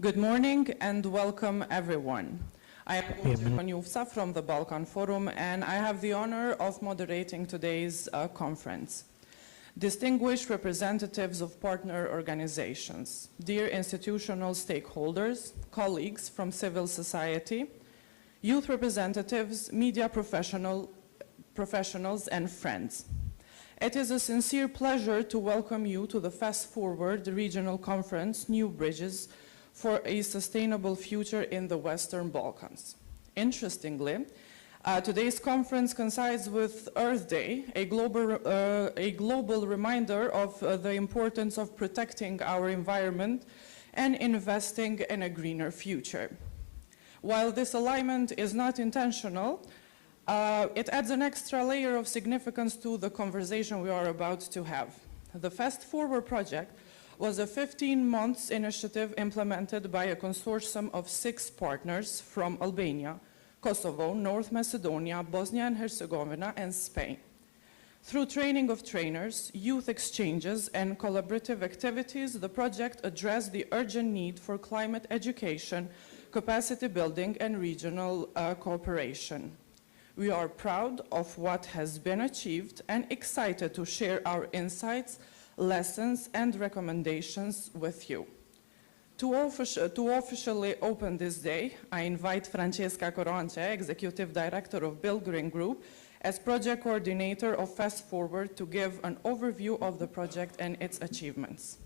Good morning and welcome everyone. I am Ekonomia from the Balkan Forum and I have the honor of moderating today's conference. Distinguished representatives of partner organizations, dear institutional stakeholders, colleagues from civil society, youth representatives, media professionals and friends. It is a sincere pleasure to welcome you to the Fast Forward Regional Conference, New Bridges for a Sustainable Future in the Western Balkans. Interestingly, today's conference coincides with Earth Day, a global reminder of the importance of protecting our environment and investing in a greener future. While this alignment is not intentional, it adds an extra layer of significance to the conversation we are about to have. The Fast Forward project was a 15-month initiative implemented by a consortium of 6 partners from Albania, Kosovo, North Macedonia, Bosnia and Herzegovina, and Spain. Through training of trainers, youth exchanges, and collaborative activities, the project addressed the urgent need for climate education, capacity building, and regional cooperation. We are proud of what has been achieved and excited to share our insights, lessons, and recommendations with you. To officially open this day, I invite Francesca Coronce, Executive Director of Bill Green Group, as Project Coordinator of Fast Forward, to give an overview of the project and its achievements.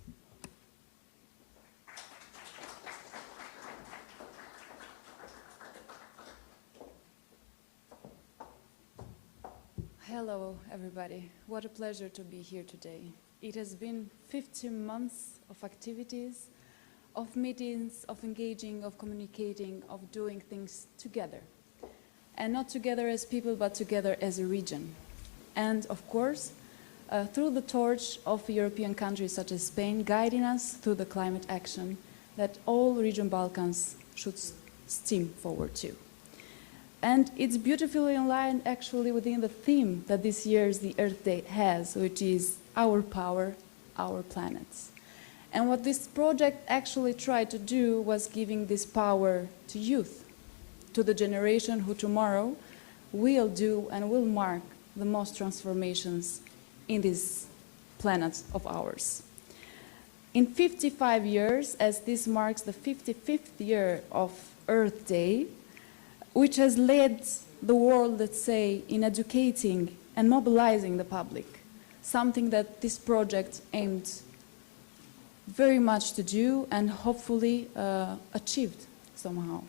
Hello, everybody. What a pleasure to be here today. It has been 15 months of activities, of meetings, of engaging, of communicating, of doing things together. And not together as people, but together as a region. And of course, through the torch of European countries such as Spain, guiding us through the climate action that all region Balkans should steam forward to. And it's beautifully aligned actually within the theme that this year's the Earth Day has, which is our power, our planets. And what this project actually tried to do was giving this power to youth, to the generation who tomorrow will do and will mark the most transformations in this planet of ours. In 55 years, as this marks the 55th year of Earth Day, which has led the world, let's say, in educating and mobilizing the public, something that this project aimed very much to do and hopefully achieved somehow.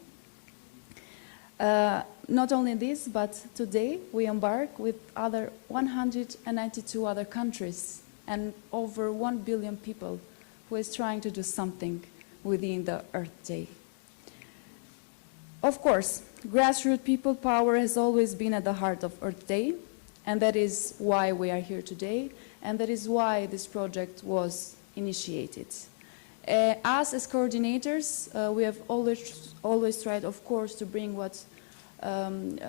Not only this, but today we embark with other 192 other countries and over 1 billion people who is trying to do something within the Earth Day. Of course, grassroots people power has always been at the heart of Earth Day, and that is why we are here today, and that is why this project was initiated. Us as coordinators, we have always tried, of course, to bring what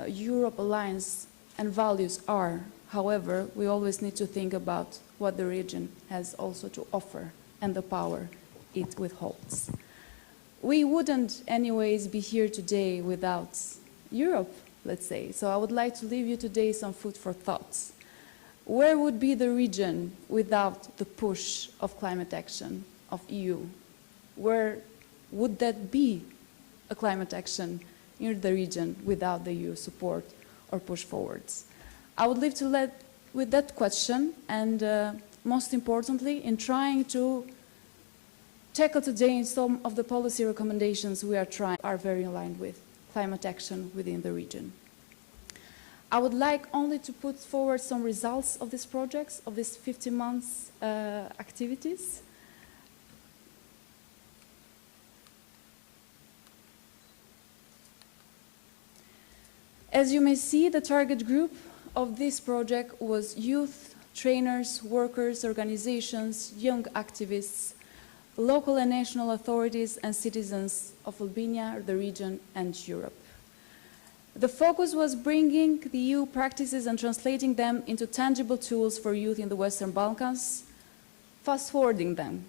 Europe Alliance and values are. However, we always need to think about what the region has also to offer and the power it withholds. We wouldn't anyways be here today without Europe, let's say. So I would like to leave you today some food for thoughts. Where would be the region without the push of climate action of EU? Where would that be a climate action in the region without the EU support or push forwards? I would leave to with that question and most importantly in trying to tackle today some of the policy recommendations we are very aligned with climate action within the region. I would like only to put forward some results of these projects, of these 50 months activities. As you may see, the target group of this project was youth, trainers, workers, organizations, young activists, local and national authorities and citizens of Albania, the region, and Europe. The focus was bringing the EU practices and translating them into tangible tools for youth in the Western Balkans, fast-forwarding them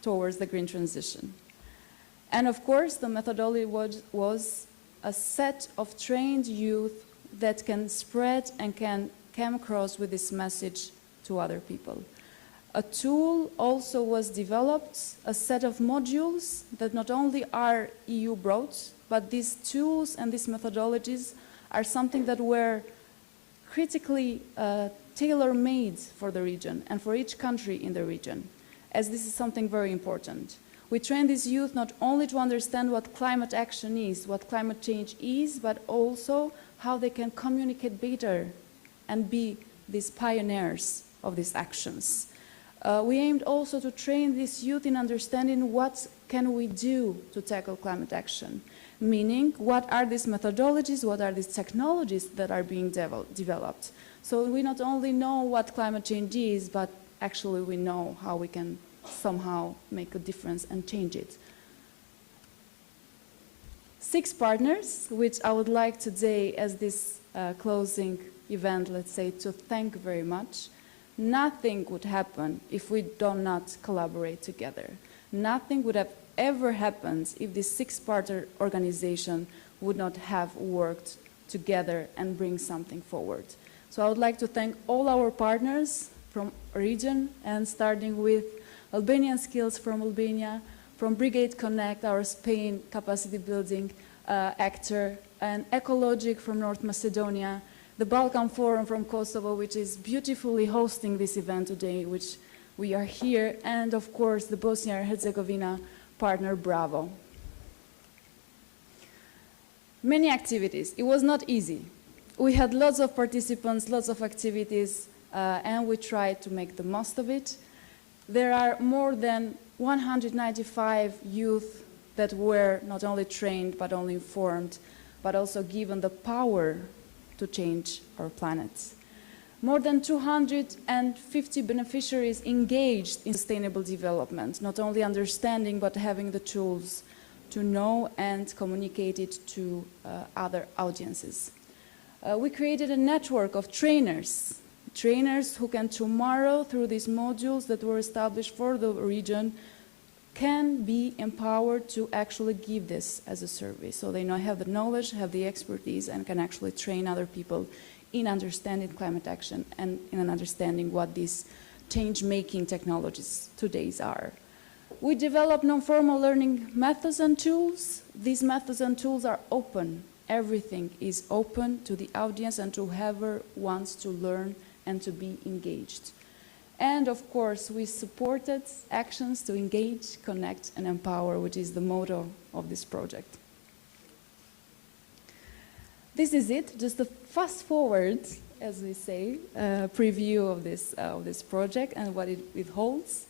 towards the green transition. And of course, the methodology was a set of trained youth that can spread and can come across with this message to other people. A tool also was developed, a set of modules that not only are EU brought, but these tools and these methodologies are something that were critically tailor-made for the region and for each country in the region, as this is something very important. We train these youth not only to understand what climate action is, what climate change is, but also how they can communicate better and be these pioneers of these actions. We aimed also to train these youth in understanding what can we do to tackle climate action, meaning what are these methodologies, what are these technologies that are being developed. So we not only know what climate change is, but actually we know how we can somehow make a difference and change it. 6 partners, which I would like today as this closing event, let's say, to thank very much. Nothing would happen if we do not collaborate together. Nothing would have ever happened if this 6-partner organization would not have worked together and bring something forward. So I would like to thank all our partners from region, and starting with Albanian Skills from Albania, from Brigade Connect, our Spain capacity building actor, and Ecologic from North Macedonia, the Balkan Forum from Kosovo, which is beautifully hosting this event today, which we are here, and of course the Bosnia and Herzegovina partner, Bravo. Many activities. It was not easy. We had lots of participants, lots of activities, and we tried to make the most of it. There are more than 195 youth that were not only trained, but only informed, but also given the power to change our planet. More than 250 beneficiaries engaged in sustainable development, not only understanding, but having the tools to know and communicate it to other audiences. We created a network of trainers who can tomorrow, through these modules that were established for the region, can be empowered to actually give this as a service. So they now have the knowledge, have the expertise, and can actually train other people in understanding climate action and in understanding what these change-making technologies today are. We develop non-formal learning methods and tools. These methods and tools are open. Everything is open to the audience and to whoever wants to learn and to be engaged. And of course, we supported actions to engage, connect, and empower, which is the motto of this project. This is it, just a fast forward, as we say, preview of this project and what it holds.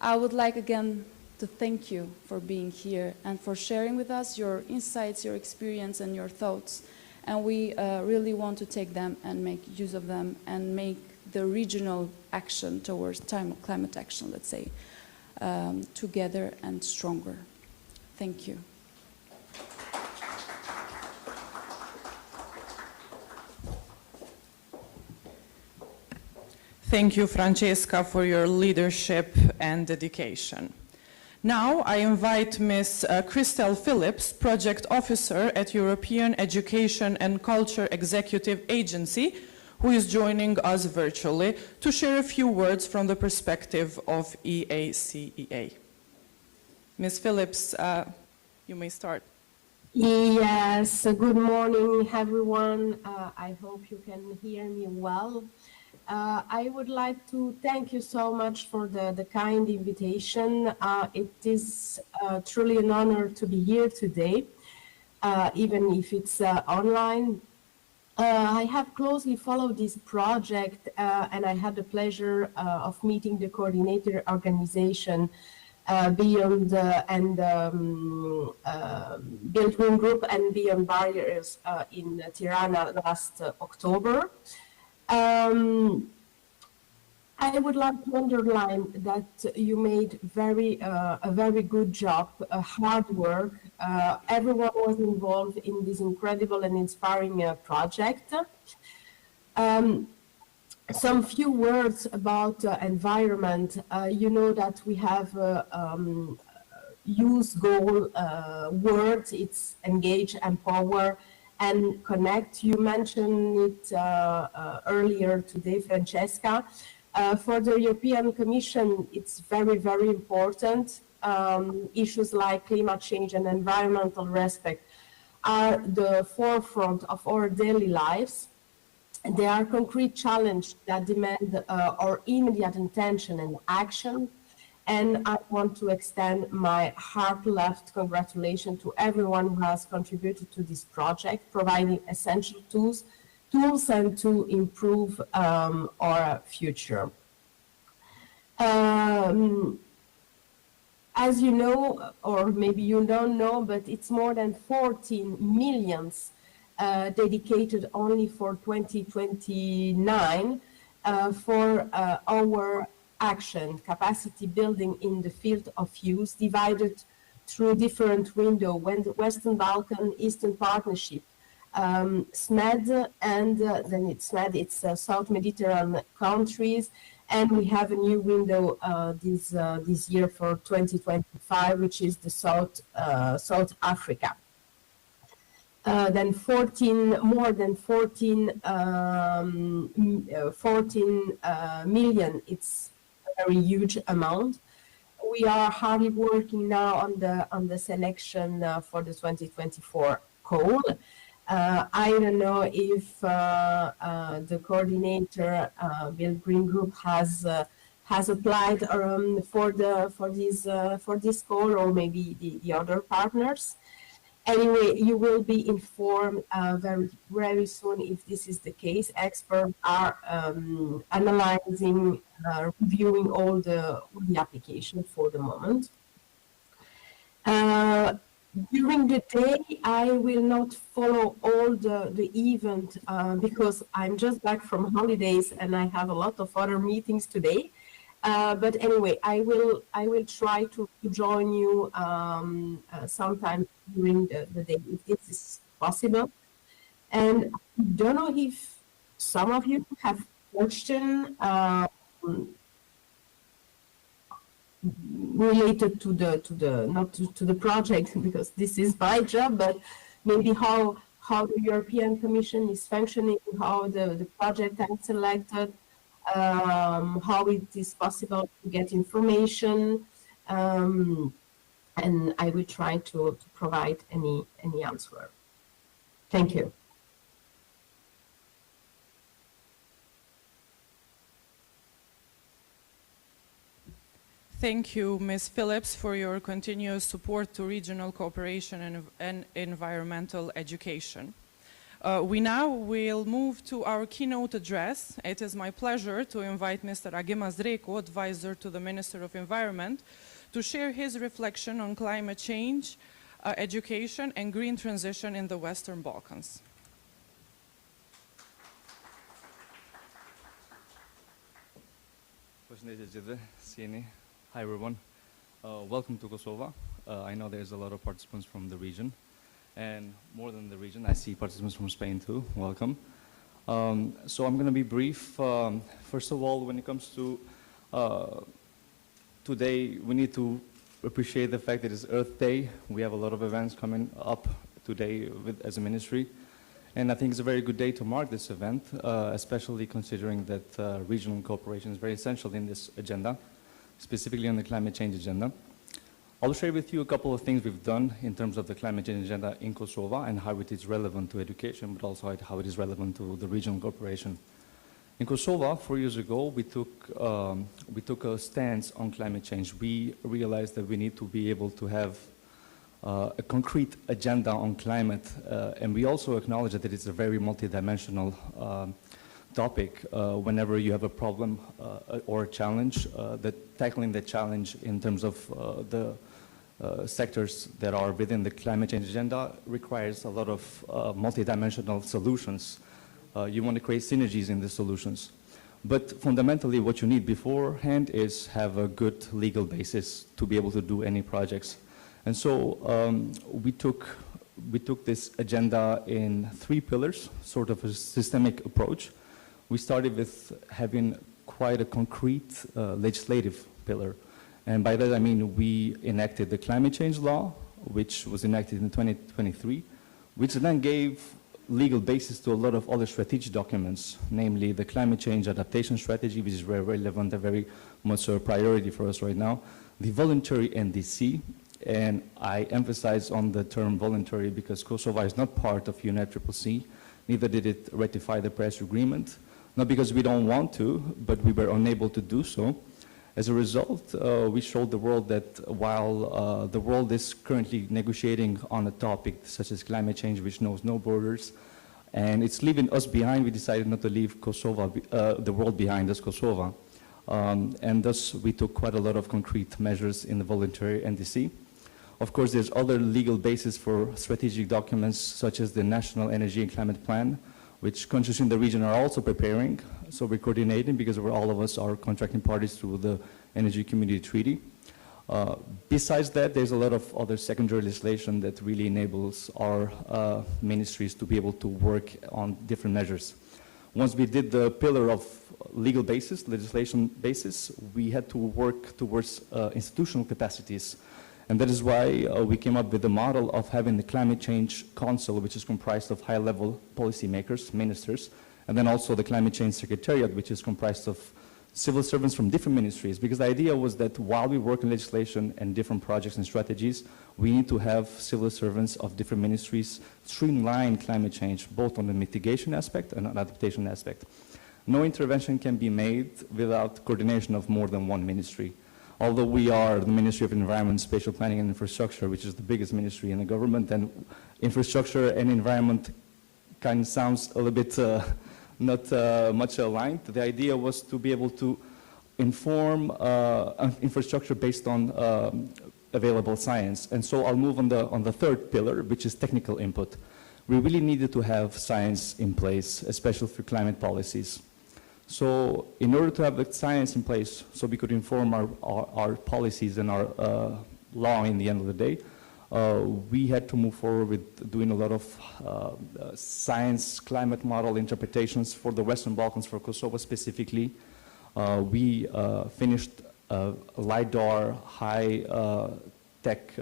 I would like again to thank you for being here and for sharing with us your insights, your experience, and your thoughts. And we really want to take them and make use of them and make the regional action towards climate action, let's say, together and stronger. Thank you. Thank you, Francesca, for your leadership and dedication. Now I invite Ms. Christelle Phillips, Project Officer at European Education and Culture Executive Agency, who is joining us virtually to share a few words from the perspective of EACEA. Ms. Phillips, you may start. Yes, good morning, everyone. I hope you can hear me well. I would like to thank you so much for the kind invitation. It is truly an honor to be here today, even if it's online. I have closely followed this project and I had the pleasure of meeting the coordinator organization Beyond Built-in Group and Beyond Barriers in Tirana last October. I would like to underline that you made a very good job, hard work. Everyone was involved in this incredible and inspiring project. Some few words about environment. You know that we have use goal words. It's engage, empower, and connect. You mentioned it earlier today, Francesca. For the European Commission, it's very, very important. Issues like climate change and environmental respect are the forefront of our daily lives. They are concrete challenges that demand our immediate attention and action. And I want to extend my heart-left congratulations to everyone who has contributed to this project, providing essential tools and to improve our future. As you know, or maybe you don't know, but it's more than 14 millions dedicated only for 2029 for our action, capacity building in the field of use, divided through different windows, when the Western Balkan, Eastern Partnership, SMED, and then it's SMED, it's South Mediterranean countries, and we have a new window this year for 2025, which is the South Africa. Then more than 14 million. It's a very huge amount. We are hardly working now on the selection for the 2024 call. I don't know if the coordinator, Bill Green Group, has applied for this call, or maybe the other partners. Anyway, you will be informed very, very soon if this is the case. Experts are analyzing, reviewing all the applications for the moment. During the day, I will not follow all the event because I'm just back from holidays and I have a lot of other meetings today. But anyway, I will try to join you sometime during the day if this is possible. And I don't know if some of you have questions related to the not to the project, because this is my job, but maybe how the European Commission is functioning, how the project are selected, how it is possible to get information, and I will try to provide any answer. Thank you. Thank you, Ms. Phillips, for your continuous support to regional cooperation and environmental education. We now will move to our keynote address. It is my pleasure to invite Mr. Agimas Dreko, advisor to the Minister of Environment, to share his reflection on climate change, education, and green transition in the Western Balkans. Hi everyone, welcome to Kosovo. I know there's a lot of participants from the region, and more than the region, I see participants from Spain too. Welcome. So I'm going to be brief. First of all, when it comes to today, we need to appreciate the fact that it's Earth Day. We have a lot of events coming up today as a ministry, and I think it's a very good day to mark this event, especially considering that regional cooperation is very essential in this agenda, specifically on the climate change agenda. I'll share with you a couple of things we've done in terms of the climate change agenda in Kosovo and how it is relevant to education, but also how it is relevant to the regional cooperation. In Kosovo, 4 years ago, we took a stance on climate change. We realized that we need to be able to have a concrete agenda on climate, and we also acknowledge that it's a very multidimensional topic. Whenever you have a problem or a challenge, tackling the challenge in terms of the sectors that are within the climate change agenda requires a lot of multidimensional solutions. You want to create synergies in the solutions. But fundamentally, what you need beforehand is have a good legal basis to be able to do any projects. And so we took this agenda in 3 pillars, sort of a systemic approach. We started with having quite a concrete legislative pillar. And by that I mean we enacted the climate change law, which was enacted in 2023, which then gave legal basis to a lot of other strategic documents, namely the climate change adaptation strategy, which is very relevant and very much a priority for us right now, the voluntary NDC, and I emphasize on the term voluntary because Kosovo is not part of UNFCCC, neither did it ratify the Paris Agreement, not because we don't want to, but we were unable to do so. As a result, we showed the world that while the world is currently negotiating on a topic such as climate change, which knows no borders, and it's leaving us behind, we decided not to leave Kosovo, the world behind as Kosovo. And thus, we took quite a lot of concrete measures in the voluntary NDC. Of course, there's other legal basis for strategic documents, such as the National Energy and Climate Plan, which countries in the region are also preparing. So we're coordinating because all of us are contracting parties through the Energy Community Treaty. Besides that, there's a lot of other secondary legislation that really enables our ministries to be able to work on different measures. Once we did the pillar of legal basis, legislation basis, we had to work towards institutional capacities. And that is why we came up with the model of having the Climate Change Council, which is comprised of high-level policymakers, ministers, and then also the Climate Change Secretariat, which is comprised of civil servants from different ministries. Because the idea was that while we work in legislation and different projects and strategies, we need to have civil servants of different ministries streamline climate change, both on the mitigation aspect and on adaptation aspect. No intervention can be made without coordination of more than one ministry. Although we are the Ministry of Environment, Spatial Planning and Infrastructure, which is the biggest ministry in the government, and infrastructure and environment kind of sounds a little bit not much aligned. The idea was to be able to inform infrastructure based on available science. And so I'll move on the third pillar, which is technical input. We really needed to have science in place, especially for climate policies. So in order to have the science in place so we could inform our policies and our law in the end of the day, we had to move forward with doing a lot of science climate model interpretations for the Western Balkans, for Kosovo specifically. We finished a LiDAR high-tech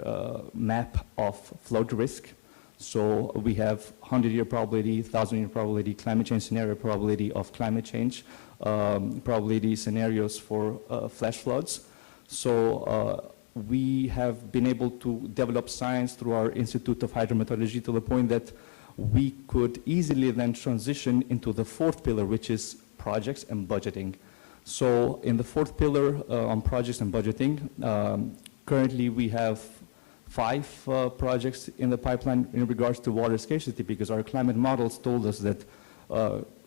map of flood risk. So we have 100-year probability, 1,000-year probability, climate change scenario probability of climate change, probability scenarios for flash floods. So we have been able to develop science through our Institute of Hydrometeorology to the point that we could easily then transition into the fourth pillar, which is projects and budgeting. So in the fourth pillar on projects and budgeting, currently we have 5 projects in the pipeline in regards to water scarcity, because our climate models told us that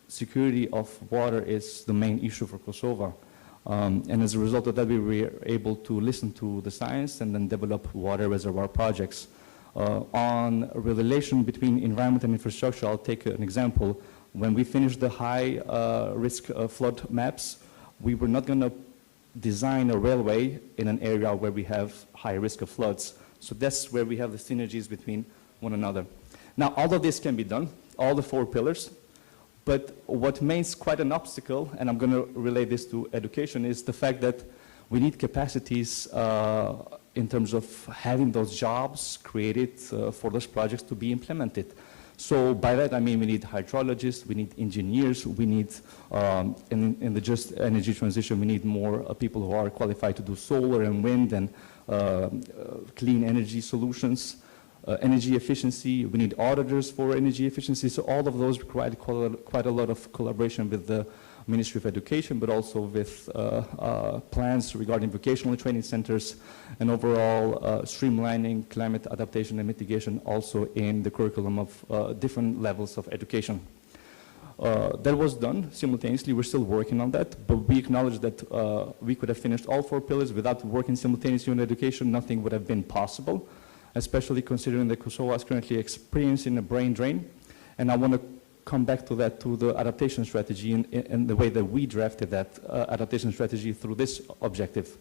security of water is the main issue for Kosovo. And as a result of that, we were able to listen to the science and then develop water reservoir projects. On a relation between environment and infrastructure, I'll take an example. When we finished the high risk flood maps, we were not going to design a railway in an area where we have high risk of floods. So that's where we have the synergies between one another. Now, all of this can be done, all the 4 pillars, but what makes quite an obstacle, and I'm going to relate this to education, is the fact that we need capacities in terms of having those jobs created for those projects to be implemented. So by that I mean we need hydrologists, we need engineers, we need, in the just energy transition, we need more people who are qualified to do solar and wind and clean energy solutions, energy efficiency. We need auditors for energy efficiency. So all of those require quite a lot of collaboration with the Ministry of Education, but also with plans regarding vocational training centers and overall streamlining climate adaptation and mitigation also in the curriculum of different levels of education. That was done simultaneously. We're still working on that, but we acknowledge that we could have finished all 4 pillars without working simultaneously on education. Nothing would have been possible, especially considering that Kosovo is currently experiencing a brain drain. And I want to come back to that, to the adaptation strategy and the way that we drafted that adaptation strategy through this objective.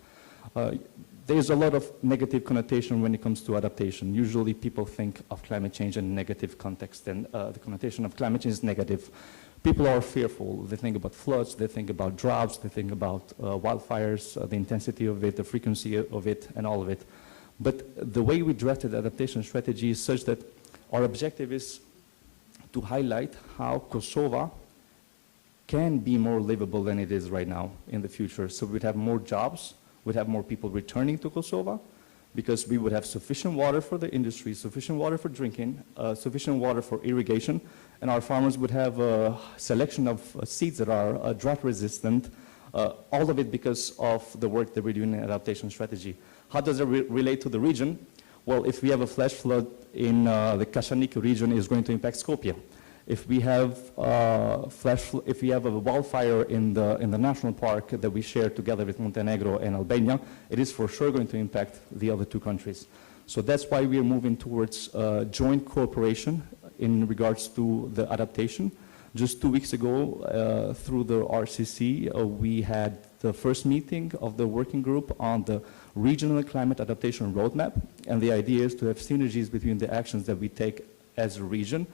There's a lot of negative connotation when it comes to adaptation. Usually people think of climate change in a negative context, and the connotation of climate change is negative. people are fearful. They think about floods, they think about droughts, they think about wildfires, the intensity of it, the frequency of it, and all of it. But the way we drafted the adaptation strategy is such that our objective is to highlight how Kosovo can be more livable than it is right now in the future. So we'd have more jobs, we'd have more people returning to Kosovo, because we would have sufficient water for the industry, sufficient water for drinking, sufficient water for irrigation, and our farmers would have a selection of seeds that are drought resistant, all of it because of the work that we're doing in adaptation strategy. How does it relate to the region? Well, if we have a flash flood in the Kashanik region, it's going to impact Skopje. If we have if we have a wildfire in the national park that we share together with Montenegro and Albania, it is for sure going to impact the other two countries. So that's why we are moving towards joint cooperation in regards to the adaptation. Just 2 weeks ago, through the RCC, we had the first meeting of the working group on the regional climate adaptation roadmap, and the idea is to have synergies between the actions that we take as a region,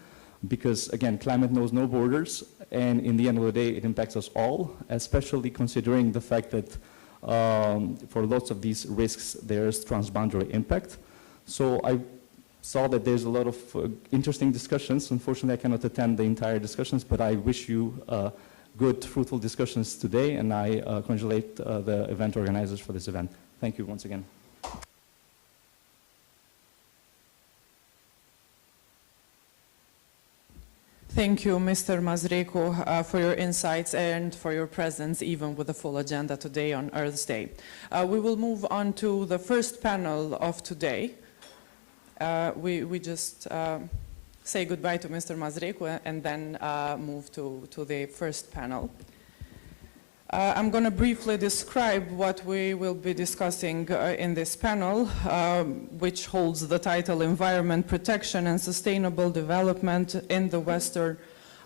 because again, climate knows no borders, and in the end of the day, it impacts us all, especially considering the fact that for lots of these risks, there's transboundary impact. So I saw that there's a lot of interesting discussions. Unfortunately, I cannot attend the entire discussions, but I wish you good, fruitful discussions today, and I congratulate the event organizers for this event. Thank you once again. Thank you, Mr. Mazreku, for your insights and for your presence, even with the full agenda today on Earth Day. We will move on to the first panel of today. We just say goodbye to Mr. Mazreku and then move to the first panel. I'm going to briefly describe what we will be discussing in this panel, which holds the title Environment Protection and Sustainable Development in the Western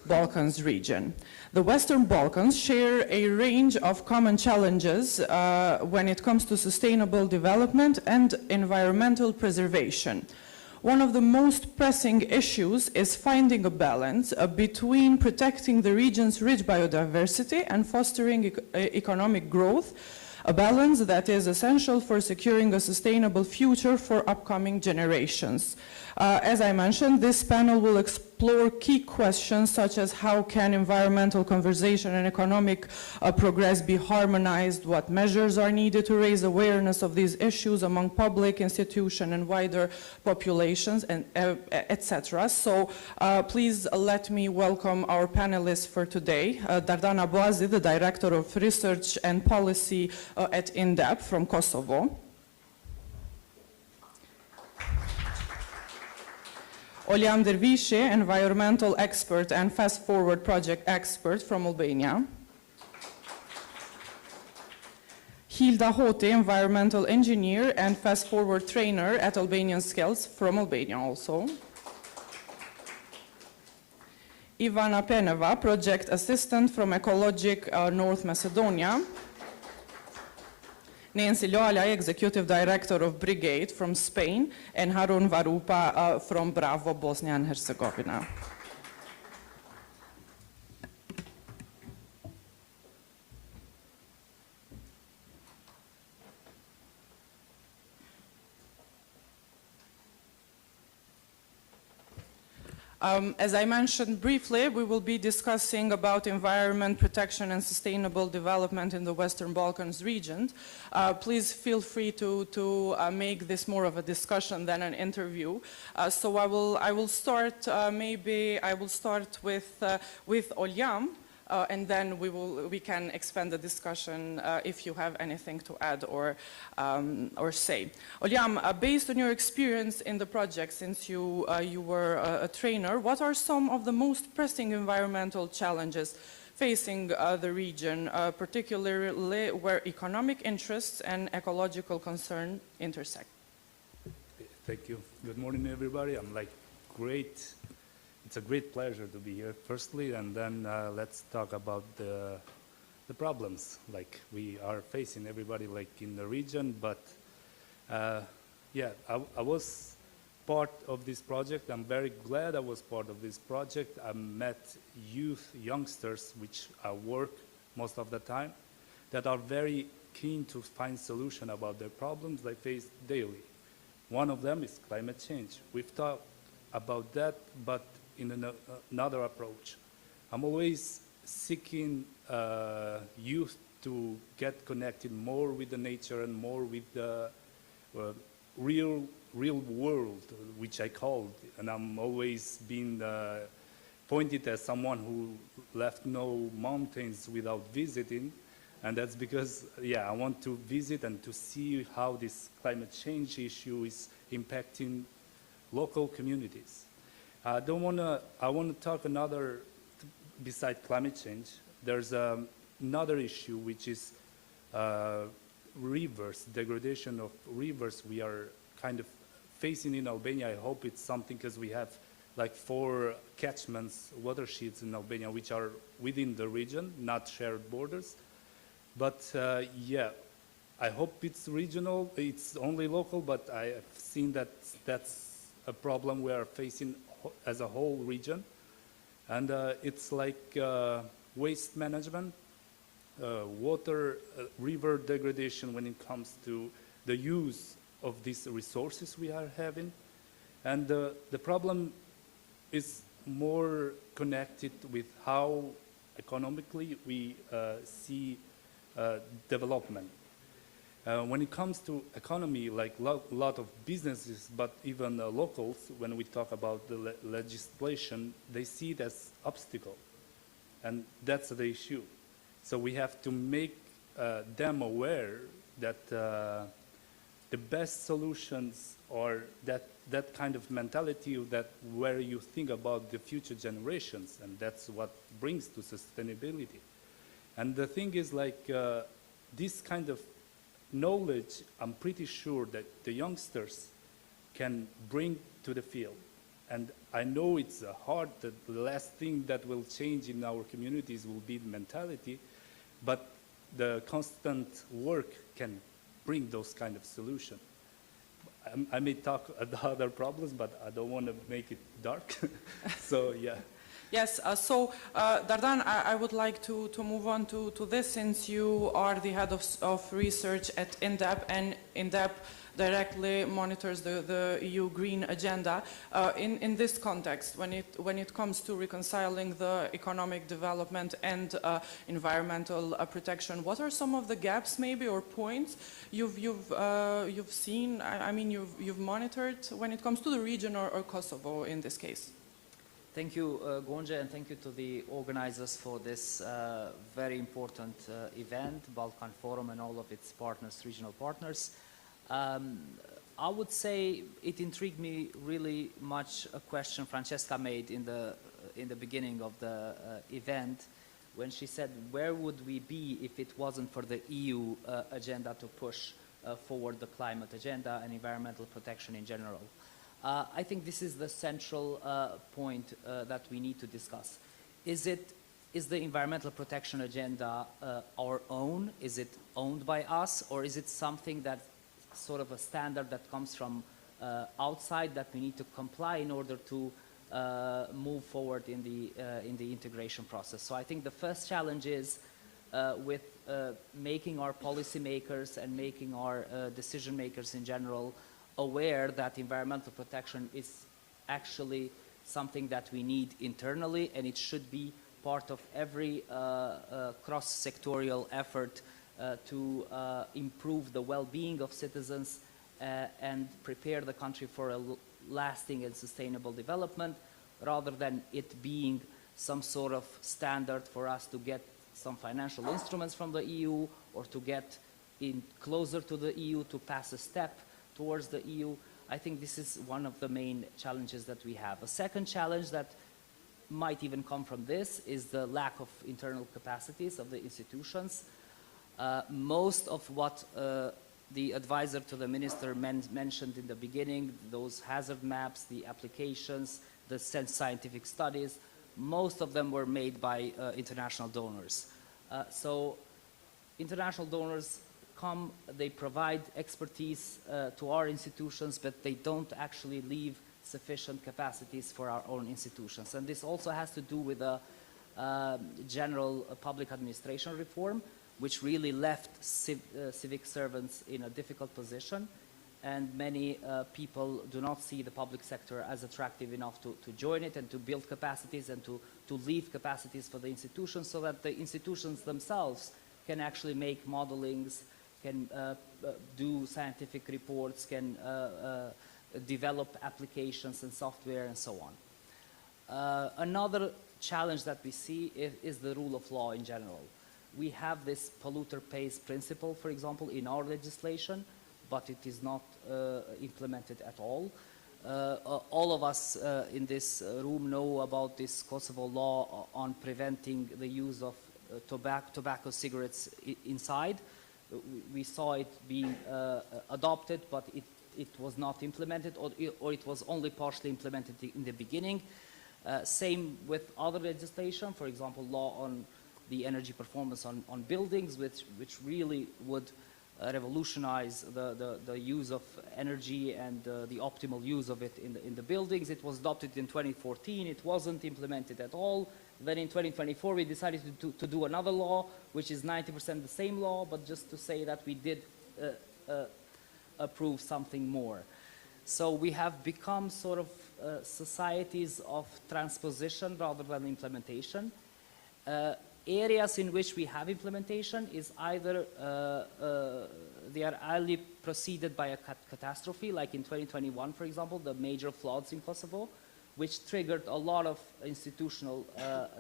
Balkans region. The Western Balkans share a range of common challenges when it comes to sustainable development and environmental preservation. One of the most pressing issues is finding a balance between protecting the region's rich biodiversity and fostering economic growth, a balance that is essential for securing a sustainable future for upcoming generations. As I mentioned, this panel will explore key questions such as how can environmental conservation and economic progress be harmonized, what measures are needed to raise awareness of these issues among public institutions and wider populations, and etc. So please let me welcome our panelists for today. Dardana Boazi, the Director of Research and Policy at INDEP from Kosovo. Oljam Dervishi, environmental expert and Fast Forward project expert from Albania. Hilda Hoti, environmental engineer and Fast Forward trainer at Albanian Skills from Albania also. Ivana Peneva, project assistant from Ecologic North Macedonia. Nancy Loala, Executive Director of Brigade from Spain, and Harun Varupa from Bravo, Bosnia and Herzegovina. As I mentioned briefly, we will be discussing about environment protection and sustainable development in the Western Balkans region. Please feel free to make this more of a discussion than an interview. So I will start with Oljam. And then we can expand the discussion if you have anything to add or say. Oljam, based on your experience in the project since you were a trainer, what are some of the most pressing environmental challenges facing the region, particularly where economic interests and ecological concern intersect? Thank you. Good morning, everybody. I'm great. It's a great pleasure to be here, firstly, and then let's talk about the problems we are facing, everybody in the region. But yeah, I was part of this project. I'm very glad I was part of this project. I met youth, youngsters, which I work most of the time, that are very keen to find solution about their problems they face daily. One of them is climate change. We've talked about that, but in another approach. I'm always seeking youth to get connected more with the nature and more with the real world, which I called, and I'm always been pointed as someone who left no mountains without visiting, and that's because, yeah, I want to visit and to see how this climate change issue is impacting local communities. I want to talk another, beside climate change, there's another issue which is rivers, degradation of rivers we are kind of facing in Albania. I hope it's something, because we have like 4 catchments, watersheds in Albania, which are within the region, not shared borders. But yeah, I hope it's regional, it's only local, but I have seen that that's a problem we are facing as a whole region. And it's like waste management, water, river degradation when it comes to the use of these resources we are having. And the problem is more connected with how economically we see development. When it comes to economy, like lot of businesses, but even locals, when we talk about the legislation, they see it as obstacle. And that's the issue. So we have to make them aware that the best solutions are that kind of mentality, that where you think about the future generations, and that's what brings to sustainability. And the thing is, like, this kind of knowledge, I'm pretty sure that the youngsters can bring to the field. And I know it's hard, that the last thing that will change in our communities will be the mentality, but the constant work can bring those kind of solutions. I may talk about other problems, but I don't want to make it dark. So, yeah. Yes, Dardan, I would like to move on to this, since you are the head of research at INDEP, and INDEP directly monitors the EU Green Agenda. In this context, when it comes to reconciling the economic development and environmental protection, what are some of the gaps, maybe, or points you've seen? I mean, you've monitored when it comes to the region or Kosovo in this case. Thank you, Gonja, and thank you to the organizers for this very important event, Balkan Forum, and all of its partners, regional partners. I would say it intrigued me really much a question Francesca made in the beginning of the event, when she said, where would we be if it wasn't for the EU agenda to push forward the climate agenda and environmental protection in general? I think this is the central point that we need to discuss. Is the environmental protection agenda our own? Is it owned by us? Or is it something that sort of a standard that comes from outside that we need to comply in order to move forward in the integration process? So I think the first challenge is with making our policymakers and making our decision makers in general aware that environmental protection is actually something that we need internally, and it should be part of every cross-sectorial effort to improve the well-being of citizens and prepare the country for a lasting and sustainable development, rather than it being some sort of standard for us to get some financial instruments from the EU, or to get in closer to the EU, to pass a step towards the EU. I think this is one of the main challenges that we have. A second challenge that might even come from this is the lack of internal capacities of the institutions. Most of what the advisor to the minister mentioned in the beginning, those hazard maps, the applications, the scientific studies, most of them were made by international donors. So international donors they provide expertise to our institutions, but they don't actually leave sufficient capacities for our own institutions. And this also has to do with a general public administration reform, which really left civic servants in a difficult position. And many people do not see the public sector as attractive enough to join it and to build capacities and to leave capacities for the institutions, so that the institutions themselves can actually make modelings, can do scientific reports, can develop applications and software and so on. Another challenge that we see is the rule of law in general. We have this polluter pays principle, for example, in our legislation, but it is not implemented at all. All of us in this room know about this Kosovo law on preventing the use of tobacco cigarettes inside. We saw it being adopted, but it was not implemented, or it was only partially implemented in the beginning. Same with other legislation, for example, law on the energy performance on buildings, which really would revolutionize the use of energy and the optimal use of it in the buildings. It was adopted in 2014. It wasn't implemented at all. Then in 2024, we decided to do another law, which is 90% the same law, but just to say that we did approve something more. So we have become sort of societies of transposition rather than implementation. Areas in which we have implementation is either they are either preceded by a catastrophe, like in 2021, for example, the major floods in Kosovo, which triggered a lot of institutional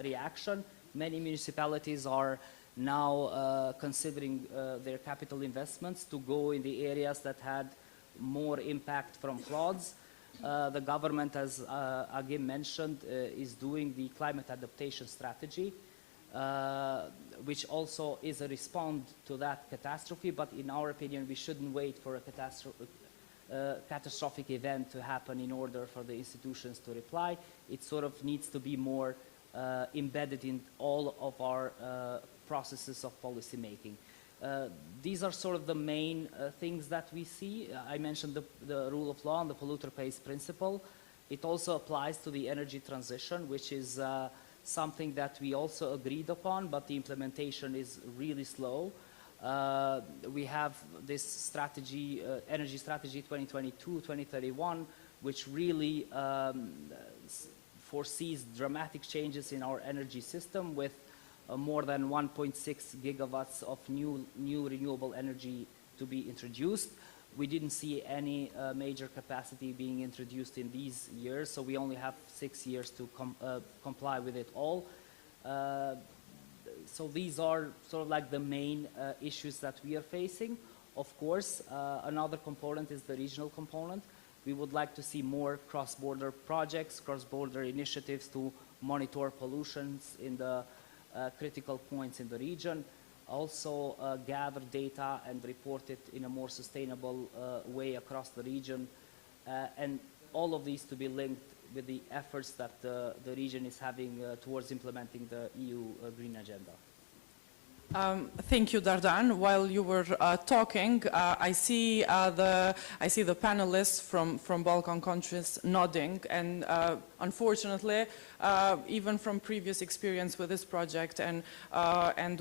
reaction. Many municipalities are now considering their capital investments to go in the areas that had more impact from floods. The government, as Agim mentioned, is doing the climate adaptation strategy, which also is a response to that catastrophe, but in our opinion, we shouldn't wait for a catastrophic event to happen in order for the institutions to reply. It sort of needs to be more embedded in all of our processes of policy making. These are sort of the main things that we see. I mentioned the rule of law and the polluter pays principle. It also applies to the energy transition, which is something that we also agreed upon, but the implementation is really slow. We have this strategy, energy strategy 2022-2031, which really foresees dramatic changes in our energy system with more than 1.6 gigawatts of new renewable energy to be introduced. We didn't see any major capacity being introduced in these years, so we only have 6 years to comply with it all. So these are sort of like the main issues that we are facing. Of course, another component is the regional component. We would like to see more cross-border projects, cross-border initiatives to monitor pollutions in the critical points in the region. Also gather data and report it in a more sustainable way across the region. And all of these to be linked with the efforts that the region is having towards implementing the EU Green Agenda. Thank you, Dardan. While you were talking, I see the panelists from Balkan countries nodding, and unfortunately, even from previous experience with this project, and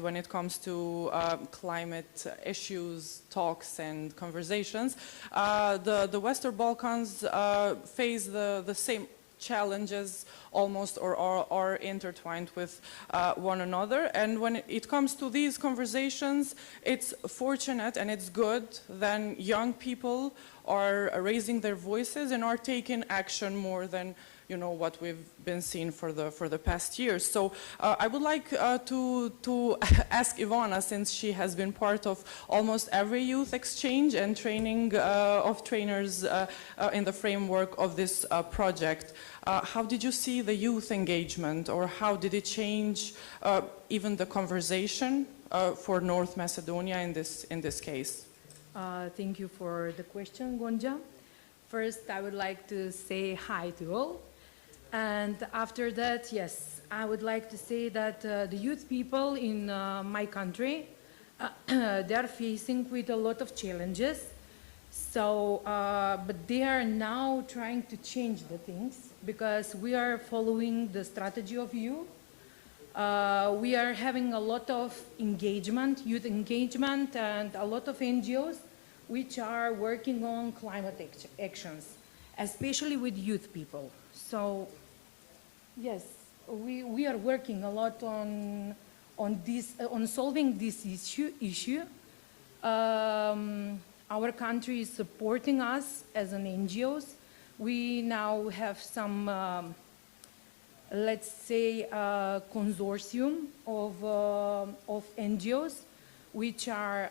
when it comes to climate issues, talks, and conversations, the Western Balkans face the same challenges almost, or are intertwined with one another. And when it comes to these conversations, it's fortunate and it's good that young people are raising their voices and are taking action more than what we've been seeing for the past years. So I would like to ask Ivana, since she has been part of almost every youth exchange and training of trainers in the framework of this project, how did you see the youth engagement, or how did it change even the conversation for North Macedonia in this case? Thank you for the question, Gonja. First, I would like to say hi to all. And after that, yes, I would like to say that the youth people in my country they are facing with a lot of challenges. So, but they are now trying to change the things because we are following the strategy of youth. We are having a lot of engagement, youth engagement, and a lot of NGOs which are working on climate actions, especially with youth people. So, yes, we are working a lot on solving this issue. Our country is supporting us as an NGOs. We now have some, let's say, consortium of NGOs which are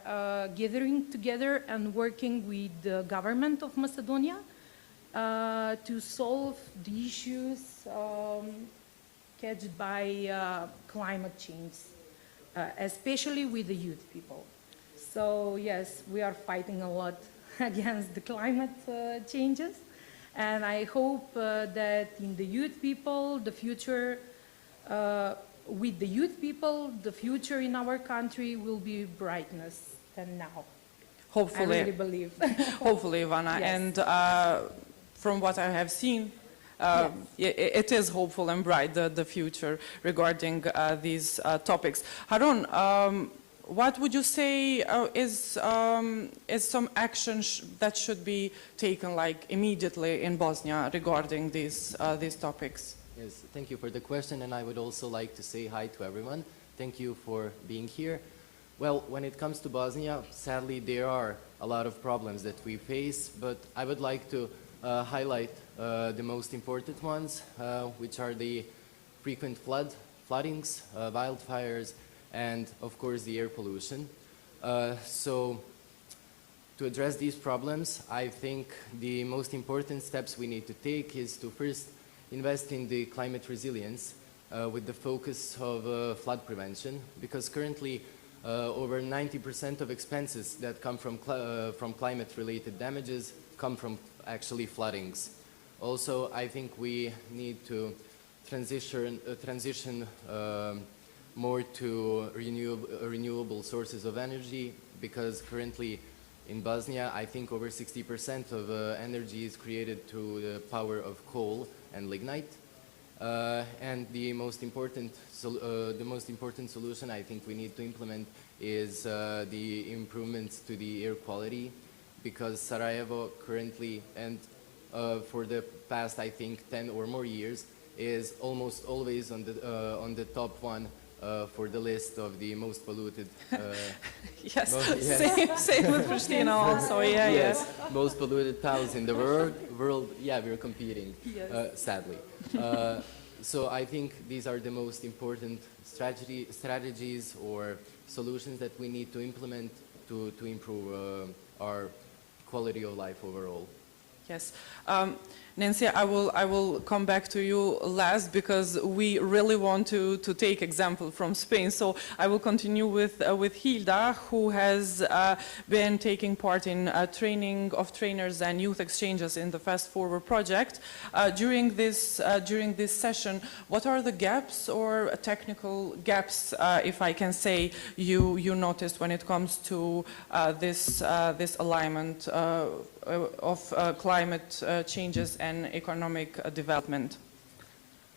gathering together and working with the government of Macedonia to solve the issues caused by climate change, especially with the youth people. So yes, we are fighting a lot against the climate changes, and I hope that in the youth people, the future, with the youth people, the future in our country will be brightness than now. Hopefully. I really believe. Hopefully, Ivana. Yes. And from what I have seen, it is hopeful and bright, the future regarding these topics. Harun, what would you say is some action that should be taken like immediately in Bosnia regarding these topics? Yes, thank you for the question, and I would also like to say hi to everyone. Thank you for being here. Well, when it comes to Bosnia, sadly there are a lot of problems that we face, but I would like to highlight the most important ones, which are the frequent floodings, wildfires, and of course the air pollution. So to address these problems, I think the most important steps we need to take is to first invest in the climate resilience with the focus of flood prevention, because currently over 90% of expenses that come from climate-related damages come from actually floodings. Also, I think we need to transition more to renewable sources of energy, because currently in Bosnia, I think over 60% of energy is created through the power of coal and lignite. And the most important solution I think we need to implement is the improvements to the air quality, because Sarajevo currently, and for the past I think 10 or more years, is almost always on the top one for the list of the most polluted. Yes, same with Pristina also, yes, most polluted towns in the world. Yeah, we're competing, sadly. So I think these are the most important strategies or solutions that we need to implement to improve our quality of life overall. Yes. Nancy, I will come back to you last, because we really want to take example from Spain. So I will continue with Hilda, who has been taking part in training of trainers and youth exchanges in the Fast Forward project. During this session, what are the gaps or technical gaps, if I can say, you noticed when it comes to this alignment of climate changes and economic development?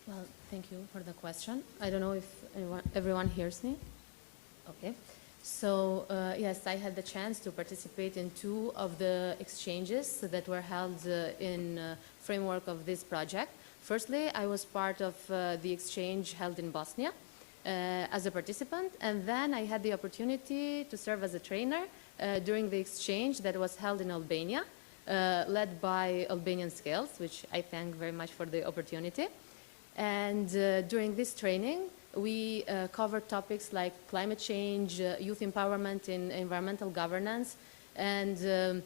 Well, thank you for the question. I don't know if everyone hears me. Okay. So, yes, I had the chance to participate in 2 of the exchanges that were held in framework of this project. Firstly, I was part of the exchange held in Bosnia as a participant, and then I had the opportunity to serve as a trainer during the exchange that was held in Albania, led by Albanian Scales, which I thank very much for the opportunity. And during this training, we covered topics like climate change, youth empowerment in environmental governance, and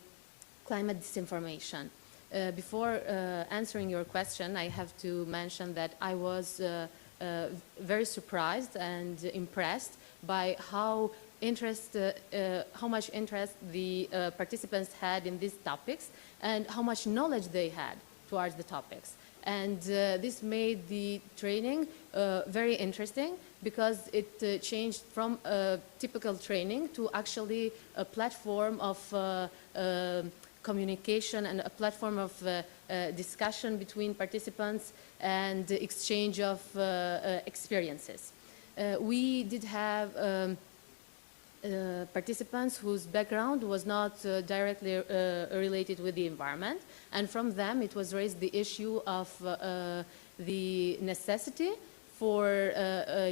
climate disinformation. Before answering your question, I have to mention that I was very surprised and impressed by how much interest the participants had in these topics and how much knowledge they had towards the topics. And this made the training very interesting because it changed from a typical training to actually a platform of communication and a platform of discussion between participants and exchange of experiences. We did have participants whose background was not directly related with the environment, and from them it was raised the issue of the necessity for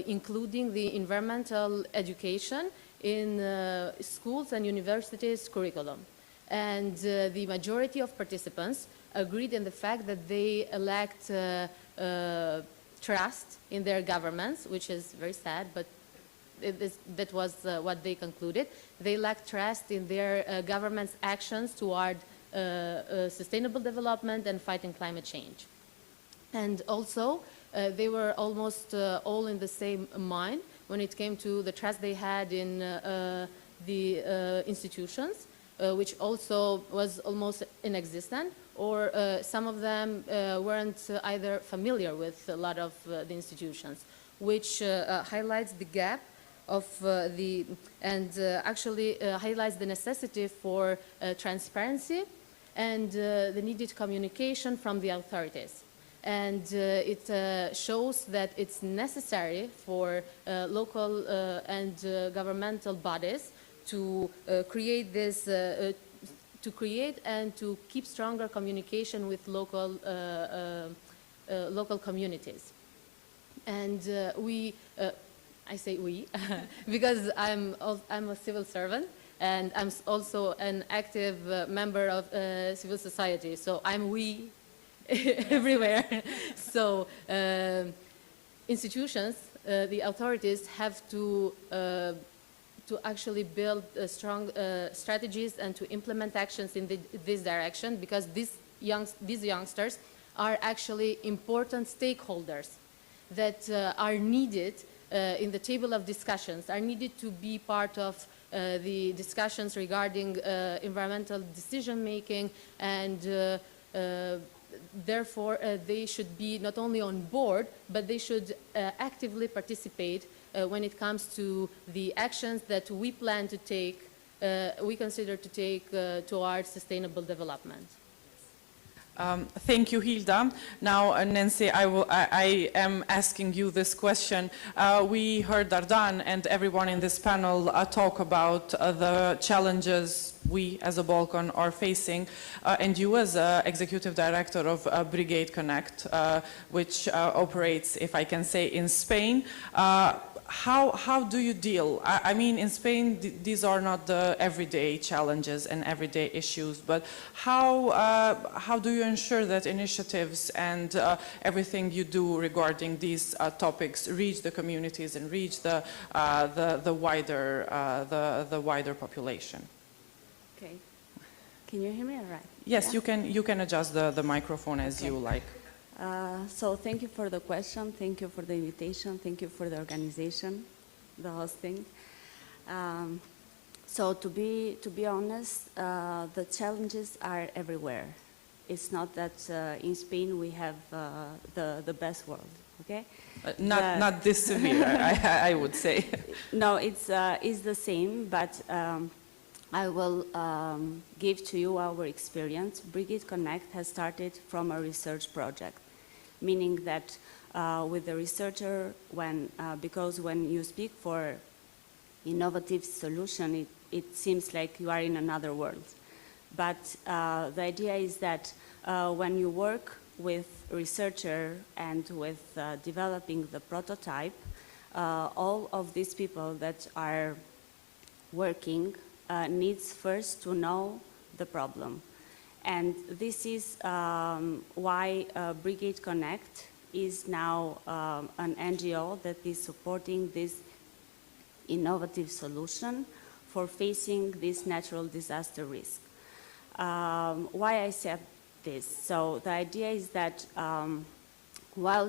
including the environmental education in schools and universities curriculum. And the majority of participants agreed in the fact that they lacked trust in their governments, which is very sad, but that was what they concluded. They lacked trust in their government's actions toward sustainable development and fighting climate change. And also, they were almost all in the same mind when it came to the trust they had in the institutions, which also was almost inexistent, or some of them weren't either familiar with a lot of the institutions, which highlights the gap of actually highlights the necessity for transparency and the needed communication from the authorities. And it shows that it's necessary for local and governmental bodies to create this, to create and to keep stronger communication with local local communities. And I say we, because I'm a civil servant, and I'm also an active member of civil society, so I'm we everywhere. So institutions, the authorities have to actually build strong strategies and to implement actions in this direction, because these youngsters are actually important stakeholders that are needed in the table of discussions, are needed to be part of the discussions regarding environmental decision making, and therefore they should be not only on board, but they should actively participate when it comes to the actions that we plan to take, we consider to take towards sustainable development. Thank you, Hilda. Now, Nancy, I am asking you this question. We heard Ardan and everyone in this panel talk about the challenges we as a Balkan are facing, and you as Executive Director of Brigade Connect, which operates, if I can say, in Spain. How do you deal? I mean, in Spain, these are not the everyday challenges and everyday issues, but how do you ensure that initiatives and everything you do regarding these topics reach the communities and reach the wider population? Okay. Can you hear me all right? Yes, yeah? you can adjust the microphone as you like. So thank you for the question, thank you for the invitation, thank you for the organization, the hosting. So to be honest, the challenges are everywhere. It's not that in Spain we have the best world, okay? Not this severe, I would say. No, it's the same, but I will give to you our experience. Brigade Connect has started from a research project, meaning that with the researcher, because when you speak for innovative solution, it seems like you are in another world. But the idea is that when you work with researcher and with developing the prototype, all of these people that are working needs first to know the problem. And this is why Brigade Connect is now an NGO that is supporting this innovative solution for facing this natural disaster risk. Why I said this? So the idea is that while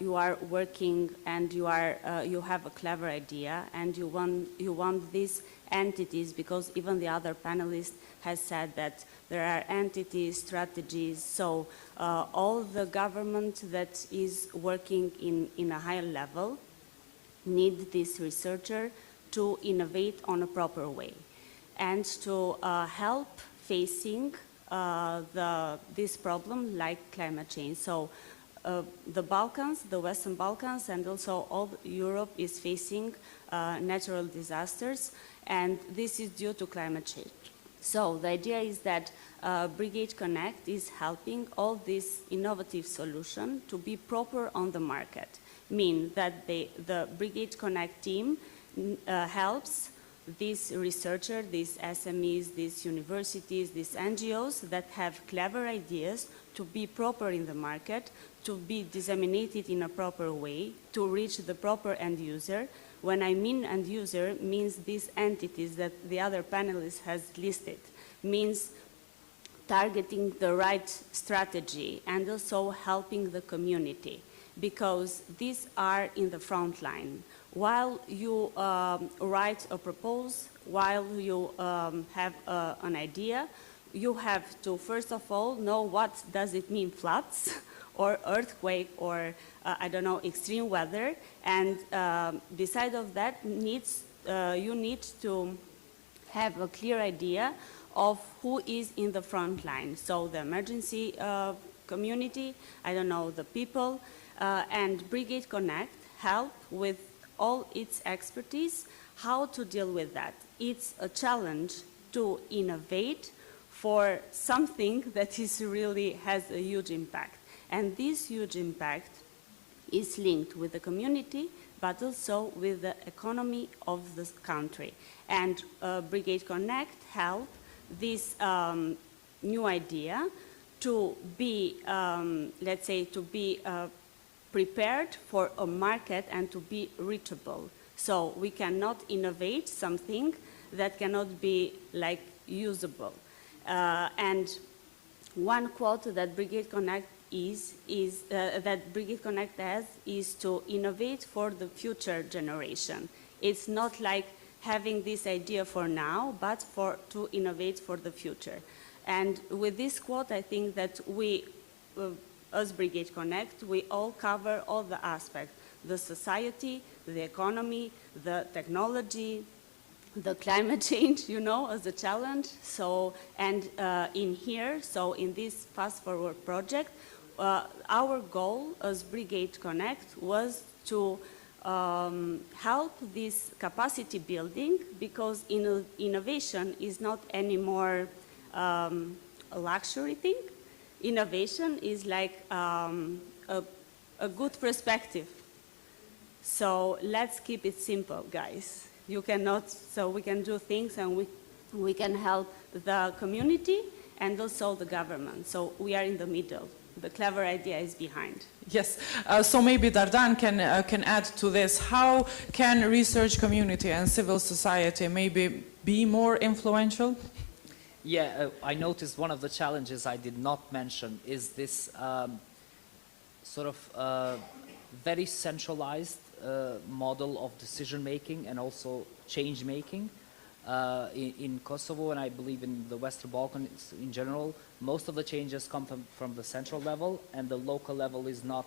you are working and you have a clever idea and you want these entities, because even the other panelist has said that there are entities, strategies, so all the government that is working in a higher level need this researcher to innovate on a proper way and to help facing this problem like climate change. So the Balkans, the Western Balkans, and also all Europe is facing natural disasters, and this is due to climate change. So the idea is that Brigade Connect is helping all this innovative solution to be proper on the market, mean that the Brigade Connect team helps these researchers, these SMEs, these universities, these NGOs that have clever ideas to be proper in the market, to be disseminated in a proper way, to reach the proper end user. When I mean end user, means these entities that the other panelist has listed, means targeting the right strategy and also helping the community, because these are in the front line. While you write a proposal, while you have an idea, you have to, first of all, know what does it mean floods or earthquake or, I don't know, extreme weather. And beside of that, you need to have a clear idea of who is in the front line. So the emergency community, I don't know, the people, and Brigade Connect help with all its expertise how to deal with that. It's a challenge to innovate for something that is really has a huge impact. And this huge impact is linked with the community, but also with the economy of the country. And Brigade Connect help this new idea to be, let's say, to be prepared for a market and to be reachable. So we cannot innovate something that cannot be like usable. And one quote that Brigade Connect that Brigade Connect has is to innovate for the future generation. It's not like having this idea for now, but to innovate for the future. And with this quote, I think that we, as Brigade Connect, we all cover all the aspects: the society, the economy, the technology, the climate change, you know, as a challenge. So, and in here, so in this Fast Forward project, our goal as Brigade Connect was to help this capacity building, because innovation is not anymore a luxury thing. Innovation is like a good perspective. So let's keep it simple, guys. You cannot, so we can do things and we can help the community and also the government. So we are in the middle. The clever idea is behind. Yes, so maybe Dardan can add to this. How can research community and civil society maybe be more influential? Yeah, I noticed one of the challenges I did not mention is this sort of very centralized model of decision making and also change making. In Kosovo, and I believe in the Western Balkans in general, most of the changes come from the central level, and the local level is not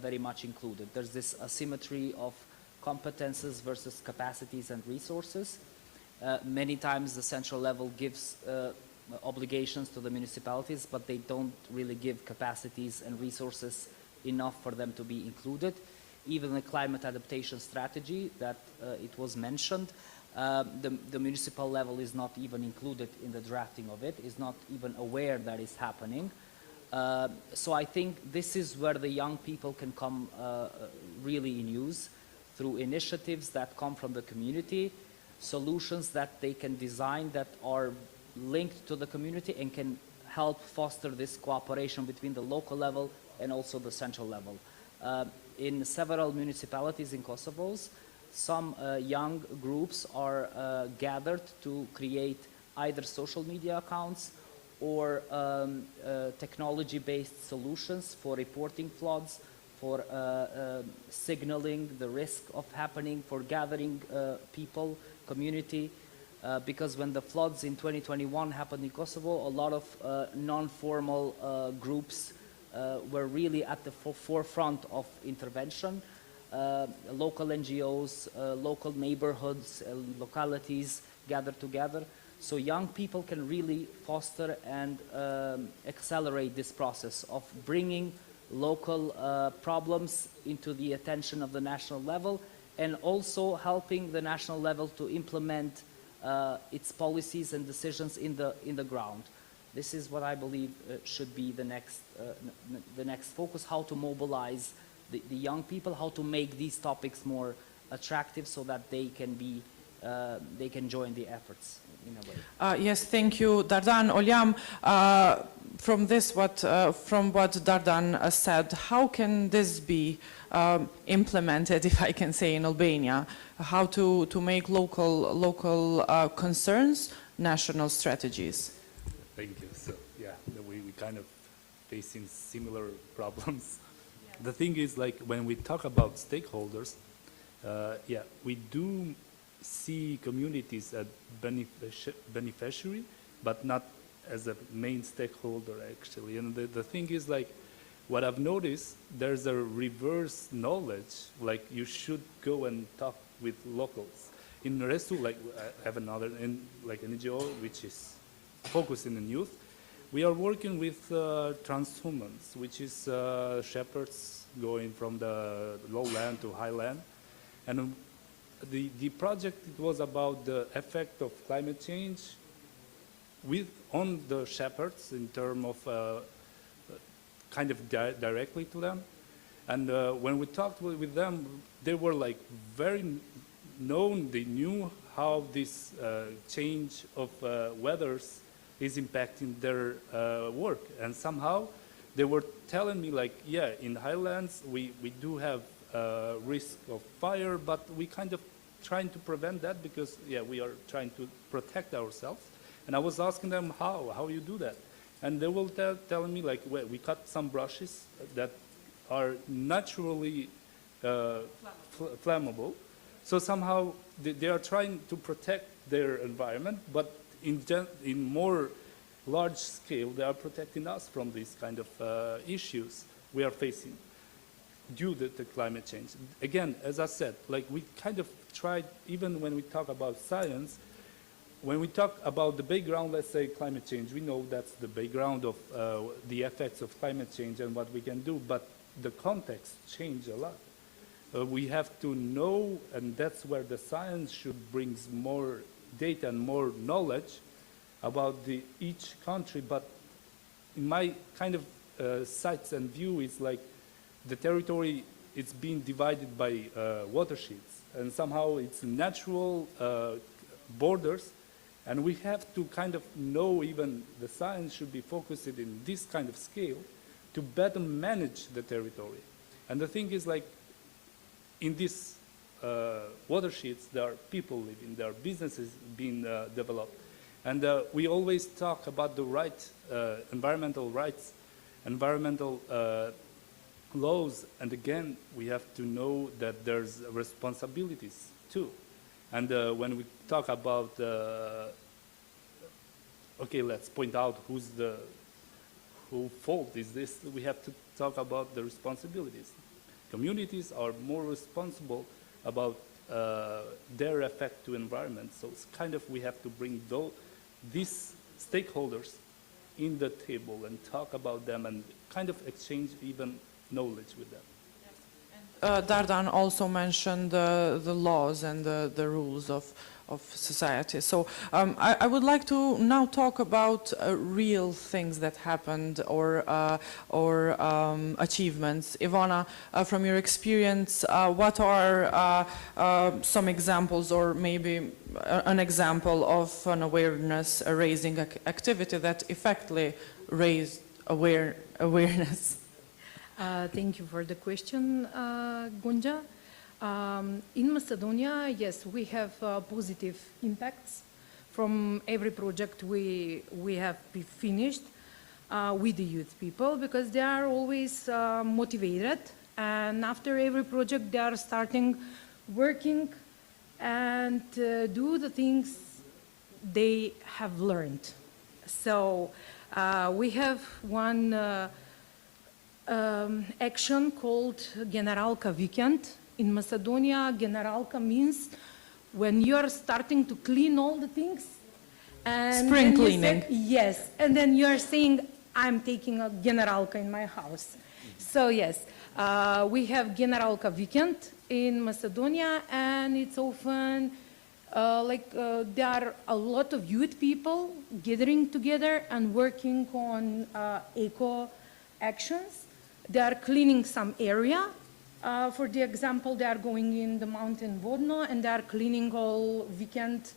very much included. There's this asymmetry of competences versus capacities and resources. Many times the central level gives obligations to the municipalities, but they don't really give capacities and resources enough for them to be included. Even the climate adaptation strategy that it was mentioned, the municipal level is not even included in the drafting of it, is not even aware that is happening. So I think this is where the young people can come really in use, through initiatives that come from the community, solutions that they can design that are linked to the community and can help foster this cooperation between the local level and also the central level. In several municipalities in Kosovo, some young groups are gathered to create either social media accounts or technology-based solutions for reporting floods for signaling the risk of happening, for gathering people, community. Because when the floods in 2021 happened in Kosovo, a lot of non-formal groups were really at the forefront of intervention. Local NGOs, local neighborhoods, localities gathered together. So young people can really foster and accelerate this process of bringing local problems into the attention of the national level, and also helping the national level to implement its policies and decisions in the ground. This is what I believe should be the next focus: how to mobilize the young people, how to make these topics more attractive so that they can join the efforts in a way. Yes, thank you, Dardan. Oljam, from what Dardan said, how can this be implemented, if I can say, in Albania? How to make local concerns national strategies? Thank you. So yeah, we kind of facing similar problems. Yeah. The thing is, like, when we talk about stakeholders, yeah, we do see communities as beneficiary, but not as a main stakeholder, actually. And the thing is, like, what I've noticed, there's a reverse knowledge, like you should go and talk with locals. In Restu, like, I have another, like an NGO, which is focusing on youth. We are working with transhumans, which is shepherds going from the lowland to highland. And the project, it was about the effect of climate change on the shepherds in terms of kind of directly to them. And when we talked with them, they were like very known, they knew how this change of weathers is impacting their work. And somehow they were telling me, like, yeah, in highlands we do have risk of fire, but we kind of trying to prevent that because, yeah, we are trying to protect ourselves. And I was asking them how you do that. And they will telling me, like, well, we cut some brushes that are naturally flammable. So somehow they are trying to protect their environment, but in more large scale, they are protecting us from these kind of issues we are facing due to climate change. Again, as I said, like, we kind of tried, even when we talk about science, when we talk about the background, let's say climate change, we know that's the background of the effects of climate change and what we can do, but the context changed a lot. We have to know, and that's where the science should bring more data and more knowledge about each country. But in my kind of sights and view, is like the territory is being divided by watersheds, and somehow it's natural borders. And we have to kind of know, even the science should be focused in this kind of scale to better manage the territory. And the thing is, like, in these watersheds, there are people living, there are businesses being developed. And we always talk about the environmental rights, environmental laws. And again, we have to know that there's responsibilities too. And when we talk about, okay, let's point out whose fault is this, we have to talk about the responsibilities. Communities are more responsible about their effect to environment. So it's kind of, we have to bring these stakeholders in the table and talk about them and kind of exchange even knowledge with them. Dardan also mentioned the laws and the rules of society. So I would like to now talk about real things that happened or achievements. Ivana, from your experience, what are some examples, or maybe an example of an awareness raising activity that effectively raised awareness? Thank you for the question, Gonja. In Macedonia, yes, we have positive impacts from every project we have finished with the youth people, because they are always motivated And after every project, they are starting working and do the things they have learned. So we have one action called Generalka Weekend. In Macedonia, Generalka means when you are starting to clean all the things. And Spring then you cleaning. say, yes, and then you are saying, I'm taking a Generalka in my house. So yes, we have Generalka Weekend in Macedonia, and it's often there are a lot of youth people gathering together and working on eco actions. They are cleaning some area. For the example, they are going in the mountain Vodno and they are cleaning all weekend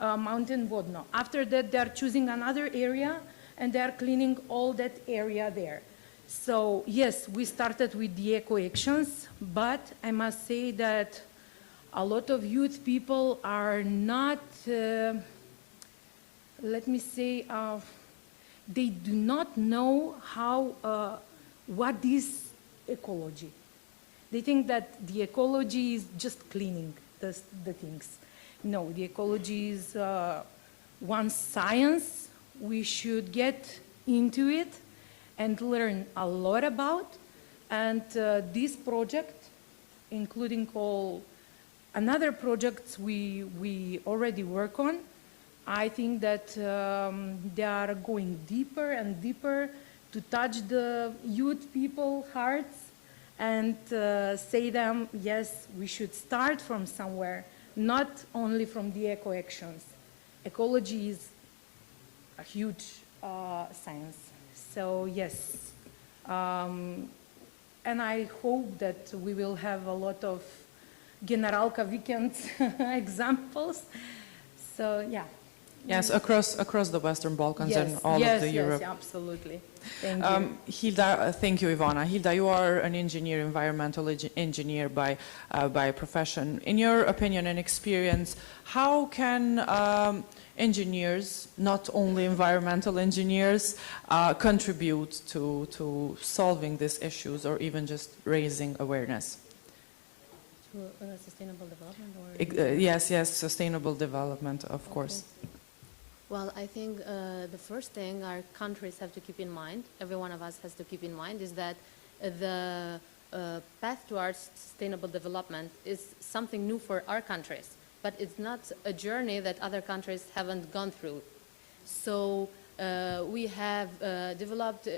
mountain Vodno. After that, they are choosing another area and they are cleaning all that area there. So yes, we started with the eco actions, but I must say that a lot of youth people are not, let me say, they do not know how, what is ecology. They think that the ecology is just cleaning the things. No, the ecology is one science. We should get into it and learn a lot about. And this project, including all another projects we already work on, I think that they are going deeper and deeper to touch the youth people hearts and say them, yes, we should start from somewhere, not only from the eco actions. Ecology is a huge science. So yes, and I hope that we will have a lot of Generalka weekend examples. So yeah. Yes, across the Western Balkans Yes, and all yes, of the yes, Europe. absolutely. Thank you. Hilda, thank you, Ivana. Hilda, you are an engineer, environmental engineer by profession. In your opinion and experience, how can engineers, not only environmental engineers, contribute to solving these issues or even just raising awareness? To sustainable development or? Yes, sustainable development, of course. Well, I think the first thing our countries have to keep in mind, every one of us has to keep in mind, is that the path towards sustainable development is something new for our countries, but it's not a journey that other countries haven't gone through. So we have developed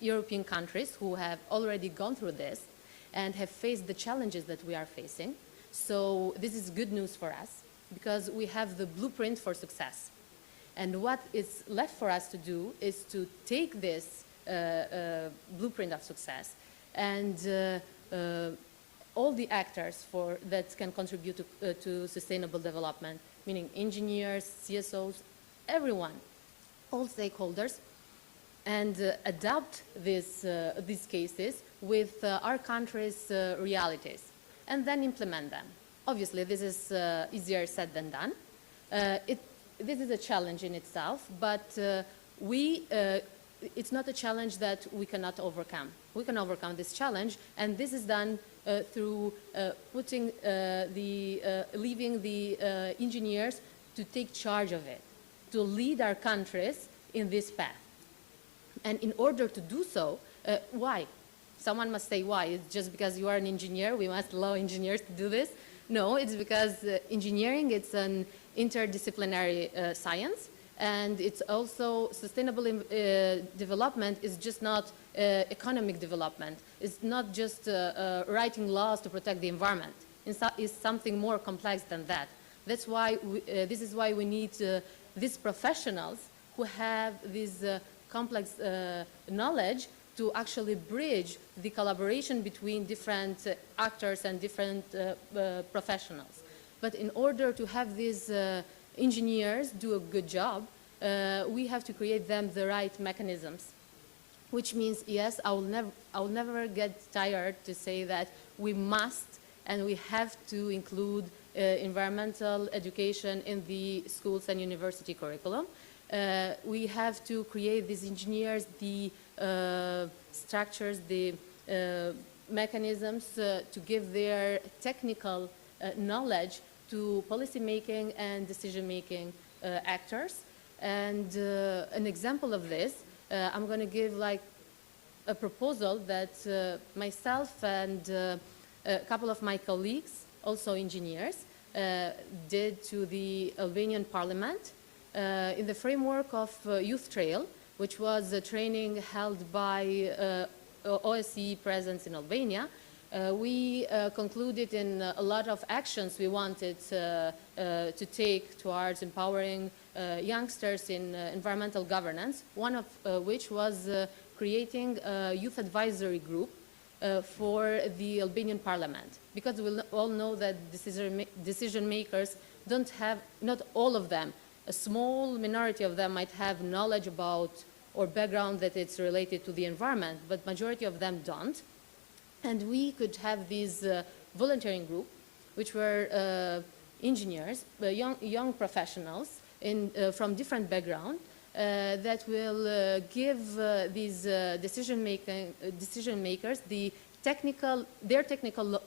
European countries who have already gone through this and have faced the challenges that we are facing. So this is good news for us, because we have the blueprint for success. And what is left for us to do is to take this blueprint of success and all the actors that can contribute to sustainable development, meaning engineers, CSOs, everyone, all stakeholders, and adapt these cases with our country's realities, and then implement them. Obviously, this is easier said than done. This is a challenge in itself, but it's not a challenge that we cannot overcome. We can overcome this challenge, and this is done through leaving the engineers to take charge of it, to lead our countries in this path. And in order to do so, why? Someone must say why. It's just because you are an engineer, we must allow engineers to do this? No, it's because engineering, it's an interdisciplinary science, and it's also sustainable development is just not economic development. It's not just writing laws to protect the environment. It's something more complex than that. That's why this is why we need these professionals who have this complex knowledge to actually bridge the collaboration between different actors and different professionals. But in order to have these engineers do a good job, we have to create them the right mechanisms. Which means, yes, I will never get tired to say that we must and we have to include environmental education in the schools and university curriculum. We have to create these engineers, the structures, the mechanisms to give their technical knowledge to policymaking and decision-making actors. And an example of this, I'm going to give like a proposal that myself and a couple of my colleagues, also engineers, did to the Albanian parliament in the framework of Youth Trail, which was a training held by OSCE presence in Albania. We concluded in a lot of actions we wanted to take towards empowering youngsters in environmental governance, one of which was creating a youth advisory group for the Albanian parliament. Because we all know that decision makers don't have, not all of them, a small minority of them might have knowledge about or background that it's related to the environment, but majority of them don't. And we could have this volunteering group, which were engineers, young professionals from different backgrounds that will give these decision makers their technical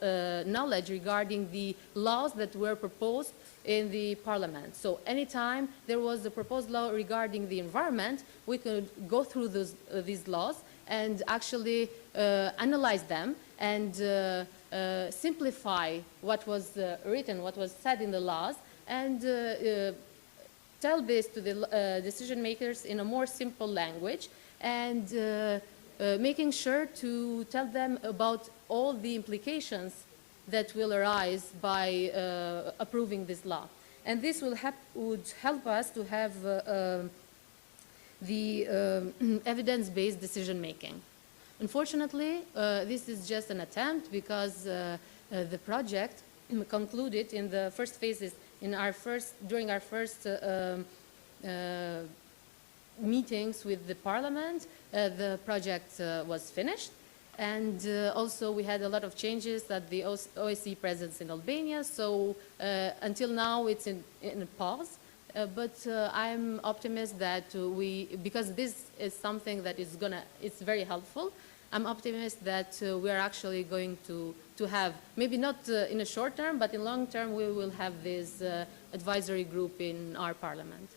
knowledge regarding the laws that were proposed in the parliament. So anytime there was a proposed law regarding the environment, we could go through these laws and actually analyze them and simplify what was written, what was said in the laws, and tell this to the decision makers in a more simple language, and making sure to tell them about all the implications that will arise by approving this law. And this would help us to have the evidence-based decision making. Unfortunately, this is just an attempt because the project concluded in the first phases during our first meetings with the parliament. The project was finished, and also we had a lot of changes at the OSCE presence in Albania, so until now it's in a pause. But I'm optimistic that because this is something that it's very helpful, I'm optimistic that we are actually going to have, maybe not in a short term, but in long term, we will have this advisory group in our parliament.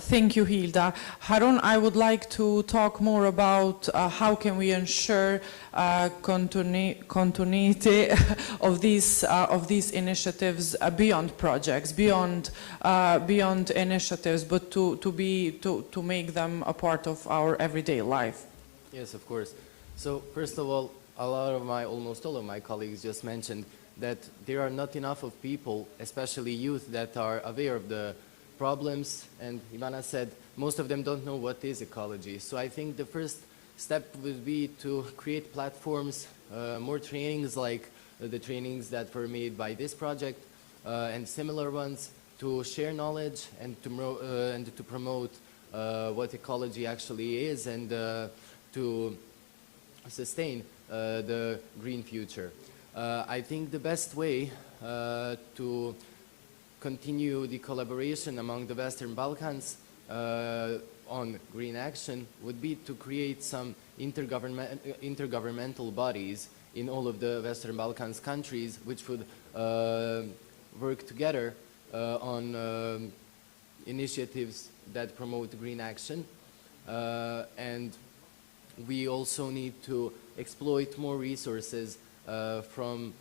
Thank you, Hilda. Harun, I would like to talk more about how can we ensure continuity of these initiatives beyond projects, beyond initiatives, but to make them a part of our everyday life. Yes, of course. So first of all, almost all of my colleagues just mentioned that there are not enough of people, especially youth, that are aware of the problems, and Ivana said most of them don't know what is ecology. So I think the first step would be to create platforms, more trainings like the trainings that were made by this project and similar ones, to share knowledge and to promote what ecology actually is, and to sustain the green future. I think the best way to continue the collaboration among the Western Balkans on green action would be to create some intergovernmental bodies in all of the Western Balkans countries, which would work together on initiatives that promote green action. And we also need to exploit more resources from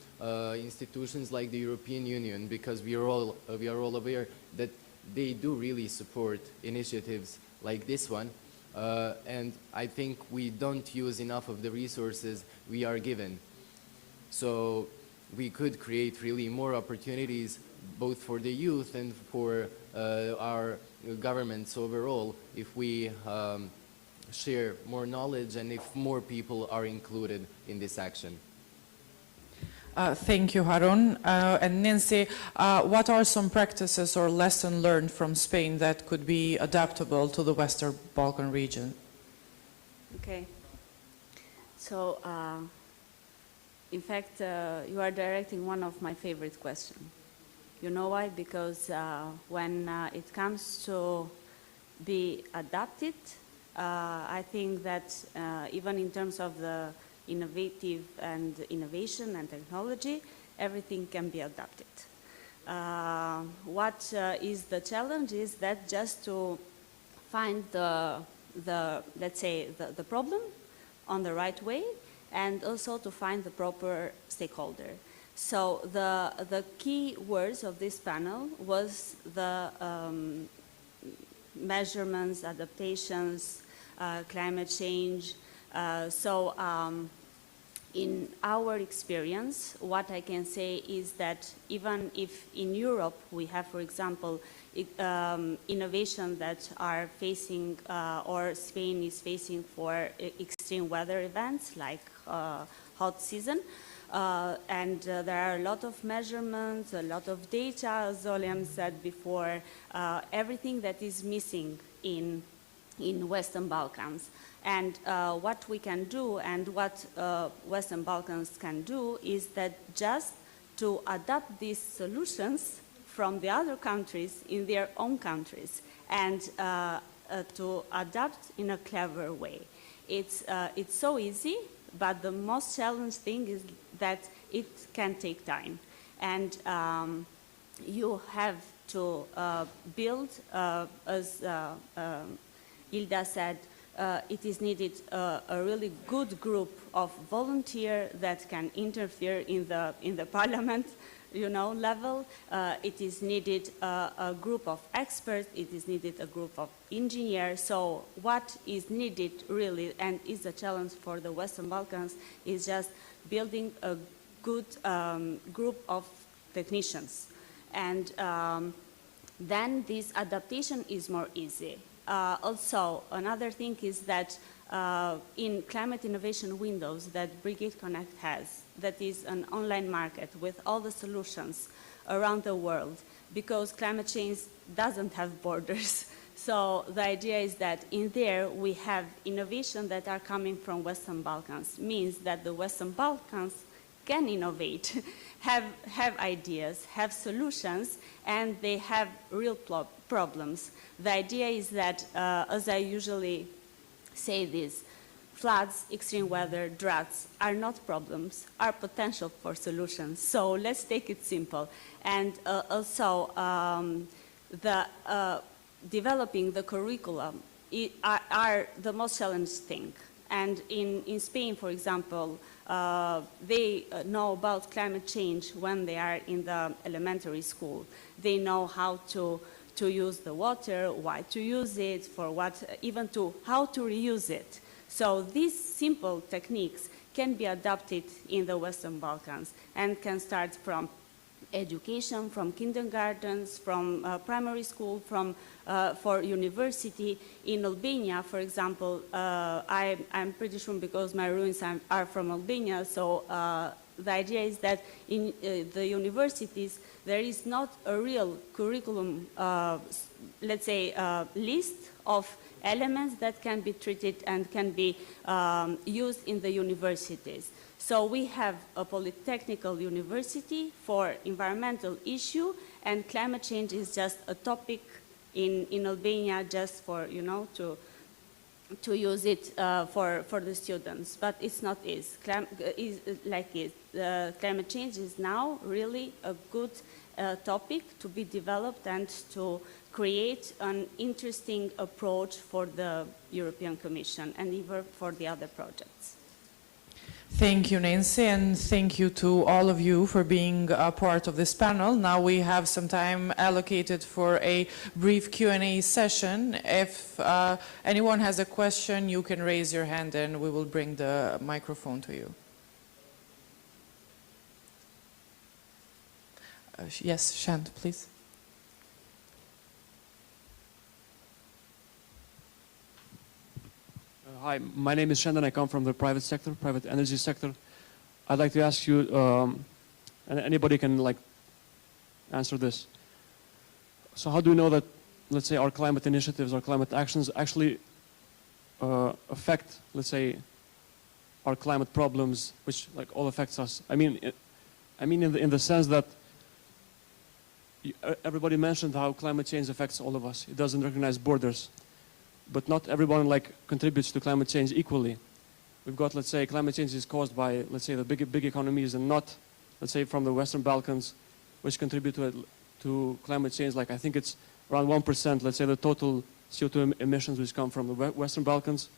institutions like the European Union, because we are all aware that they do really support initiatives like this one, and I think we don't use enough of the resources we are given. So we could create really more opportunities both for the youth and for our governments overall if we share more knowledge and if more people are included in this action. Thank you, Harun. And Nancy, what are some practices or lessons learned from Spain that could be adaptable to the Western Balkan region? Okay. So, in fact, you are directing one of my favorite questions. You know why? Because when it comes to be adapted, I think that even in terms of the innovative and innovation and technology, everything can be adapted. What is the challenge is that just to find let's say, the problem on the right way, and also to find the proper stakeholder. So the key words of this panel was the measurements, adaptations, climate change. In our experience, what I can say is that even if in Europe we have, for example, innovation that are facing, or Spain is facing for extreme weather events like hot season, and there are a lot of measurements, a lot of data, as Oliam said before, everything that is missing in Western Balkans. And what we can do, and what Western Balkans can do, is that just to adapt these solutions from the other countries in their own countries, and to adapt in a clever way. It's so easy, but the most challenging thing is that it can take time. And you have to build, as Hilda said, it is needed a really good group of volunteers that can interfere in the parliament, level. It is needed a group of experts. It is needed a group of engineers. So what is needed really, and is a challenge for the Western Balkans, is just building a good group of technicians. And then this adaptation is more easy. Also, another thing is that in Climate Innovation Windows that Brigade Connect has, that is an online market with all the solutions around the world, because climate change doesn't have borders. So the idea is that in there we have innovation that are coming from Western Balkans, means that the Western Balkans can innovate, have ideas, have solutions, and they have real problems. The idea is that, as I usually say this, floods, extreme weather, droughts are not problems, are potential for solutions. So let's take it simple. And also, developing the curriculum are the most challenging thing. And in Spain, for example, they know about climate change when they are in the elementary school. They know how to use the water, why to use it, for what, even to how to reuse it. So these simple techniques can be adapted in the Western Balkans and can start from education, from kindergartens, from primary school, for university. In Albania, for example, I'm pretty sure because my roots are from Albania, so the idea is that in the universities there is not a real curriculum, let's say, list of elements that can be treated and can be used in the universities. So we have a polytechnical university for environmental issue, and climate change is just a topic in Albania, just for, to use it for the students. But it's not climate change is now really a good topic to be developed and to create an interesting approach for the European Commission and even for the other projects. Thank you, Nancy, and thank you to all of you for being a part of this panel. Now we have some time allocated for a brief Q&A session. If anyone has a question, you can raise your hand and we will bring the microphone to you. Yes, Shant, please. Hi, my name is Shandan. I come from the private sector, private energy sector. I'd like to ask you, and anybody can answer this. So how do we know that, let's say, our climate initiatives, our climate actions actually affect, let's say, our climate problems, which all affects us? I mean in the sense that everybody mentioned how climate change affects all of us. It doesn't recognize borders. But not everyone contributes to climate change equally. we've got, let's say, climate change is caused by, let's say, the big economies and not, let's say, from the Western Balkans, which contribute to climate change. Like I think it's around 1%, let's say, the total CO2 emissions which come from the Western Balkans.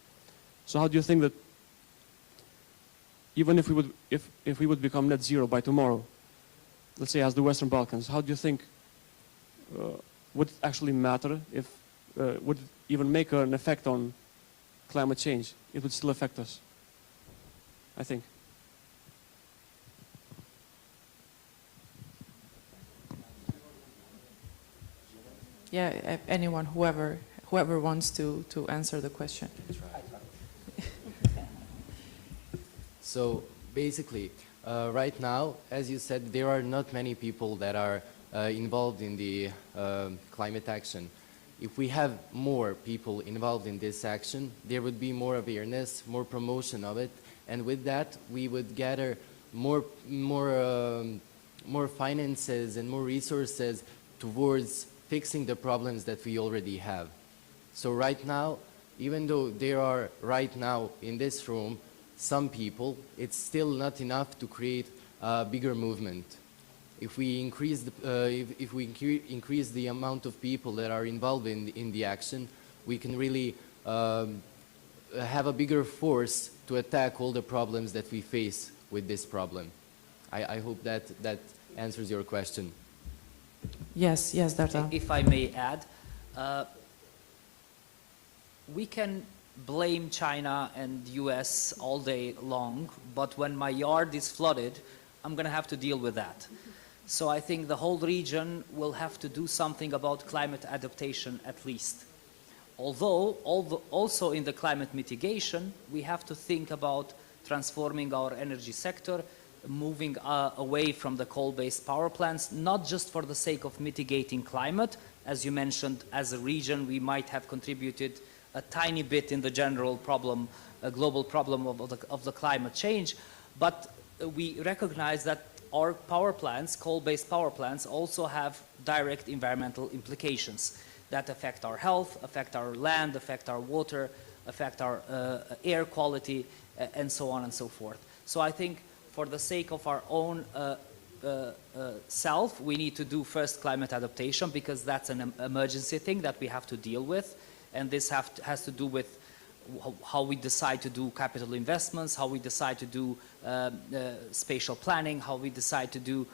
So how do you think that even if we would become net zero by tomorrow, let's say as the Western Balkans, how do you think would it actually matter if would it even make an effect on climate change? It would still affect us, I think. Yeah, anyone, whoever wants to answer the question. So basically, right now, as you said, there are not many people that are involved in the climate action. If we have more people involved in this action, there would be more awareness, more promotion of it, and with that, we would gather more finances and more resources towards fixing the problems that we already have. So right now, even though there are right now in this room some people, it's still not enough to create a bigger movement. If we increase the amount of people that are involved in the action, we can really have a bigger force to attack all the problems that we face with this problem. I hope that answers your question. Yes, Darta. If I may add, we can blame China and US all day long, but when my yard is flooded, I'm going to have to deal with that. So I think the whole region will have to do something about climate adaptation at least. Although, also in the climate mitigation, we have to think about transforming our energy sector, moving away from the coal-based power plants, not just for the sake of mitigating climate. As you mentioned, as a region, we might have contributed a tiny bit in the general problem, a global problem of the climate change, but we recognize that our power plants, coal-based power plants, also have direct environmental implications that affect our health, affect our land, affect our water, affect our air quality, and so on and so forth. So I think for the sake of our own self, we need to do first climate adaptation, because that's an emergency thing that we have to deal with. And this has to do with how we decide to do capital investments, how we decide to do spatial planning, how we decide to do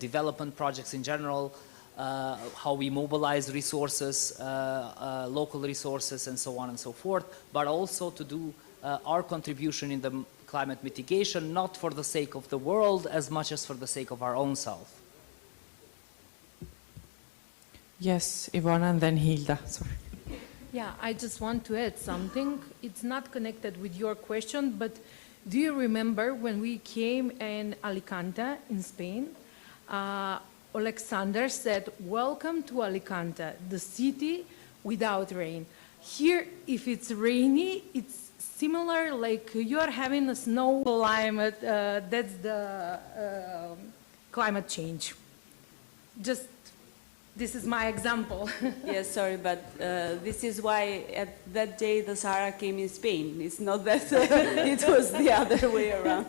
development projects in general, how we mobilize resources, local resources, and so on and so forth, but also to do our contribution in the climate mitigation, not for the sake of the world as much as for the sake of our own self. Yes, Ivana, and then Hilda. Sorry. Yeah, I just want to add something. It's not connected with your question, but do you remember when we came in Alicante, in Spain? Alexander said, "Welcome to Alicante, the city without rain." Here, if it's rainy, it's similar, like you are having a snow climate. That's the climate change. Just, this is my example. Yes, sorry, but this is why at that day the Sahara came in Spain. It's not that it was the other way around.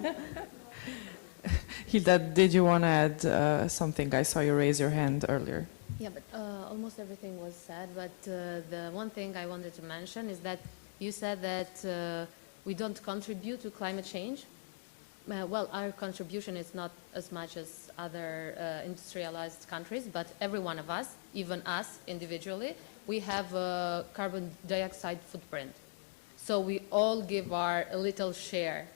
Hilda, did you want to add something? I saw you raise your hand earlier. Yeah, but almost everything was said, but the one thing I wanted to mention is that you said that we don't contribute to climate change. Well, our contribution is not as much as other industrialized countries, but every one of us, even us individually, we have a carbon dioxide footprint. So we all give our little share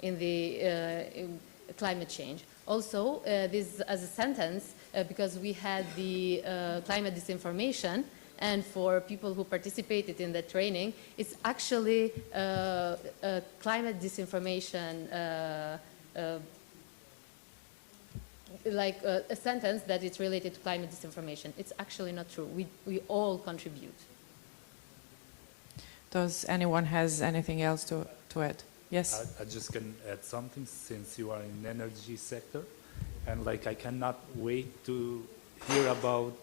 in the climate change. Also, this as a sentence, because we had the climate disinformation, and for people who participated in the training, it's actually climate disinformation, like a sentence that is related to climate disinformation. It's actually not true. We all contribute. Does anyone has anything else to add? Yes? I just can add something, since you are in the energy sector, and like I cannot wait to hear about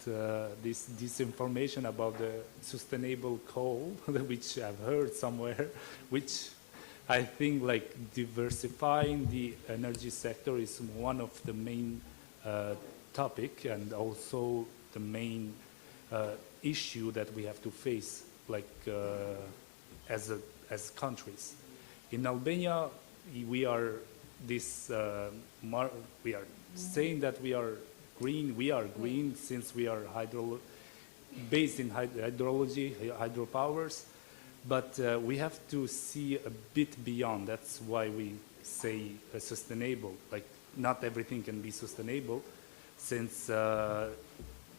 this disinformation about the sustainable coal, which I've heard somewhere, which I think like diversifying the energy sector is one of the main topic and also the main issue that we have to face like as countries. In Albania, we are this we are saying that we are green. We are green since we are based in hydrology, hydropowers, but we have to see a bit beyond. That's why we say sustainable. Like not everything can be sustainable, since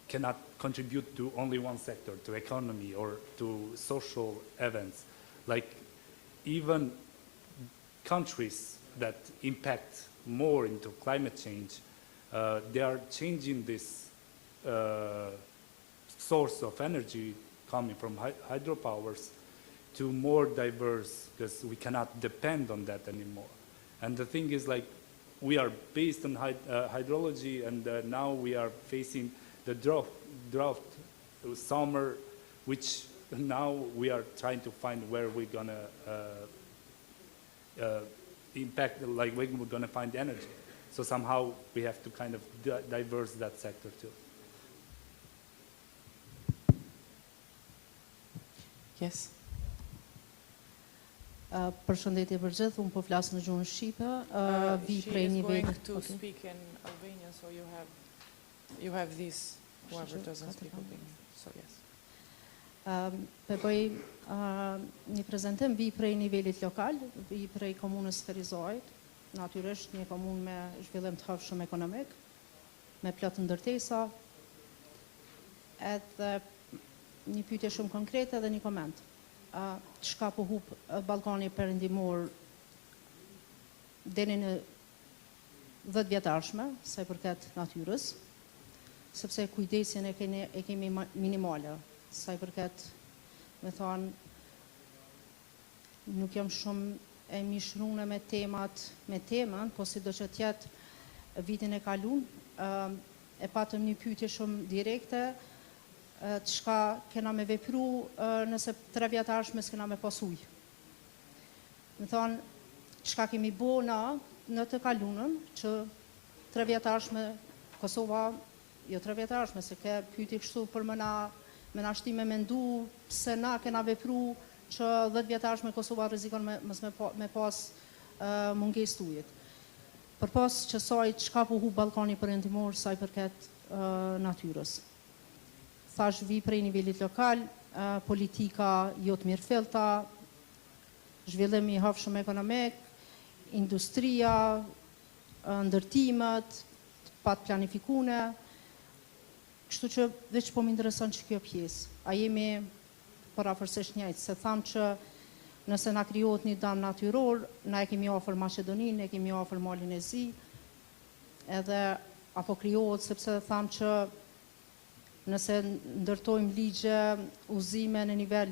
cannot contribute to only one sector, to economy or to social events. Like even countries that impact more into climate change, they are changing this source of energy coming from hydropowers to more diverse, because we cannot depend on that anymore. And the thing is, like, we are based on hydrology, and now we are facing the drought summer, which now we are trying to find where we're gonna impact, like where we're gonna find energy. So somehow we have to kind of diverse that sector too. Yes. Përshëndetje për gjithë, unë po flas në gjuhën shqipe, vi She prej is going nivelit. to Okay. speak in Albanian, so you have this, whoever doesn't speak Albanian. So yes. Po bëj një prezantim, vi prej nivelit lokal, vi prej komunës Ferizajt, natyrisht një komunë me zhvillim të hapshëm ekonomik, me plot ndërtesa, edhe një pyetje shumë konkrete dhe një koment. Çka po hub Ballkani Perëndimor deri në 10 vjetarshme, sa i përket natyrës, sepse kujdesin e kemi minimale, sa i përket, me thonë, nuk jam shumë e mishrune me temën, po si do që tjetë vitin e kalun, e patëm një pyetje shumë direkte, çka kena me vepru nëse 3 vjetarshme s'kena me pasuj. Me thonë, çka kemi bo na në të kalunën, që 3 vjetarshme Kosova, jo 3 vjetarshme, se ke pyetje kështu për me na shtime me ndu, pse na kena vepru që 10 vjetarshme Kosova rrezikon me pas mungesë të ujit. Përpas kësaj, çka po hu Ballkani Perëndimor sa i përket natyrës. Thash vi prej nivelit lokal, politika jo të mirëfillta, zhvillim i hapshëm ekonomik, industria, ndërtimet, pat planifikune, kështu që veç po më intereson që kjo pjesë. A jemi parafërsisht njëjtë, se thamë që nëse na krijohet një dam natyror, na e kemi afër Maqedoninë, e kemi afër Malin e Zi, edhe apo krijohet sepse thamë që nëse ndërtojmë ligje uzime në nivel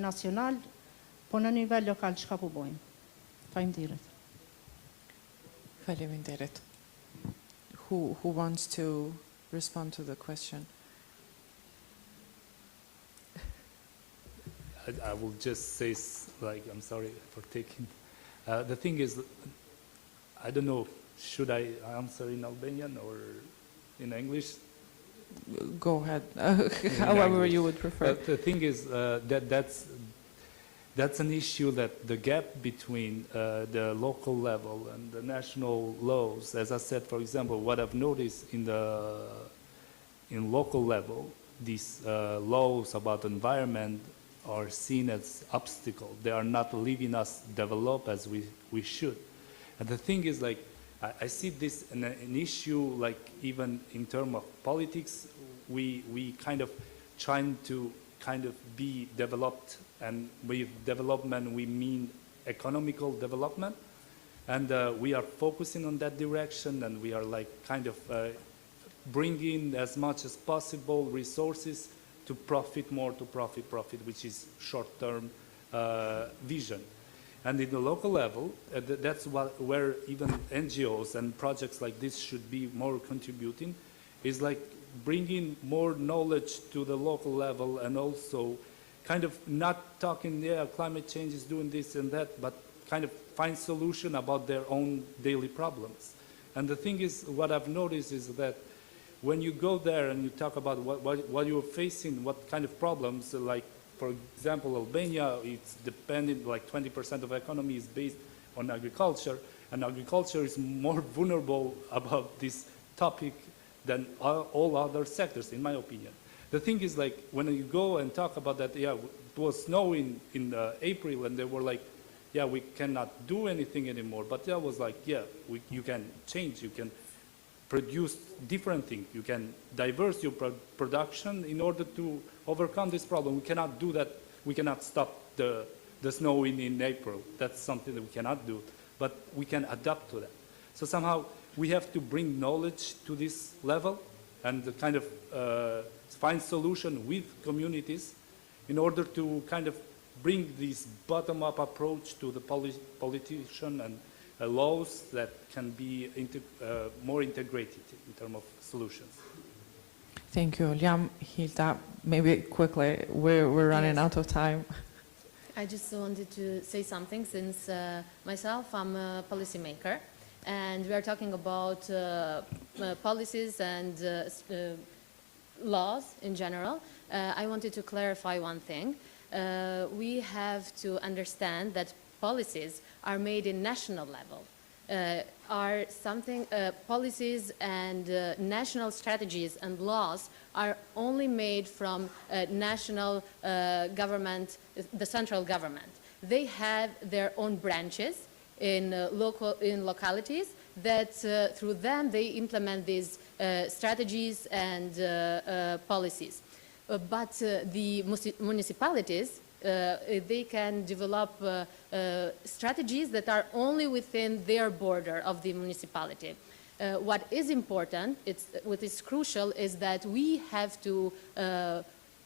nacional, po në nivel lokal çka po bojmë? Faleminderit. Faleminderit. Who wants to respond to the question? I will just say, like, I'm sorry for taking. The thing is, I don't know, should I answer in Albanian or in English? Go ahead, however you would prefer. But the thing is that's an issue, that the gap between the local level and the national laws. As I said, for example, what I've noticed in local level, these laws about environment are seen as obstacle. They are not letting us develop as we should. And the thing is, like, I see this an issue, like, even in terms of politics, we kind of trying to kind of be developed, and with development we mean economical development, and we are focusing on that direction, and we are like kind of bringing as much as possible resources to profit more, to profit, which is short-term vision. And in the local level, that's where even NGOs and projects like this should be more contributing, is like bringing more knowledge to the local level, and also kind of not talking, yeah, climate change is doing this and that, but kind of find solution about their own daily problems. And the thing is, what I've noticed is that when you go there and you talk about what you're facing, what kind of problems, like, for example, Albania, it's dependent, like 20% of economy is based on agriculture, and agriculture is more vulnerable about this topic than all other sectors, in my opinion. The thing is, like, when you go and talk about that, yeah, it was snowing in April, and they were like, yeah, we cannot do anything anymore. But that was like, yeah, you can change, you can produce different things, you can diverse your production in order to overcome this problem. We cannot do that, we cannot stop the snowing in April. That's something that we cannot do, but we can adapt to that. So somehow we have to bring knowledge to this level and kind of find solution with communities in order to kind of bring this bottom-up approach to the politician and laws that can be more integrated in terms of solutions. Thank you, Liam. Hilda, maybe quickly, we're running out of time. I just wanted to say something since myself, I'm a policymaker, and we are talking about policies and laws in general. I wanted to clarify one thing. We have to understand that policies are made in national level. Policies and national strategies and laws are only made from national government, the central government. They have their own branches in localities that through them they implement these strategies and policies. But the municipalities, they can develop strategies that are only within their border of the municipality. What is important, what is crucial, is that we have to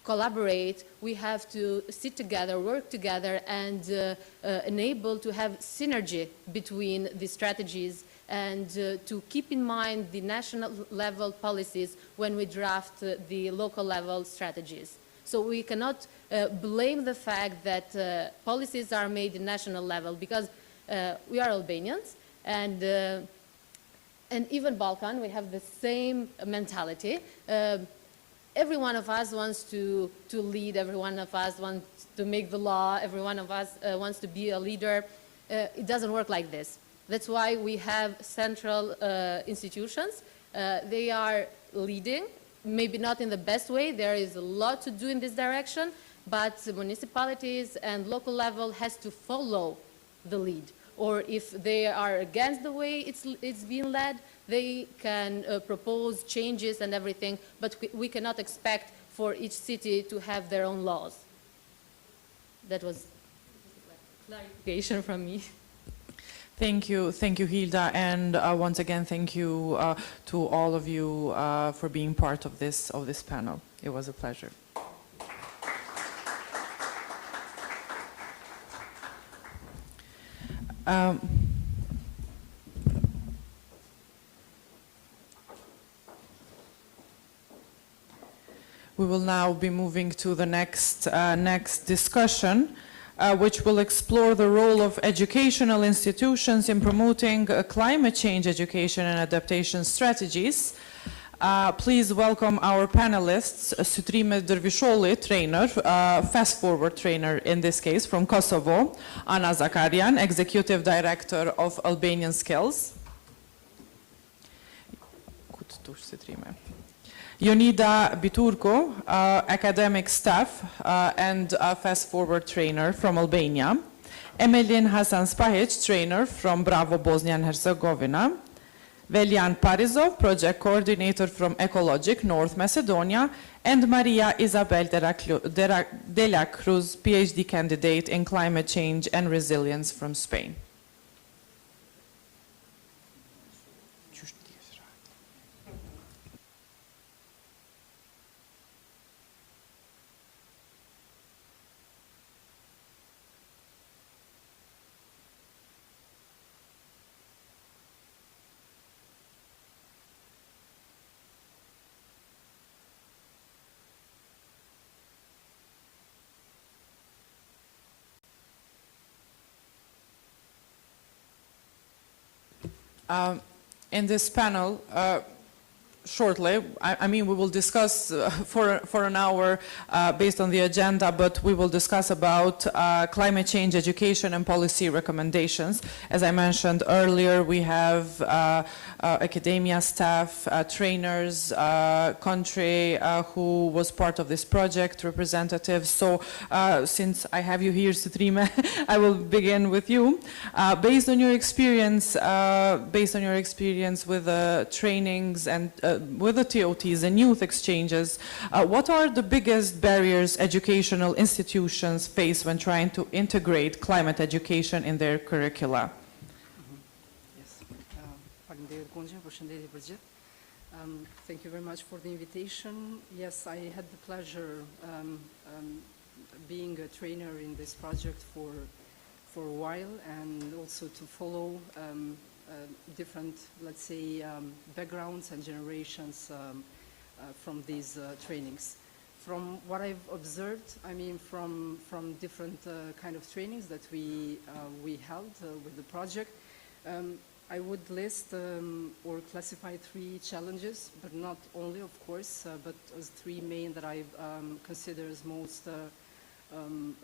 collaborate, we have to sit together, work together, and enable to have synergy between the strategies and to keep in mind the national level policies when we draft the local level strategies. So we cannot blame the fact that policies are made in national level, because we are Albanians, and even Balkan, we have the same mentality. Every one of us wants to lead, every one of us wants to make the law, every one of us wants to be a leader. It doesn't work like this. That's why we have central institutions. They are leading, maybe not in the best way. There is a lot to do in this direction, but the municipalities and local level has to follow the lead. Or if they are against the way it's being led, they can propose changes and everything, but we cannot expect for each city to have their own laws. That was clarification from me. Thank you, Hilda, and once again, thank you to all of you for being part of this panel. It was a pleasure. We will now be moving to the next discussion, which will explore the role of educational institutions in promoting climate change education and adaptation strategies. Please welcome our panelists, Sutrime Dervisholi, trainer, Fast Forward trainer in this case, from Kosovo, Ana Zakarian, Executive Director of Albanian Skills, Jonida Biturko, academic staff and Fast Forward trainer from Albania, Emelin Hasan Spahic, trainer from Bravo, Bosnia and Herzegovina, Veljan Parizov, project coordinator from Ecologic, North Macedonia, and Maria Isabel de la Cruz, PhD candidate in climate change and resilience from Spain. In this panel, shortly, I mean, we will discuss for an hour based on the agenda, but we will discuss about climate change education and policy recommendations. As I mentioned earlier, we have academia staff, trainers, country who was part of this project, representatives. So since I have you here, Sutrime, I will begin with you. Based on your experience with trainings and with the TOTs and youth exchanges, what are the biggest barriers educational institutions face when trying to integrate climate education in their curricula? Thank you very much for the invitation. Yes, I had the pleasure being a trainer in this project for a while, and also to follow different, let's say, backgrounds and generations from these trainings. From what I've observed, I mean, from different kind of trainings that we held with the project, I would list or classify 3 challenges, but not only, of course, but as 3 main that I consider as most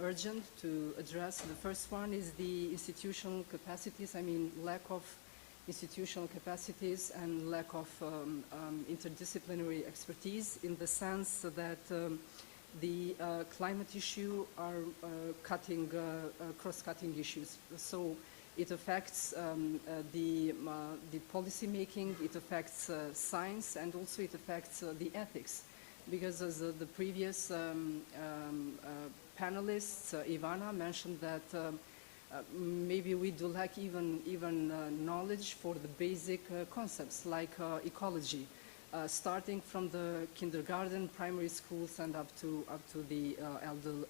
urgent to address. The first one is the institutional capacities, I mean, lack of institutional capacities and lack of interdisciplinary expertise, in the sense that the climate issue are cross-cutting issues. So it affects the policy making, it affects science, and also it affects the ethics. Because as the previous panelists, Ivana mentioned that maybe we do lack even knowledge for the basic concepts like ecology, starting from the kindergarten, primary schools, and up to the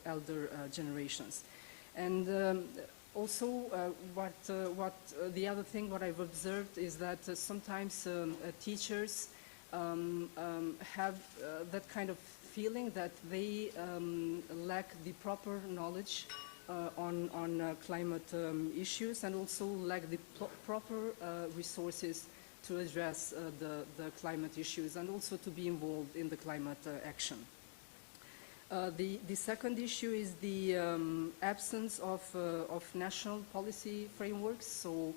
elder generations. And also, what the other thing what I've observed is that sometimes teachers have that kind of feeling that they lack the proper knowledge on climate issues, and also lack the proper resources to address the climate issues, and also to be involved in the climate action. The second issue is the absence of national policy frameworks. So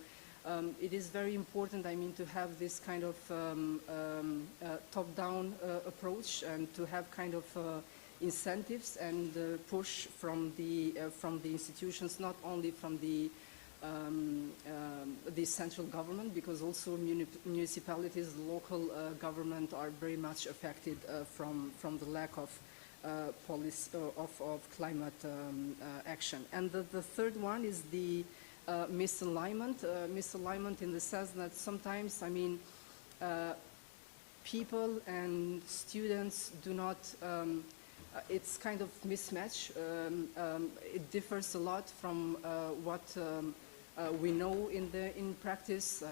it is very important, I mean, to have this kind of top-down approach, and to have kind of incentives and push from the institutions, not only from the central government, because also municipalities, local government are very much affected from the lack of policy of climate action. And the third one is the misalignment in the sense that sometimes, I mean, people and students do not, it's kind of mismatch. It differs a lot from what we know in practice,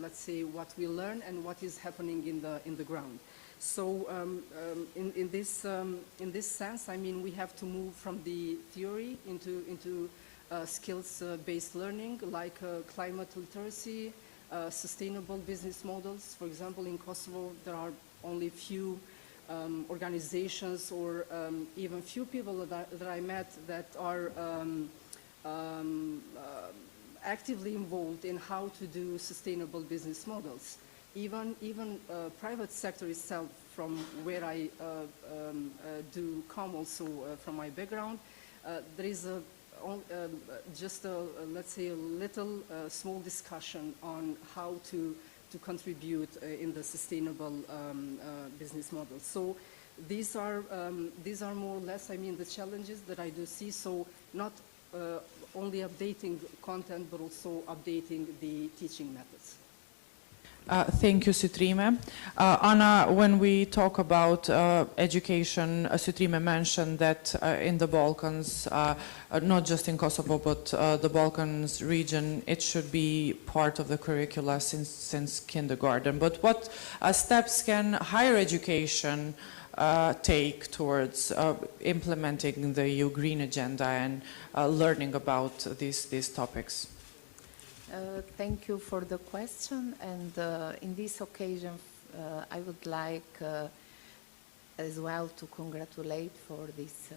let's say what we learn and what is happening in the ground. So in this sense, I mean, we have to move from the theory into skills-based learning, like climate literacy, sustainable business models. For example, in Kosovo, there are only few organizations or even few people that I met that are actively involved in how to do sustainable business models. Even private sector itself, from where I do come also from my background, there is just let's say a little small discussion on how to contribute in the sustainable business model. So these are more or less, I mean, the challenges that I do see. So not only updating content, but also updating the teaching methods. Thank you, Sutrime. Anna, when we talk about education, Sutrime mentioned that in the Balkans, not just in Kosovo, but the Balkans region, it should be part of the curricula since kindergarten. But what steps can higher education take towards implementing the EU Green Agenda and learning about these topics? Thank you for the question, and in this occasion I would like as well to congratulate for this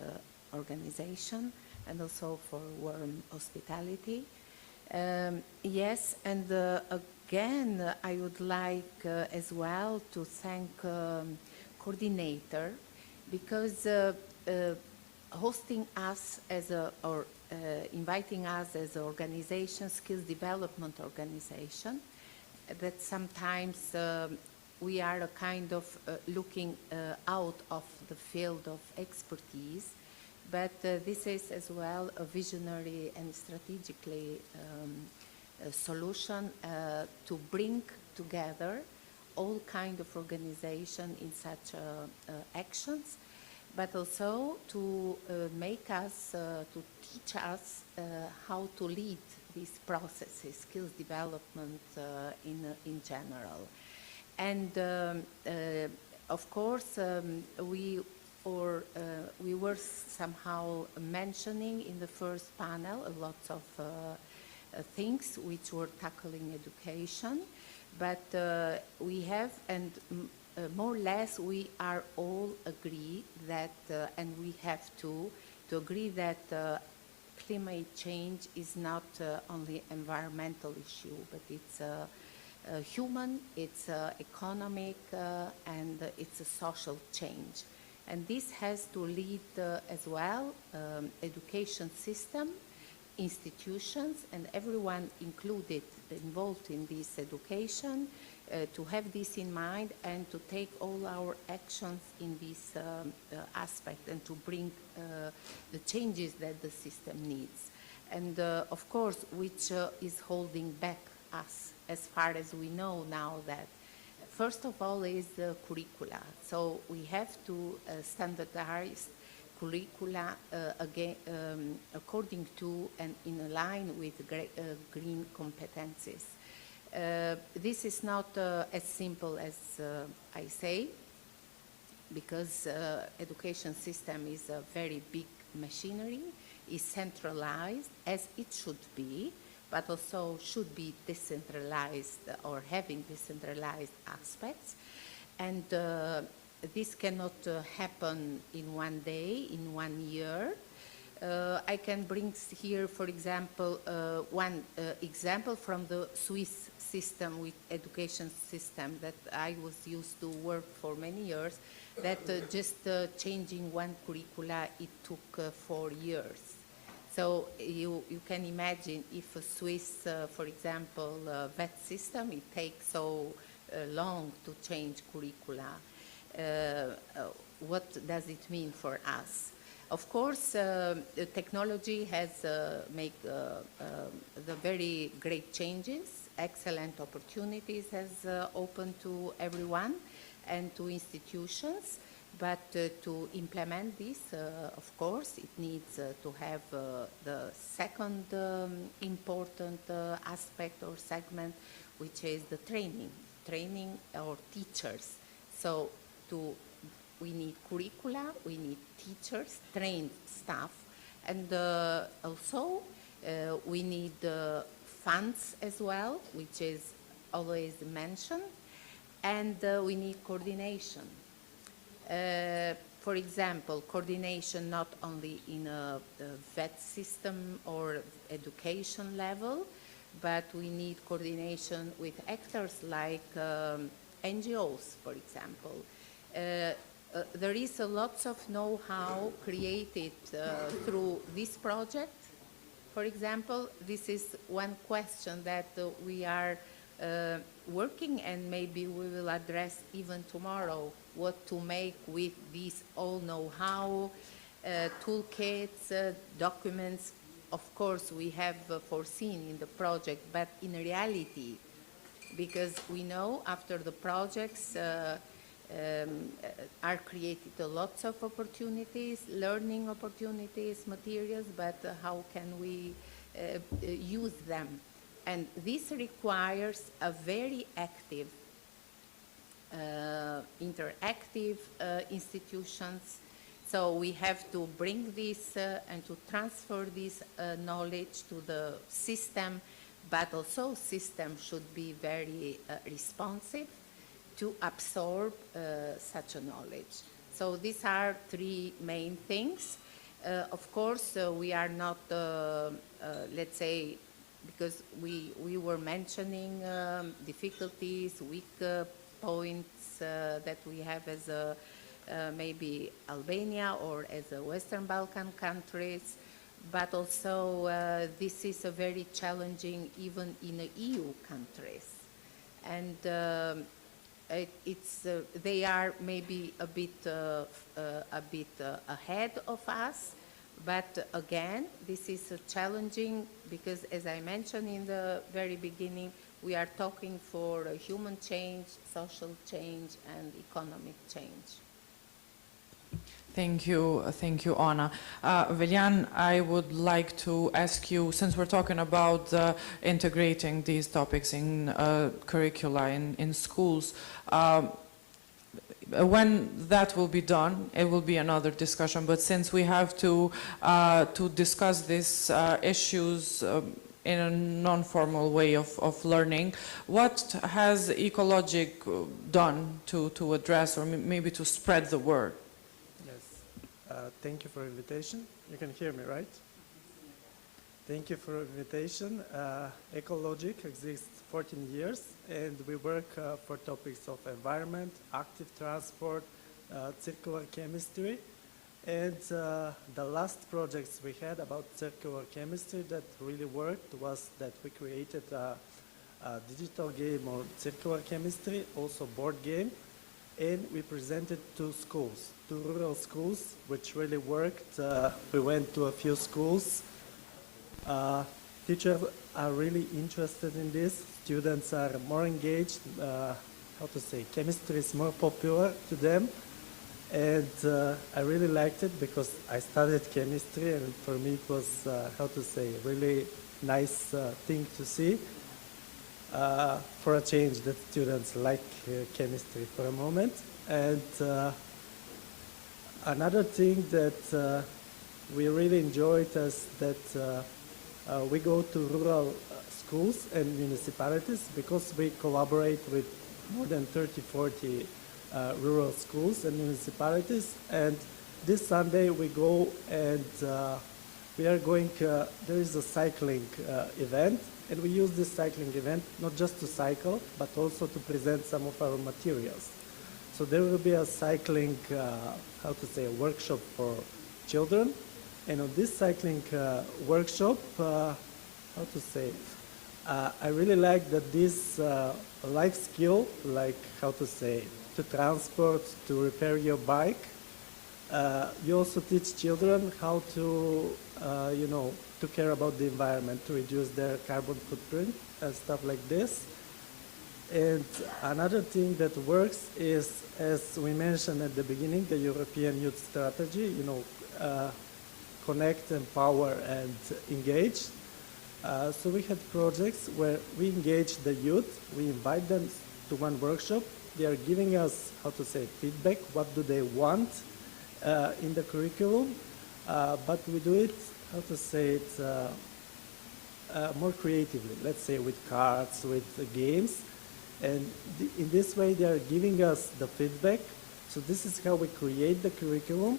organization and also for warm hospitality. Yes, and again I would like as well to thank coordinator, because hosting us as a, or inviting us as an organization, skills development organization, that sometimes we are a kind of looking out of the field of expertise, but this is as well a visionary and strategically a solution to bring together all kind of organization in such actions, but also to make us, to teach us how to lead these processes, skills development in general. And of course, we were somehow mentioning in the first panel a lot of things which were tackling education, but we have, and more or less we are all agree that, and we have to agree that climate change is not only environmental issue, but it's human, it's economic, and it's a social change. And this has to lead as well education system, institutions, and everyone included, involved in this education, to have this in mind and to take all our actions in this aspect and to bring the changes that the system needs. And of course, which is holding back us, as far as we know now, that first of all is the curricula. So we have to standardize curricula again, according to and in line with green competencies. This is not as simple as I say, because education system is a very big machinery, is centralized as it should be, but also should be decentralized or having decentralized aspects. And this cannot happen in one day, in 1 year. I can bring here, for example, one example from the Swiss system, with education system that I was used to work for many years, that just changing one curricula, it took 4 years. So you can imagine if a Swiss, for example, vet system, it takes so long to change curricula. What does it mean for us? Of course, technology has made the very great changes, excellent opportunities has opened to everyone and to institutions, but to implement this, of course, it needs to have the second important aspect or segment, which is the training our teachers. So we need curricula, we need teachers, trained staff, and also we need funds as well, which is always mentioned, and we need coordination. For example, coordination not only in a vet system or education level, but we need coordination with actors like NGOs, for example. There is a lot of know-how created through this project. For example, this is one question that we are working, and maybe we will address even tomorrow, what to make with this all know-how, toolkits, documents. Of course, we have foreseen in the project, but in reality, because we know after the projects are created lots of opportunities, learning opportunities, materials, but how can we use them? And this requires a very active, interactive institutions. So we have to bring this and to transfer this knowledge to the system, but also system should be very responsive to absorb such a knowledge. So these are three main things. Of course, we are not, let's say, because we were mentioning difficulties, weak points that we have as maybe Albania or as a Western Balkan countries, but also this is a very challenging even in the EU countries. And they are maybe a bit ahead of us, but again, this is challenging because, as I mentioned in the very beginning, we are talking for human change, social change, and economic change. Thank you, Anna. Veljan, I would like to ask you, since we're talking about integrating these topics in curricula in schools, when that will be done, it will be another discussion. But since we have to discuss these issues in a non-formal way of learning, what has Ecologic done to address or maybe to spread the word? Thank you for invitation. You can hear me, right? Thank you for invitation. Ecologic exists 14 years, and we work for topics of environment, active transport, circular chemistry. And the last projects we had about circular chemistry that really worked was that we created a digital game on circular chemistry, also board game, and we presented to schools, to rural schools, which really worked. We went to a few schools. Teachers are really interested in this. Students are more engaged. Chemistry is more popular to them. And I really liked it because I studied chemistry, and for me it was, really nice thing to see. For a change, that students like chemistry for a moment. And another thing that we really enjoyed is that we go to rural schools and municipalities because we collaborate with more than 30, 40 rural schools and municipalities. And this Sunday we go and we are going, there is a cycling event. And we use this cycling event not just to cycle, but also to present some of our materials. So there will be a cycling, a workshop for children. And on this cycling workshop, I really like that this life skill, like to transport, to repair your bike, you also teach children how to, to care about the environment, to reduce their carbon footprint and stuff like this. And another thing that works is, as we mentioned at the beginning, the European Youth Strategy, connect, empower, and engage. So we had projects where we engage the youth, we invite them to one workshop. They are giving us, feedback, what do they want in the curriculum, but we do it, more creatively, let's say with cards, with games. And in this way, they are giving us the feedback. So this is how we create the curriculum.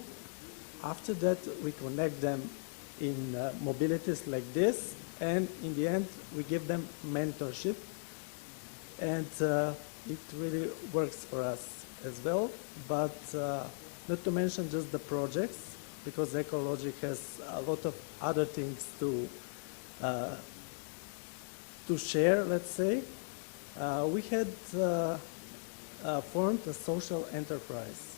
After that, we connect them in mobilities like this. And in the end, we give them mentorship. And it really works for us as well. But not to mention just the projects, because Ecologic has a lot of other things to share, let's say. We had formed a social enterprise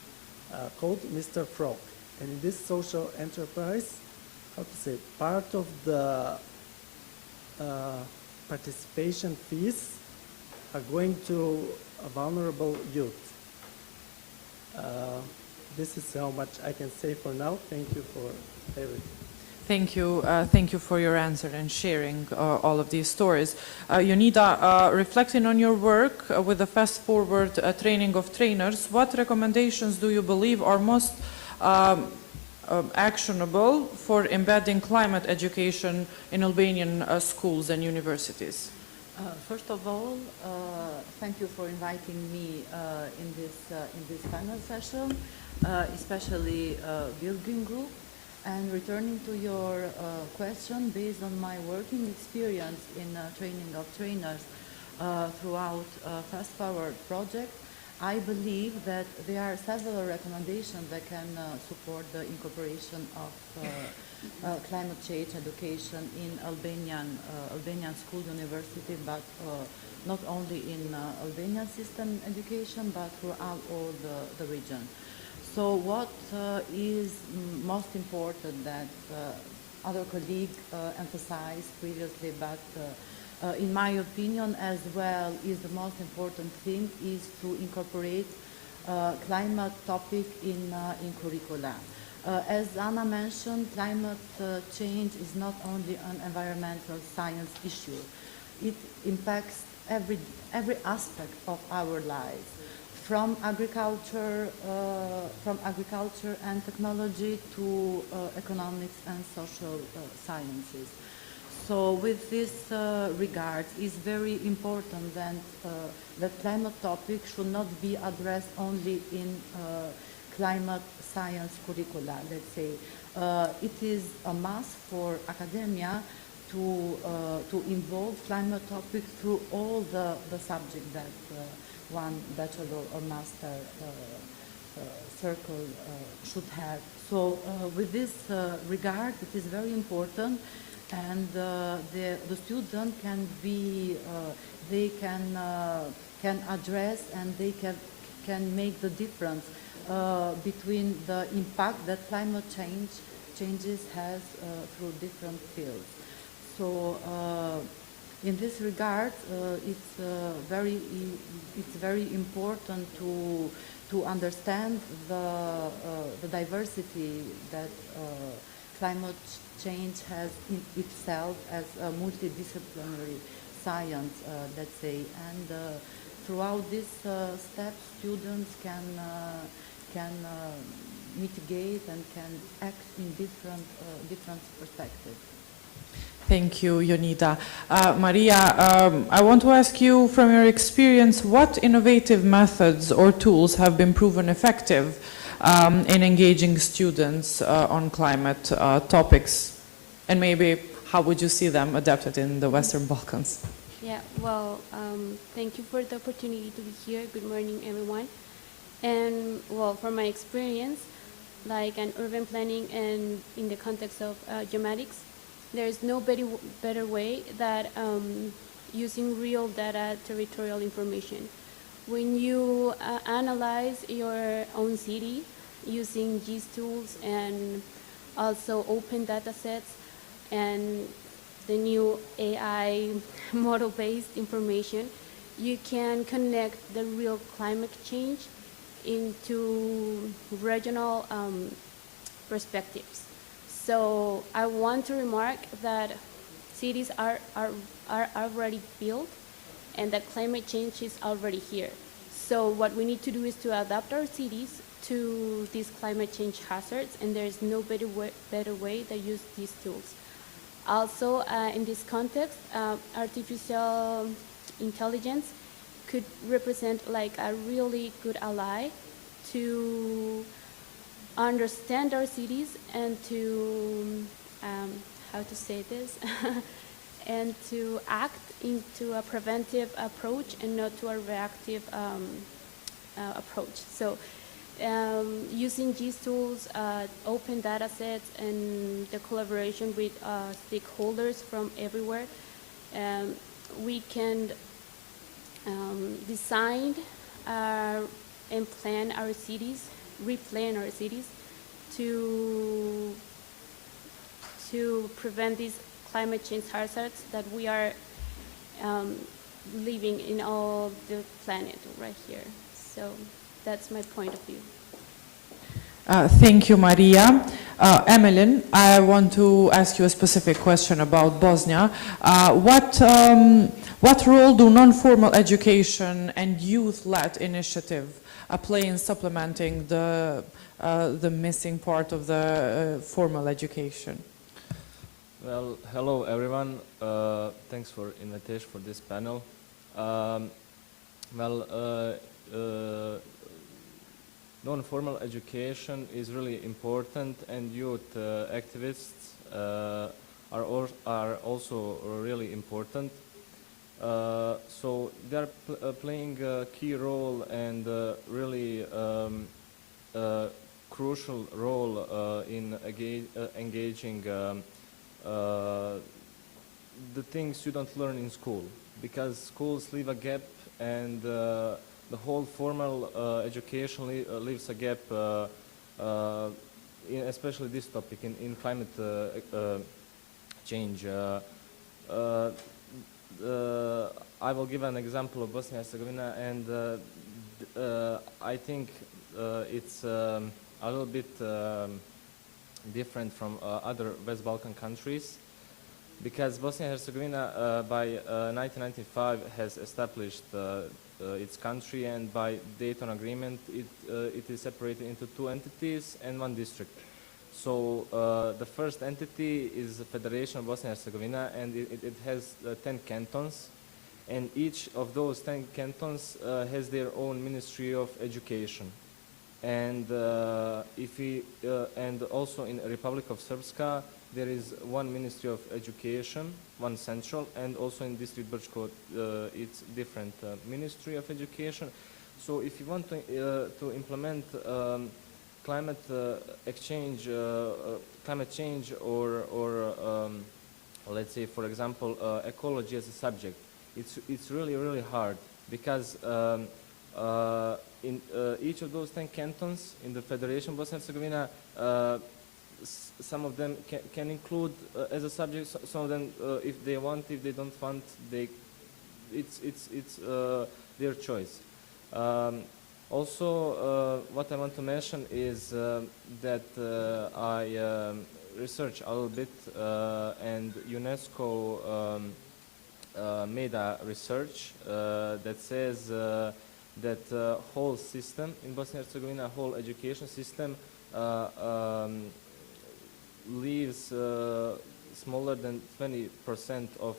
called Mr. Frog. And in this social enterprise, part of the participation fees are going to a vulnerable youth. This is how much I can say for now. Thank you for everything. Thank you for your answer and sharing all of these stories. Jonida, reflecting on your work with the Fast Forward training of trainers, what recommendations do you believe are most actionable for embedding climate education in Albanian schools and universities? First of all, thank you for inviting me in this panel session, especially Building Group. And returning to your question, based on my working experience in training of trainers throughout Fast Forward project, I believe that there are several recommendations that can support the incorporation of climate change education in Albanian school university, but not only in Albanian system education, but throughout all the region. So what is most important that other colleagues emphasized previously, but in my opinion as well, is the most important thing is to incorporate climate topic in curricula. As Anna mentioned, climate change is not only an environmental science issue. It impacts every aspect of our lives, from agriculture and technology to economics and social sciences. So with this regard, it's very important that the climate topic should not be addressed only in climate science curricula, let's say. It is a must for academia to involve climate topic through all the subjects that one bachelor or master circle should have. So with this regard, it is very important, and the student can be, they can address and they can make the difference between the impact that climate changes has through different fields. So in this regard, it's very important to understand the diversity that climate change has in itself as a multidisciplinary science, let's say, and throughout this step, students can mitigate and can act in different perspectives. Thank you, Jonida. Maria, I want to ask you, from your experience, what innovative methods or tools have been proven effective in engaging students on climate topics? And maybe how would you see them adapted in the Western Balkans? Yeah, well, thank you for the opportunity to be here. Good morning, everyone. And, well, from my experience, like in urban planning and in the context of geomatics, there is no better way than using real data, territorial information. When you analyze your own city using GIS tools and also open data sets and the new AI model-based information, you can connect the real climate change into regional perspectives. So I want to remark that cities are already built and that climate change is already here. So what we need to do is to adapt our cities to these climate change hazards, and there is no better way to use these tools. Also, in this context, artificial intelligence could represent like a really good ally to understand our cities and to, how to say this, and to act into a preventive approach and not to a reactive approach. So using these tools, open data sets, and the collaboration with stakeholders from everywhere, we can design and plan our cities, replan our cities to prevent these climate change hazards that we are living in all the planet right here. So that's my point of view. Thank you, Maria. Emelin, I want to ask you a specific question about Bosnia. What role do non-formal education and youth-led initiative play in supplementing the the missing part of the formal education? Well, hello everyone. Thanks for invitation for this panel. Non-formal education is really important, and youth activists are also really important. So they are playing a key role and really crucial role in engaging the things you don't learn in school, because schools leave a gap, and the whole formal education leaves a gap, especially this topic in climate change. I will give an example of Bosnia and Herzegovina, and I think it's a little bit different from other West Balkan countries, because Bosnia and Herzegovina by 1995 has established its country, and by Dayton Agreement it is separated into two entities and one district. So the first entity is the Federation of Bosnia and Herzegovina, and it has 10 cantons, and each of those 10 cantons has their own Ministry of Education. And and also in Republic of Srpska there is one Ministry of Education, one central, and also in District Brčko it's different Ministry of Education. So if you want to implement climate exchange, climate change, or let's say, for example, ecology as a subject, it's really hard, because in each of those 10 cantons in the Federation of Bosnia and Herzegovina, some of them can include as a subject, some of them if they want, if they don't want, it's their choice. Also, what I want to mention is that I researched a little bit, and UNESCO made a research that says that whole system in Bosnia and Herzegovina, whole education system, leaves smaller than 20% of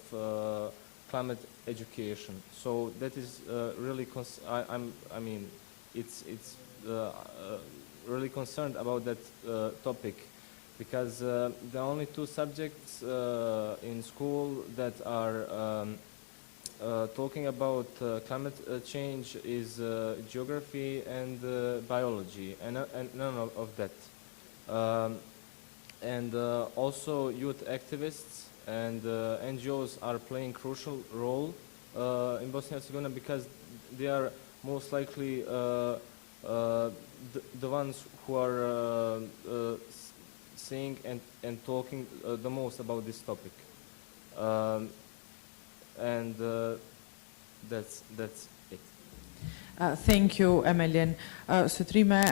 climate education. So that is really, I mean, it's really concerned about that topic, because the only two subjects in school that are talking about climate change is geography and biology, and none of that. And also youth activists and NGOs are playing crucial role in Bosnia and Herzegovina, because they are most likely the ones who are saying and talking the most about this topic. And that's it. Thank you, Emelian. Sutrime,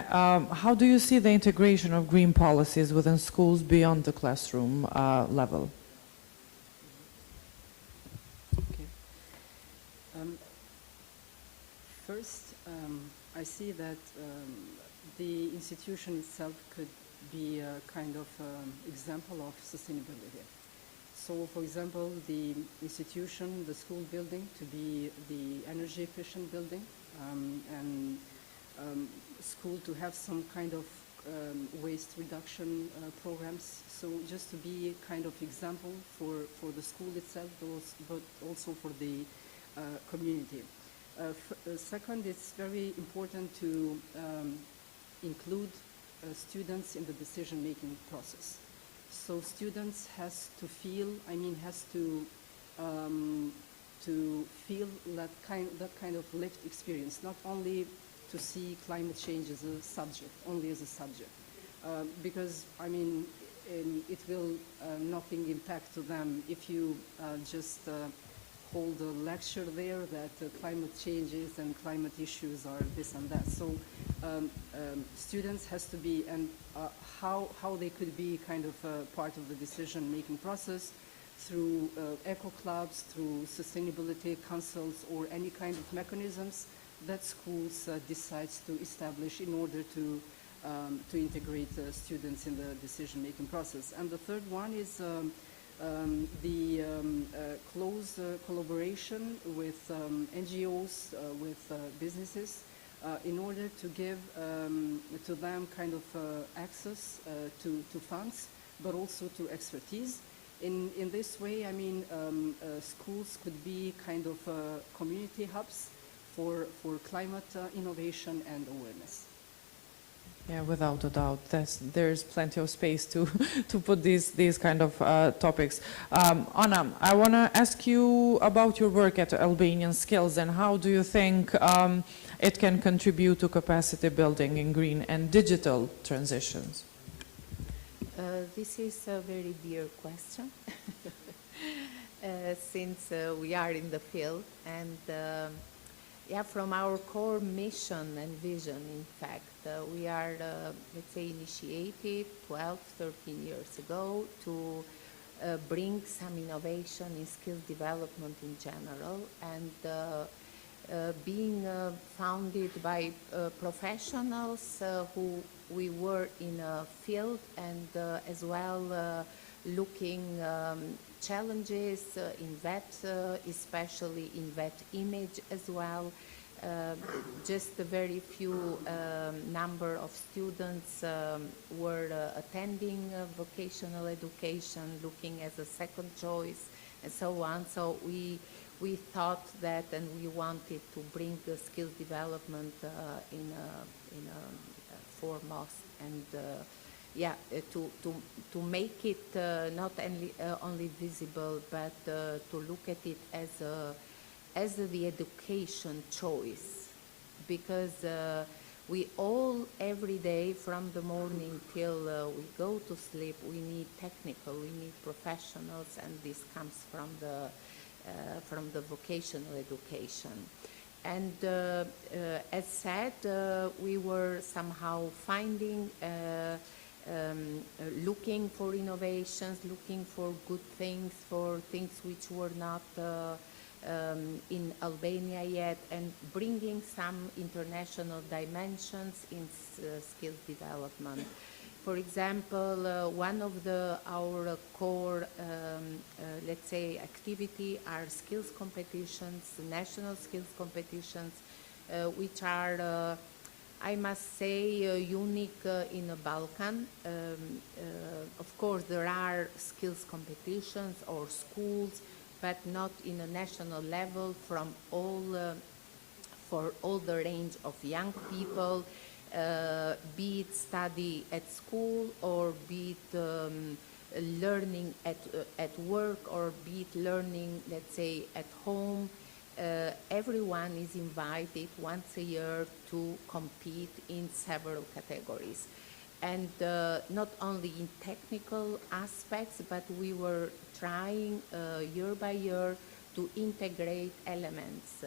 how do you see the integration of green policies within schools beyond the classroom level? Okay. First, I see that the institution itself could be a kind of example of sustainability. So, for example, the institution, the school building, to be the energy efficient building, and school to have some kind of waste reduction programs. So just to be a kind of example for the school itself, but also for the community. Second, it's very important to include students in the decision-making process. So students has to feel, has to feel that kind of lived experience, not only to see climate change as a subject, only as a subject, because it will nothing impact to them if you just hold a lecture there that climate changes and climate issues are this and that. So students has to be, and how they could be kind of part of the decision-making process through eco clubs, through sustainability councils, or any kind of mechanisms that schools decides to establish in order to to integrate students in the decision-making process. And the third one is the close collaboration with NGOs, with businesses, in order to give to them kind of access to funds, but also to expertise. In this way, I mean, schools could be kind of community hubs for climate innovation and awareness. Yeah, without a doubt, there's plenty of space to put these kind of topics. Anna, I want to ask you about your work at Albanian Skills, and how do you think it can contribute to capacity building in green and digital transitions? This is a very dear question, since we are in the field, and yeah, from our core mission and vision, in fact, we are, let's say, initiated 12, 13 years ago to bring some innovation in skills development in general, and being founded by professionals who we were in a field, and as well looking challenges in that, especially in that image as well. Just a very few number of students were attending vocational education, looking as a second choice, and so on. So we thought that, and we wanted to bring the skills development in a foremost, and yeah, to make it not only visible, but to look at it as the education choice, because we all, every day, from the morning till we go to sleep, we need technical, we need professionals, and this comes from the vocational education. And as said, we were somehow finding, looking for innovations, looking for good things, for things which were not in Albania yet, and bringing some international dimensions in skills development. For example, one of our core, let's say, activity are skills competitions, national skills competitions, which are, I must say, unique in the Balkan. Of course, there are skills competitions or schools, but not in a national level for all the range of young people, be it study at school, or be it learning at work, or be it learning, let's say, at home. Everyone is invited once a year to compete in several categories. And not only in technical aspects, but we were trying year by year to integrate elements.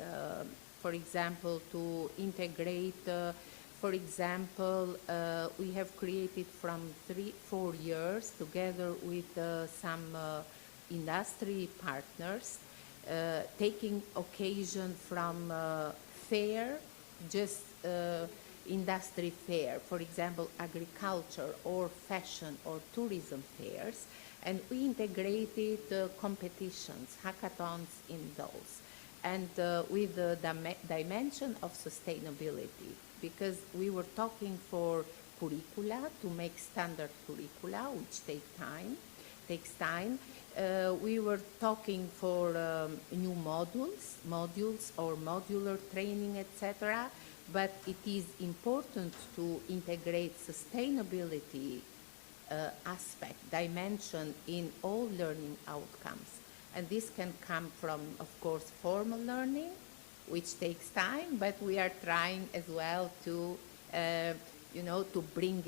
For example, to integrate, for example, we have created from 3-4 years together with some industry partners, taking occasion from fair, just industry fair, for example, agriculture or fashion or tourism fairs, and we integrated competitions, hackathons in those, and with the dimension of sustainability, because we were talking for curricula, to make standard curricula, which takes time. We were talking for new modules or modular training, etc. But it is important to integrate sustainability aspect, dimension in all learning outcomes. And this can come from, of course, formal learning, which takes time, but we are trying as well to, to bring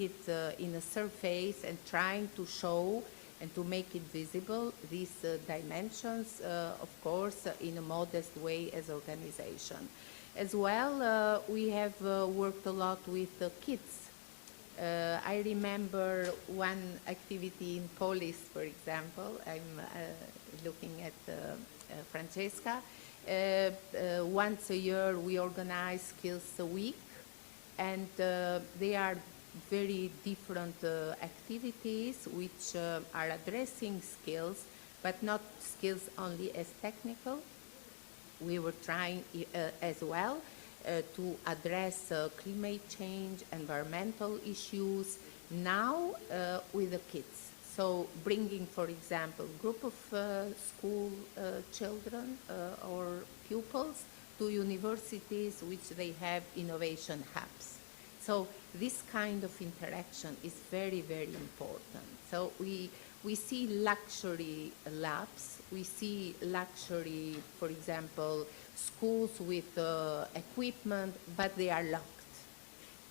it in a surface, and trying to show and to make it visible, these dimensions, of course, in a modest way as organization. As well, we have worked a lot with kids. I remember one activity in Polis, for example. I'm looking at Francesca. Once a year, we organize Skills a Week And they are very different activities which are addressing skills, but not skills only as technical. We were trying as well to address climate change, environmental issues, now with the kids. So bringing, for example, group of school children or pupils to universities which they have innovation hubs. So this kind of interaction is very, very important. So we see luxury labs, we see luxury, for example, schools with equipment, but they are locked.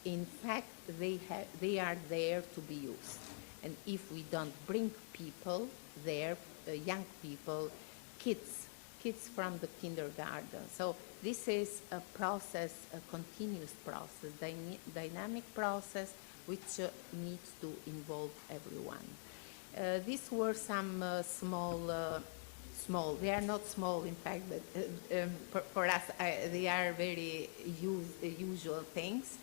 In fact, they are there to be used. And if we don't bring people there, young people, kids from the kindergarten. So this is a process, a continuous process, dynamic process, which needs to involve everyone. These were some small, they are not small in fact, but for us they are very usual things.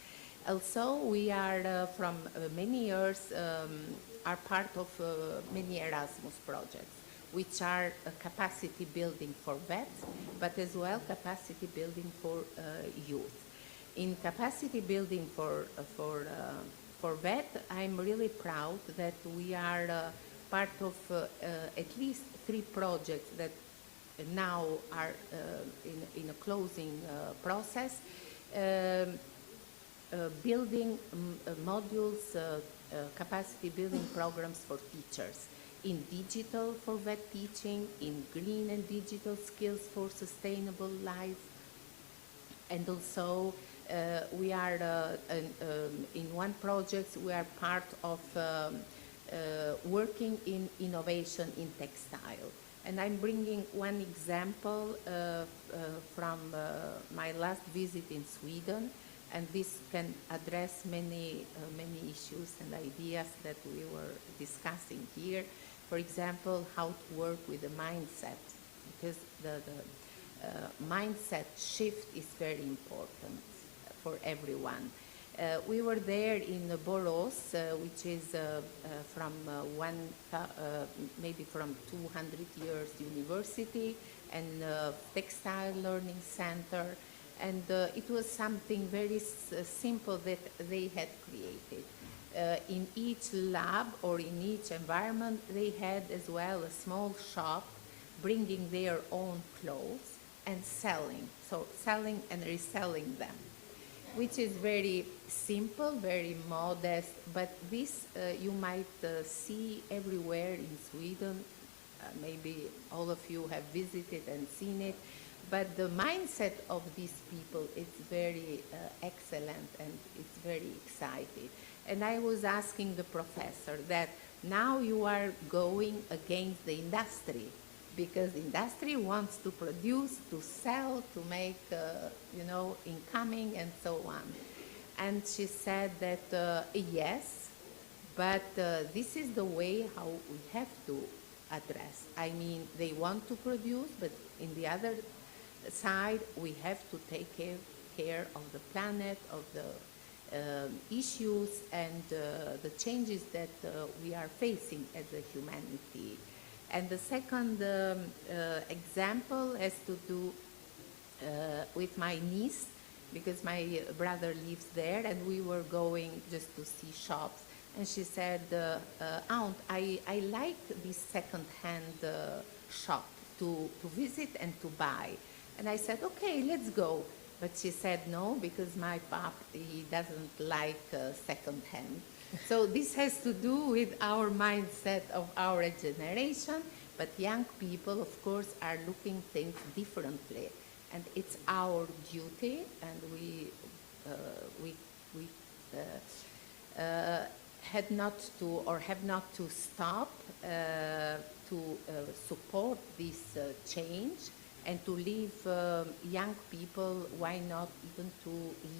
Also, we are from many years are part of many Erasmus projects, which are capacity building for vets, but as well capacity building for youth. In capacity building for vet, I'm really proud that we are part of at least 3 projects that now are in a closing process, building modules, capacity building programs for teachers, in digital for vet teaching, in green and digital skills for sustainable life, and also we are in one project, we are part of working in innovation in textile. And I'm bringing one example from my last visit in Sweden, and this can address many issues and ideas that we were discussing here. For example, how to work with the mindset, because the mindset shift is very important for everyone. We were there in Borås, which is from maybe from 200 years university and textile learning center, and it was something very simple that they had created. In each lab or in each environment, they had as well a small shop bringing their own clothes and selling, so selling and reselling them, which is very simple, very modest, but this you might see everywhere in Sweden. Maybe all of you have visited and seen it, but the mindset of these people is very excellent and it's very exciting. And I was asking the professor that now you are going against the industry, because industry wants to produce, to sell, to make, incoming and so on. And she said that, yes, but this is the way how we have to address. I mean, they want to produce, but in the other side, we have to take care of the planet, of the issues and the changes that we are facing as a humanity. And the second example has to do with my niece, because my brother lives there, and we were going just to see shops. And she said, Aunt, I like this second-hand shop to visit and to buy. And I said, okay, let's go. But she said no, because my pap, he doesn't like second-hand. So this has to do with our mindset of our generation, but young people, of course, are looking things differently. And it's our duty, and we had not to, or have not to stop to support this change and to leave young people, why not even to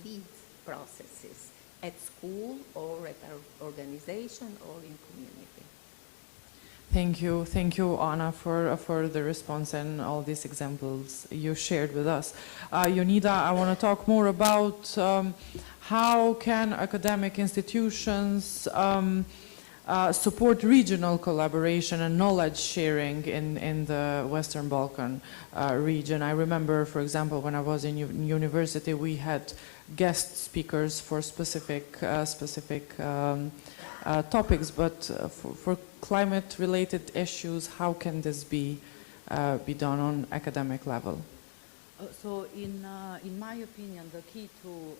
lead processes at school or at our organization or in community. Thank you, Anna, for the response and all these examples you shared with us. Jonida, I want to talk more about how can academic institutions support regional collaboration and knowledge sharing in the Western Balkan region? I remember, for example, when I was in university, we had guest speakers for specific topics, but for climate-related issues, how can this be done on academic level? So in my opinion, the key to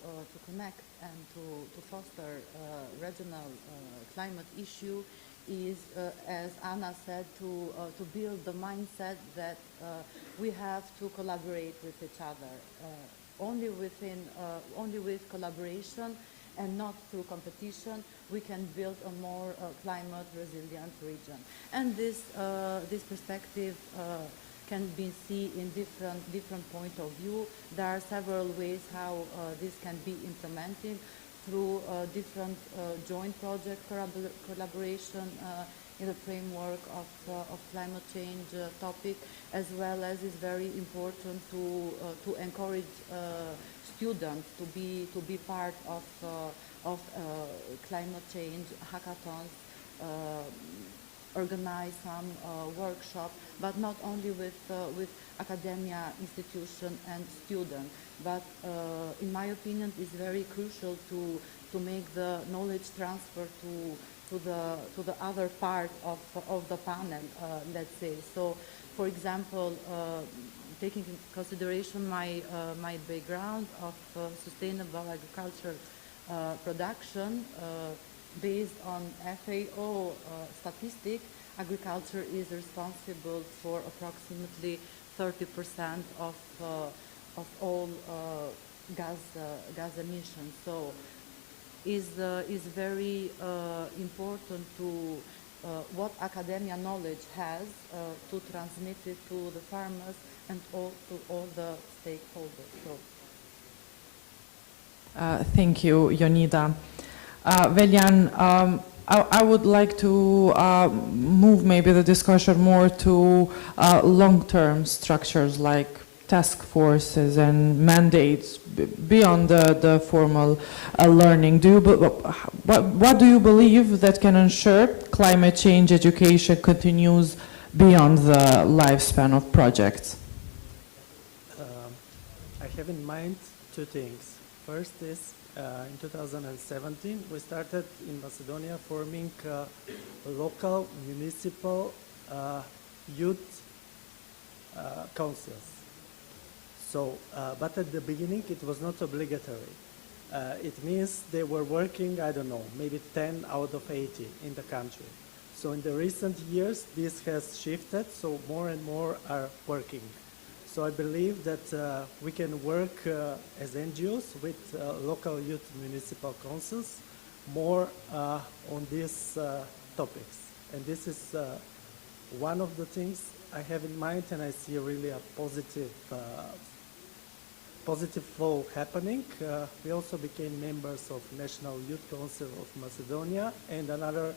connect and to foster regional climate issue is, as Anna said, to build the mindset that we have to collaborate with each other. Only with collaboration and not through competition, we can build a more climate resilient region. And this perspective can be seen in different point of view. There are several ways how this can be implemented through different joint project collaboration in the framework of climate change topic, as well as it's very important to encourage students to be part of climate change hackathons, organize some workshop, but not only with academia, institution, and student. But in my opinion, it's very crucial to make the knowledge transfer to the other part of the panel, let's say. So, for example, taking into consideration my background of sustainable agriculture production, based on FAO statistic, agriculture is responsible for approximately 30% of all gas emissions. So, is very important to what academia knowledge has to transmit it to the farmers and to all the stakeholders. So. Thank you, Jonida. Veljan, I would like to move maybe the discussion more to long-term structures like task forces and mandates beyond the formal learning. What do you believe that can ensure climate change education continues beyond the lifespan of projects? I have in mind two things. First is, in 2017, we started in Macedonia forming local municipal youth councils. So, but at the beginning it was not obligatory. It means they were working, I don't know, maybe 10 out of 80 in the country. So in the recent years this has shifted, so more and more are working. So I believe that we can work as NGOs with local youth municipal councils more on these topics. And this is one of the things I have in mind, and I see really a positive flow happening. We also became members of National Youth Council of Macedonia and another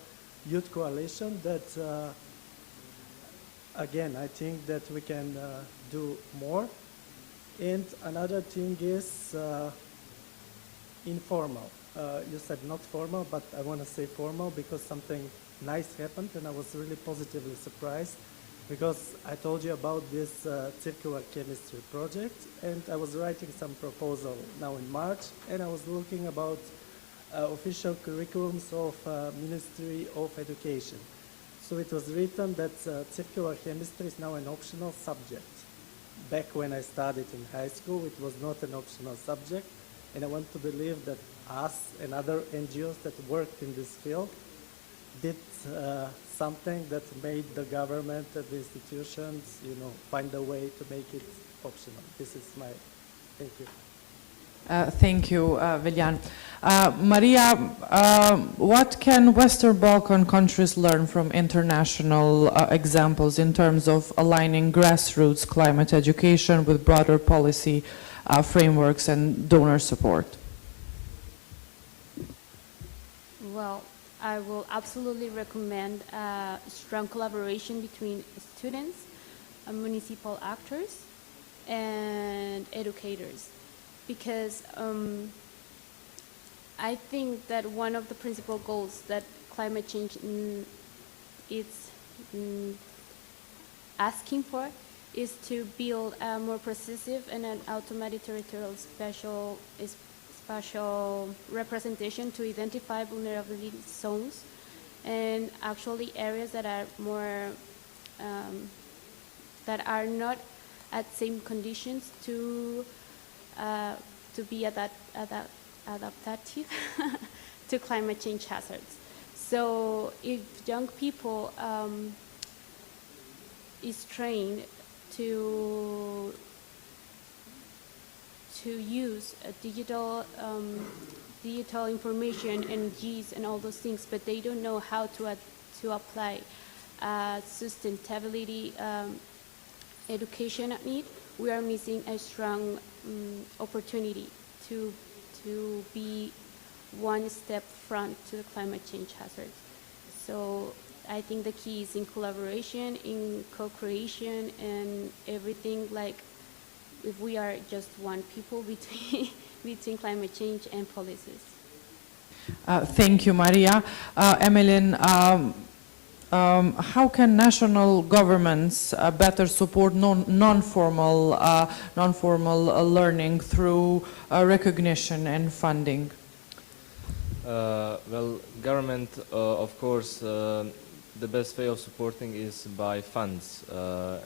youth coalition that again, I think that we can do more. And another thing is informal. You said not formal, but I want to say formal because something nice happened and I was really positively surprised because I told you about this circular chemistry project and I was writing some proposal now in March and I was looking about official curriculums of Ministry of Education. So it was written that circular chemistry is now an optional subject. Back when I studied in high school, it was not an optional subject, and I want to believe that us and other NGOs that worked in this field did something that made the government and the institutions, find a way to make it optional. This is my, thank you. Thank you, Veljan. Maria, what can Western Balkan countries learn from international examples in terms of aligning grassroots climate education with broader policy frameworks and donor support? Well, I will absolutely recommend strong collaboration between students, municipal actors, and educators. Because I think that one of the principal goals that climate change is asking for is to build a more precise and an automated territorial spatial representation to identify vulnerability zones and actually areas that are more that are not at same conditions to be adaptive to climate change hazards. So if young people is trained to use digital information and GIS and all those things, but they don't know how to apply sustainability education need, we are missing a strong opportunity to be one step front to the climate change hazards. So I think the key is in collaboration, in co-creation, and everything. Like, if we are just one people between climate change and policies. Thank you, Maria. Emmeline, how can national governments better support non-formal learning through recognition and funding? Well, government, of course, the best way of supporting is by funds,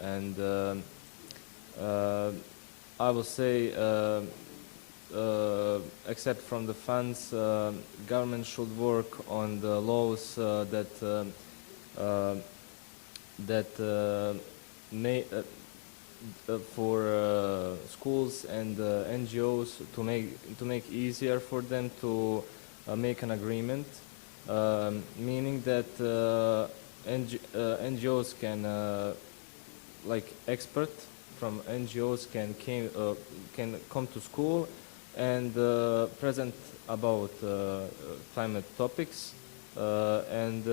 and I will say, except from the funds, government should work on the laws for schools and NGOs to make easier for them to make an agreement, meaning that NGOs can, like experts from NGOs can come to school and present about climate topics, and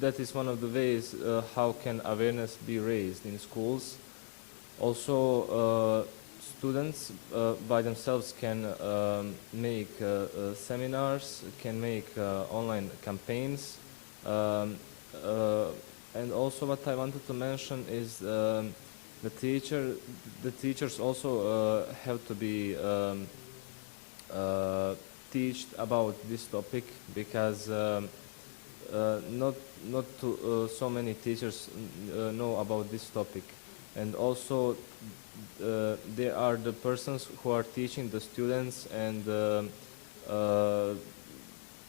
that is one of the ways how can awareness be raised in schools. Also, students by themselves can make seminars, can make online campaigns, and also what I wanted to mention is the teachers also have to be taught about this topic, because not so many teachers know about this topic, and also they are the persons who are teaching the students and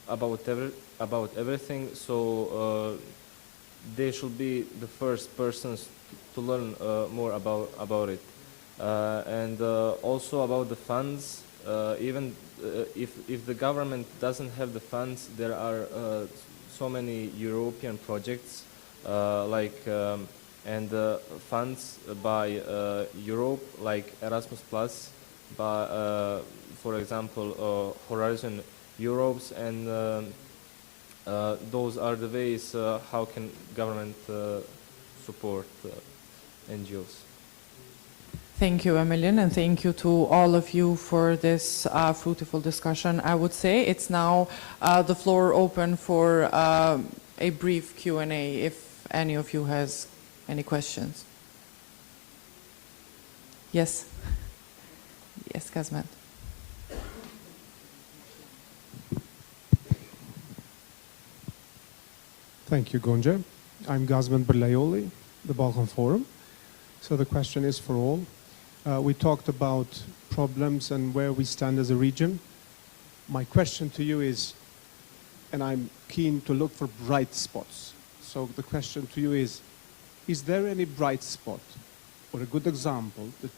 about everything. So they should be the first persons to learn more about it, and also about the funds. Even if the government doesn't have the funds, there are so many European projects and funds by Europe, like Erasmus Plus, by for example Horizon Europe's, and those are the ways how can government support NGOs. Thank you, Emmeline, and thank you to all of you for this fruitful discussion. I would say it's now the floor open for a brief Q&A if any of you has any questions. Yes. Yes, Kazmet. Thank you, Gonca. I'm Gazman Berlayoli, the Balkan Forum. So the question is for all. We talked about problems and where we stand as a region. My question to you is, and I'm keen to look for bright spots. So the question to you is there any bright spot or a good example that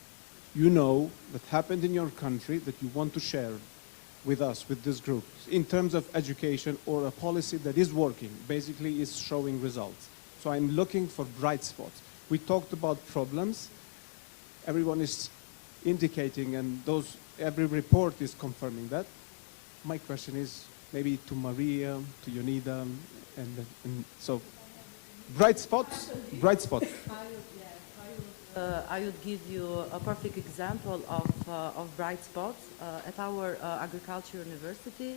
you know that happened in your country that you want to share with us, with this group, in terms of education, or a policy that is working, basically is showing results? So I'm looking for bright spots. We talked about problems. Everyone is indicating, and every report is confirming that. My question is maybe to Maria, to Yonida, and so bright spots. Bright spots. I would give you a perfect example of bright spots. At our agriculture university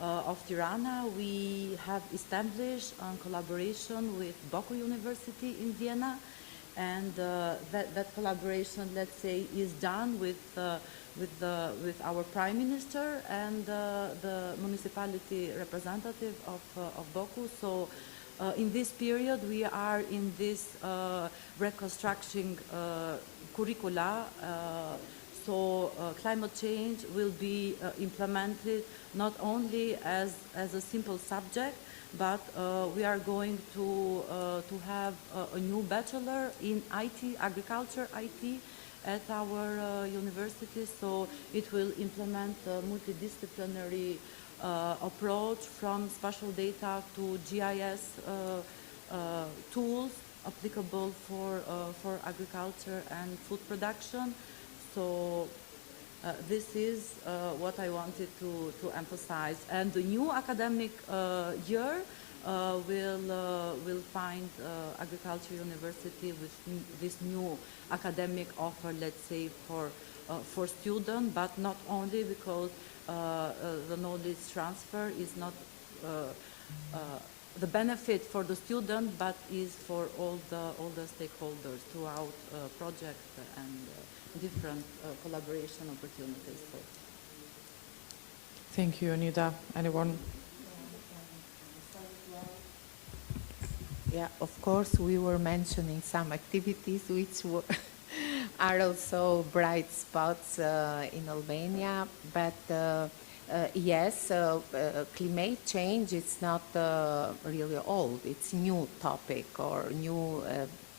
of Tirana, we have established a collaboration with Boku University in Vienna, and that collaboration, let's say, is done with our Prime Minister and the municipality representative of Boku. So in this period, we are in this reconstructing curricula. So climate change will be implemented not only as a simple subject, but we are going to have a new bachelor in IT, agriculture IT, at our university. So it will implement a multidisciplinary approach from spatial data to GIS tools applicable for agriculture and food production. So this is what I wanted to emphasize. And the new academic year will find Agriculture University with this new academic offer, let's say, for students, but not only because the knowledge transfer is not the benefit for the student, but is for all the stakeholders throughout project and different collaboration opportunities. So. Thank you, Anita. Anyone? Yeah, of course, we were mentioning some activities which are also bright spots in Albania, but yes, climate change is not really old. It's new topic or new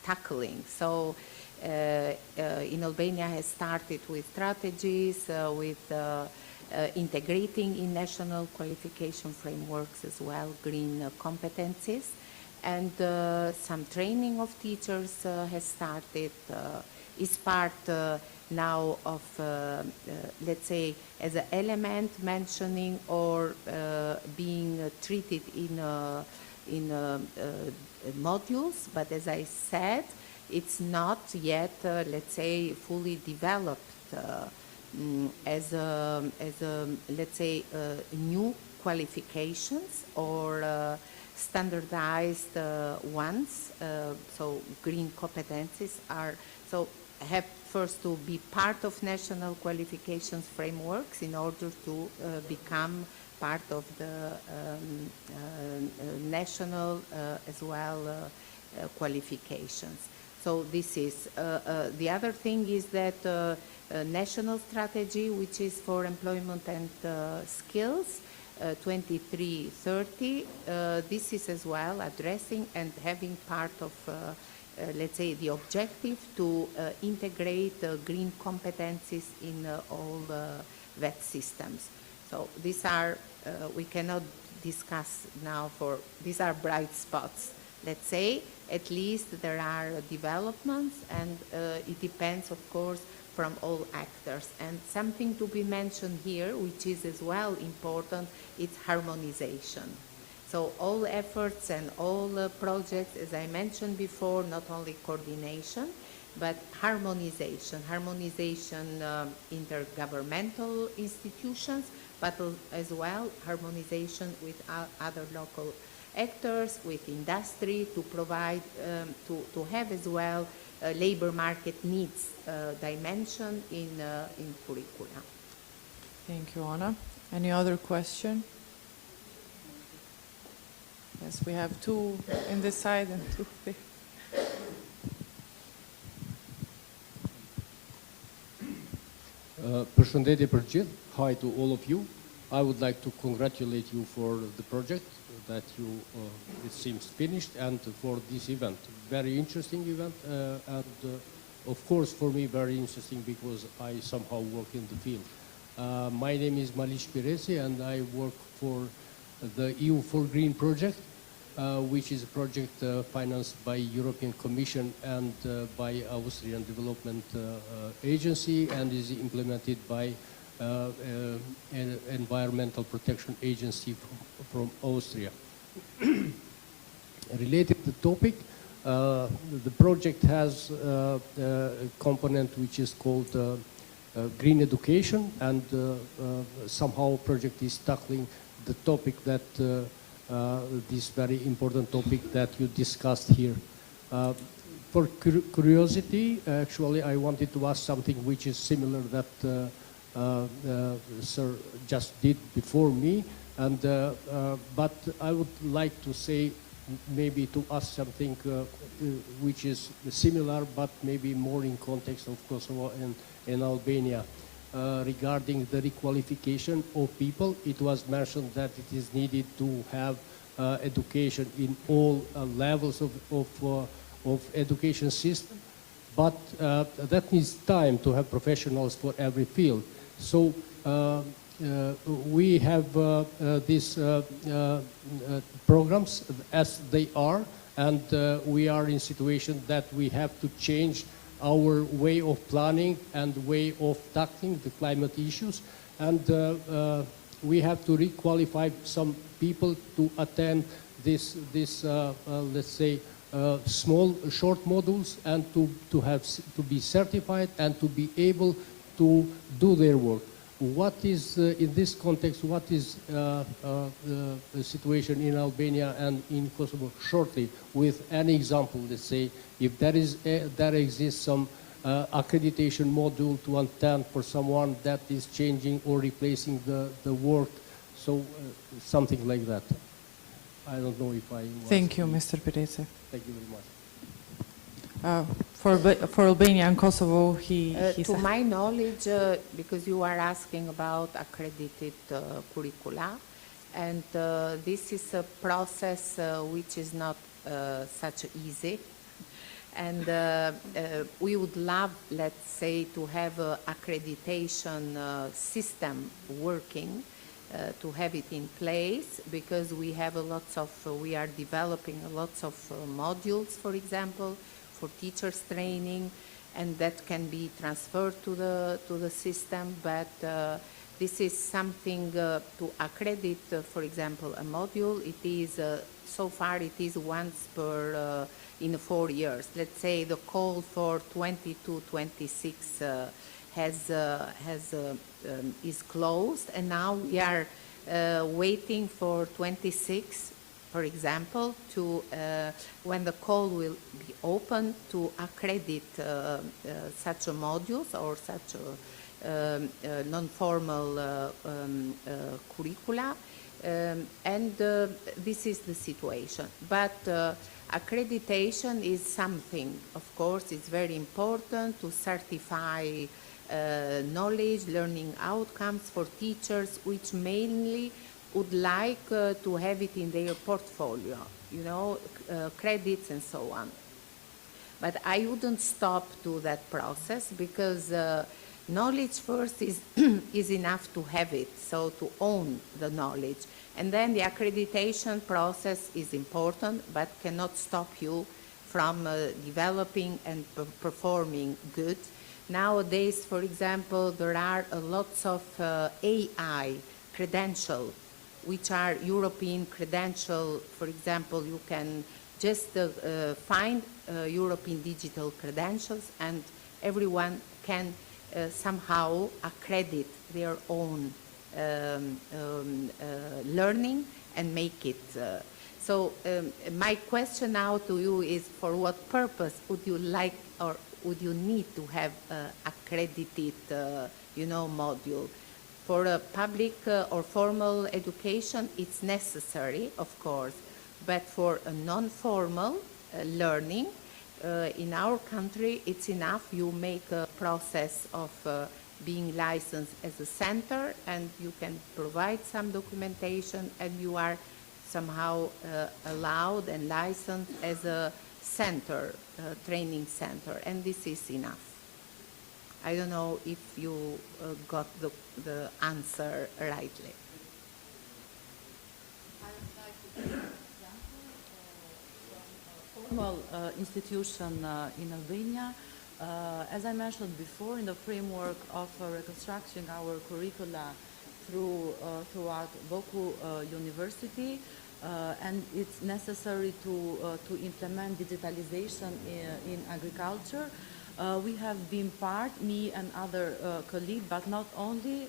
tackling. So in Albania has started with strategies, with integrating in national qualification frameworks as well, green competencies. And some training of teachers has started, is part now of, let's say, as an element mentioning or being treated in modules. But as I said, it's not yet, let's say, fully developed as let's say, new qualifications or standardized ones. So green competencies are, so have first to be part of national qualifications frameworks in order to become part of the national as well qualifications. So this is, the other thing is that national strategy, which is for employment and skills, 2330, this is as well addressing and having part of, let's say, the objective to integrate green competencies in all VET systems. So these are, we cannot discuss now for, these are bright spots. Let's say, at least there are developments, and it depends, of course, from all actors. And something to be mentioned here, which is as well important, it's harmonization. So all efforts and all projects, as I mentioned before, not only coordination, but harmonization. Harmonization intergovernmental institutions, but as well harmonization with other local actors, with industry, to provide, to have as well labor market needs dimension in curricula. Thank you, Anna. Any other question? Yes, we have two in this side and two there. Përshëndetje për gjithë. Hi to all of you. I would like to congratulate you for the project that you, it seems, finished, and for this event. Very interesting event, and of course for me very interesting because I somehow work in the field. My name is Malish Piresi, and I work for the EU for Green project, which is a project financed by European Commission and by Austrian Development Agency, and is implemented by an Environmental Protection Agency from Austria. Related to the topic, The project has a component which is called green education, and somehow project is tackling the topic that this very important topic that you discussed here. For curiosity, actually, I wanted to ask something which is similar that Sir just did before me, and but I would like to say maybe to ask something which is similar, but maybe more in context of Kosovo and Albania. Regarding the requalification of people, it was mentioned that it is needed to have education in all levels of education system, but that needs time to have professionals for every field. So we have these programs as they are, and we are in a situation that we have to change our way of planning and way of tackling the climate issues, and we have to requalify some people to attend this let's say small short modules, and to be certified and to be able to do their work. What is in this context, what is the situation in Albania and in Kosovo shortly, with an example? Let's say if there exists some accreditation module to attend for someone that is changing or replacing the work, so something like that. I don't know if I was. Thank you, Mr. Perece. Thank you very much. For Albania and Kosovo, he To said. my knowledge, because you are asking about accredited curricula, and this is a process which is not such easy. And we would love, let's say, to have an accreditation system working, to have it in place, because we have we are developing lots of modules, for example, for teachers training, and that can be transferred to the system. But this is something to accredit, for example, a module. It is so far it is once per in 4 years. Let's say the call for 22-26 is closed, and now we are waiting for 26, for example, to when the call will be open to accredit such a modules or such a non-formal curricula, and this is the situation. But accreditation is something, of course, it's very important to certify knowledge, learning outcomes for teachers, which mainly would like to have it in their portfolio, you know, credits and so on. But I wouldn't stop to that process, because knowledge first is, is enough to have it, so to own the knowledge. And then the accreditation process is important, but cannot stop you from developing and performing good. Nowadays, for example, there are lots of AI credentials, which are European credential. For example, you can just find European digital credentials, and everyone can somehow accredit their own learning and make it. So my question now to you is, for what purpose would you like or would you need to have accredited, you know, module? For a public or formal education, it's necessary, of course, but for a non-formal learning, in our country, it's enough you make a process of being licensed as a center, and you can provide some documentation, and you are somehow allowed and licensed as a center, training center, and this is enough. I don't know if you got the answer rightly. Formal institution in Albania. As I mentioned before, in the framework of reconstructing our curricula throughout Boku University, and it's necessary to implement digitalization in agriculture. We have been part, me and other colleagues, but not only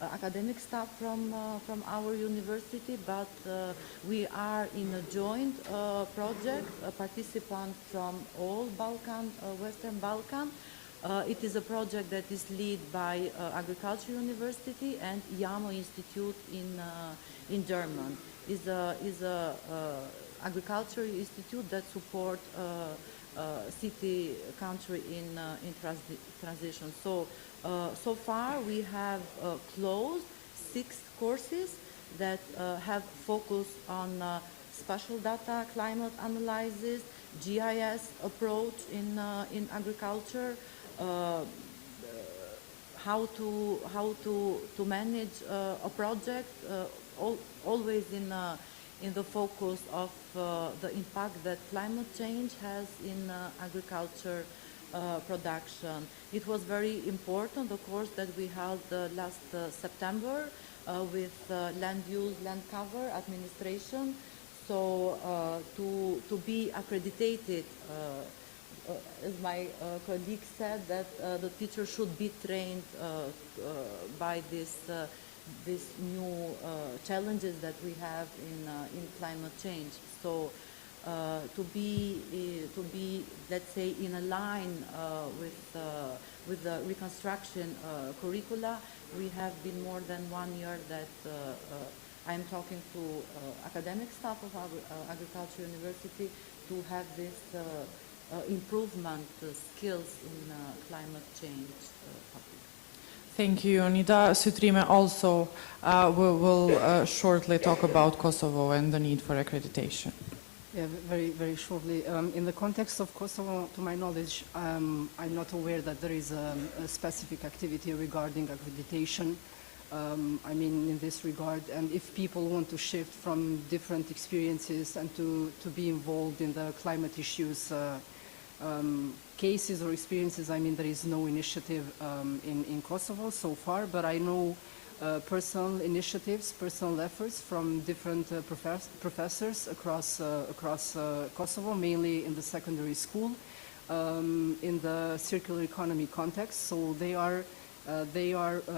academic staff from our university, but we are in a joint project, a participant from all Balkan, Western Balkan. It is a project that is led by Agriculture University and IAMO Institute in German. Is a agriculture institute that support city country in transition. So far we have closed 6 courses that have focused on spatial data, climate analysis, GIS approach in agriculture, how to manage a project, always in the focus of the impact that climate change has in agriculture production. It was very important, the course that we held last September with land use, land cover, administration. So to be accredited, as my colleague said, that the teacher should be trained by this new challenges that we have in climate change. So to be let's say in a line with the reconstruction curricula, we have been more than 1 year that I'm talking to academic staff of our Agriculture University to have this improvement skills in climate change topic. Thank you, Nida. Sutrime also will shortly talk about Kosovo and the need for accreditation. Yeah, very shortly. In the context of Kosovo, to my knowledge, I'm not aware that there is a specific activity regarding accreditation. I mean, in this regard, and if people want to shift from different experiences and to be involved in the climate issues, cases or experiences, I mean, there is no initiative in Kosovo so far, but I know personal initiatives, personal efforts from different professors across Kosovo, mainly in the secondary school, in the circular economy context. So they are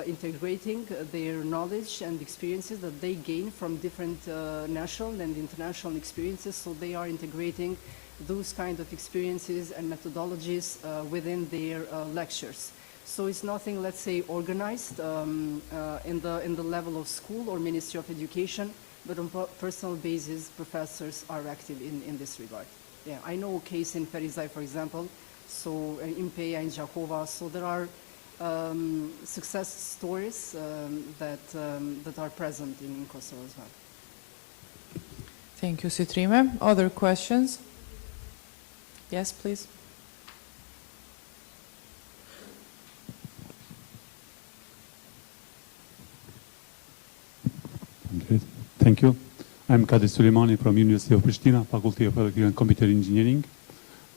integrating their knowledge and experiences that they gain from different national and international experiences. So they are integrating those kind of experiences and methodologies within their lectures. So it's nothing, let's say, organized in the level of school or Ministry of Education, but on personal basis, professors are active in this regard. Yeah, I know a case in Ferizaj, for example, so in Peja, in Jakova, so there are success stories that are present in Kosovo as well. Thank you, Sutrime. Other questions? Yes, please. Okay. Thank you. I'm Kadir Suleimani from University of Pristina, Faculty of Electrical and Computer Engineering.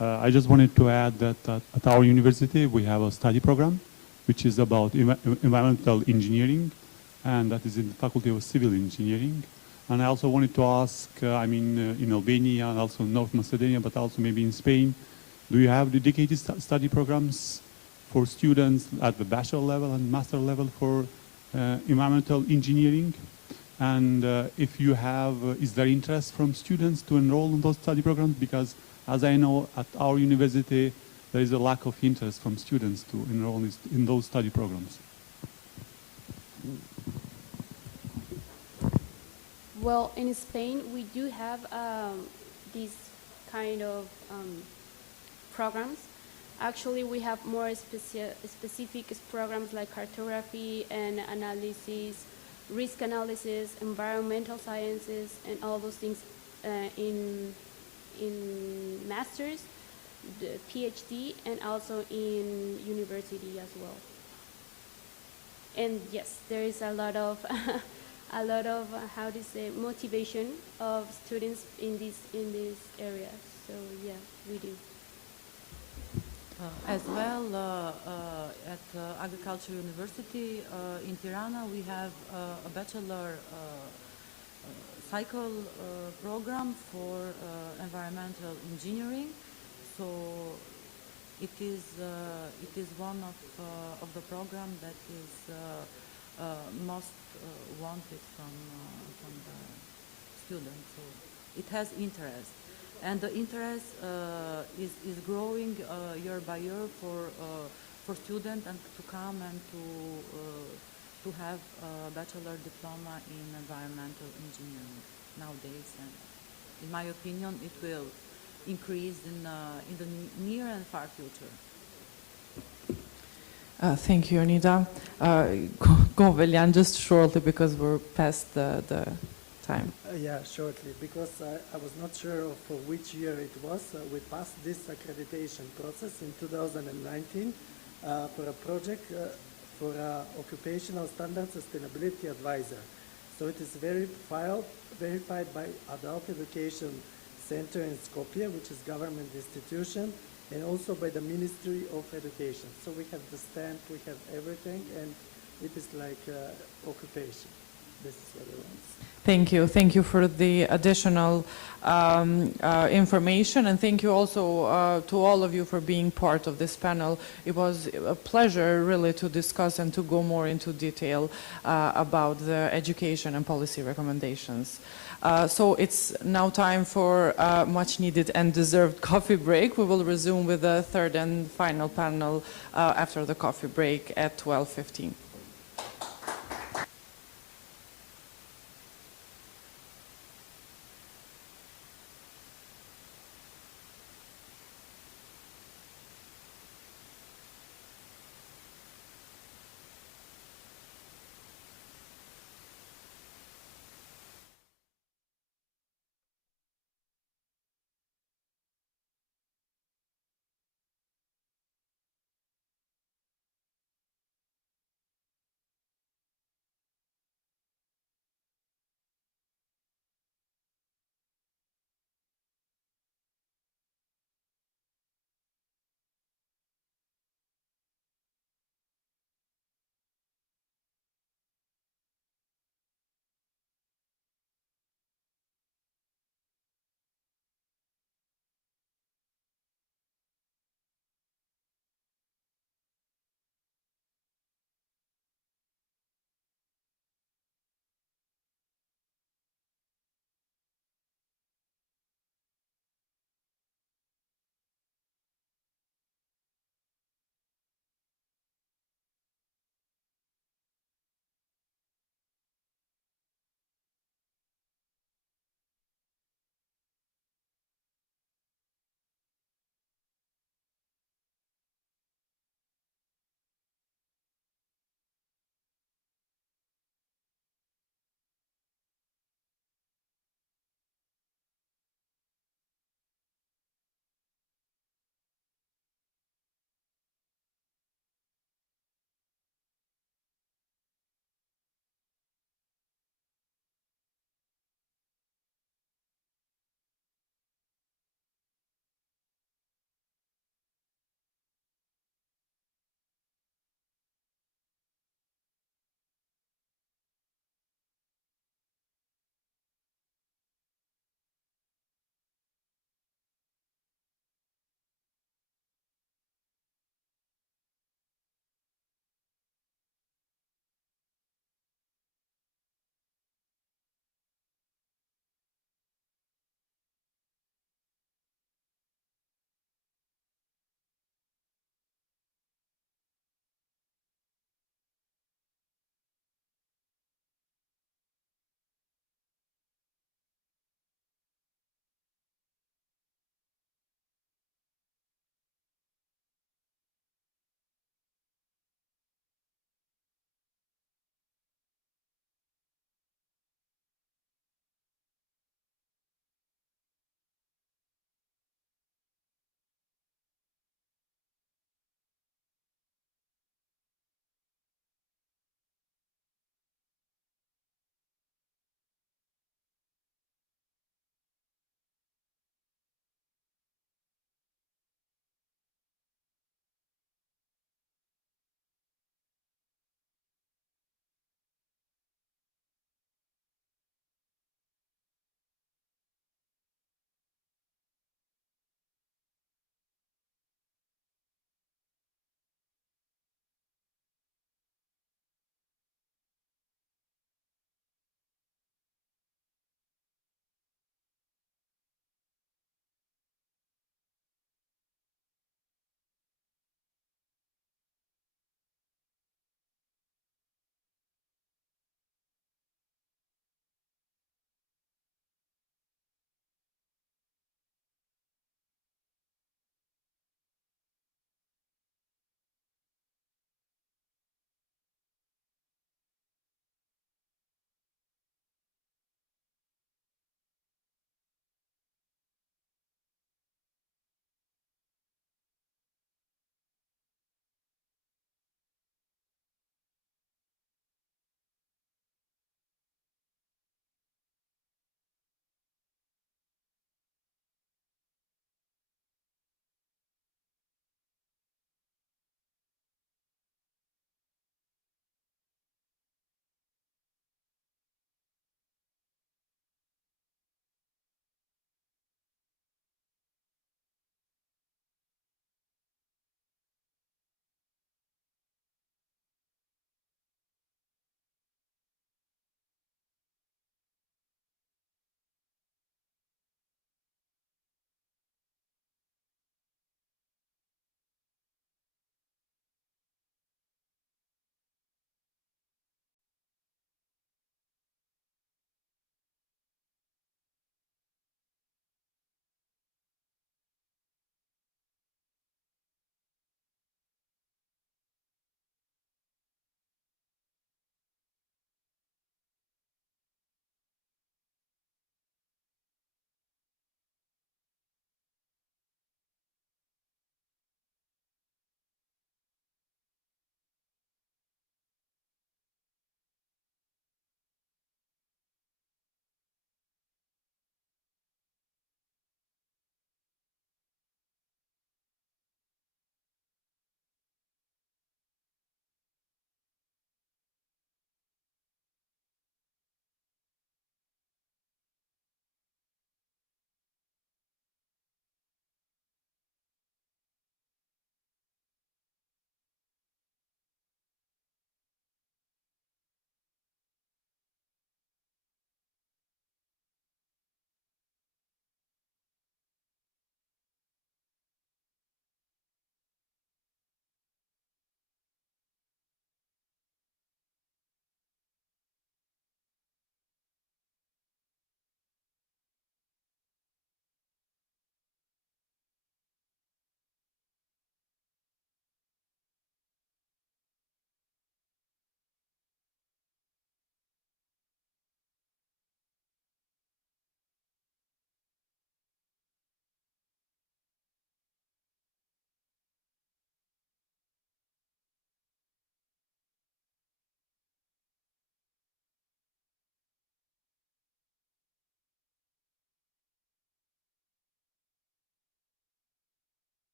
I just wanted to add that at our university we have a study program which is about environmental engineering, and that is in the Faculty of Civil Engineering. And I also wanted to ask, I mean, in Albania and also North Macedonia, but also maybe in Spain, do you have dedicated study programs for students at the bachelor level and master level for environmental engineering? And if you have, is there interest from students to enroll in those study programs? Because as I know, at our university, there is a lack of interest from students to enroll in those study programs. Well, in Spain, we do have these kind of programs. Actually, we have more specific programs like cartography and analysis, risk analysis, environmental sciences, and all those things in master's, the PhD, and also in university as well. And yes, there is a lot of how to say, motivation of students in this area. So yeah, we do. As well, at Agriculture University in Tirana, we have a bachelor cycle program for environmental engineering. So it is one of the program that is most wanted from the students. So it has interest, and the interest is growing year by year for students and to come and to have a bachelor diploma in environmental engineering nowadays. And in my opinion, it will increase in the near and far future. Thank you, Anita. Govelyan, just shortly because we're past the time. Yeah, shortly, because I was not sure of which year it was. We passed this accreditation process in 2019 for a project for Occupational Standard Sustainability Advisor. So it is verified by Adult Education Center in Skopje, which is government institution, and also by the Ministry of Education. So we have the stamp, we have everything, and it is like occupation. This is what it wants. Thank you. Thank you for the additional information, and thank you also to all of you for being part of this panel. It was a pleasure really to discuss and to go more into detail about the education and policy recommendations. So it's now time for a much needed and deserved coffee break. We will resume with the third and final panel after the coffee break at 12:15.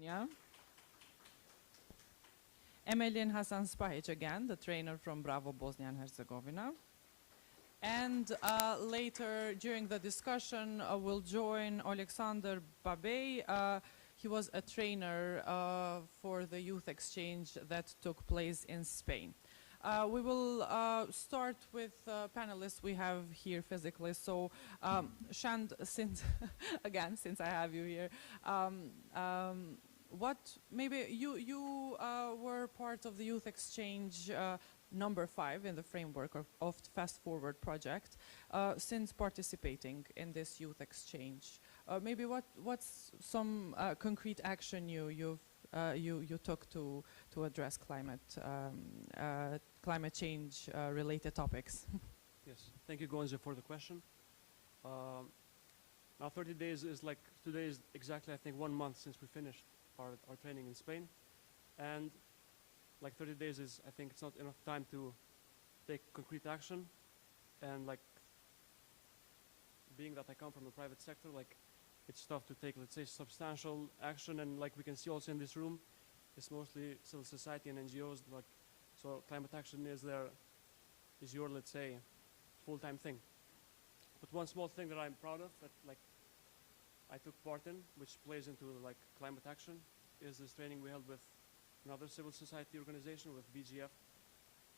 Macedonia. Emelin Hasan Spahic again, the trainer from Bravo, Bosnia and Herzegovina. And later, during the discussion, we'll join Alexander Babey. He was a trainer for the youth exchange that took place in Spain. We will start with panelists we have here physically. So, Shand, since again, since I have you here, what maybe you were part of the youth exchange number 5 in the framework of Fast Forward project. Since participating in this youth exchange, maybe what's some concrete action you took to address climate change related topics? Yes, thank you, Gonza, for the question. Now 30 days is like, today is exactly, I think, 1 month since we finished our training in Spain. And like 30 days is, I think it's not enough time to take concrete action. And like, being that I come from the private sector, like, it's tough to take, let's say, substantial action. And like we can see also in this room, it's mostly civil society and NGOs. Like, so climate action is your, let's say, full-time thing. But one small thing that I'm proud of that like I took part in, which plays into like climate action, is this training we held with another civil society organization, with BGF,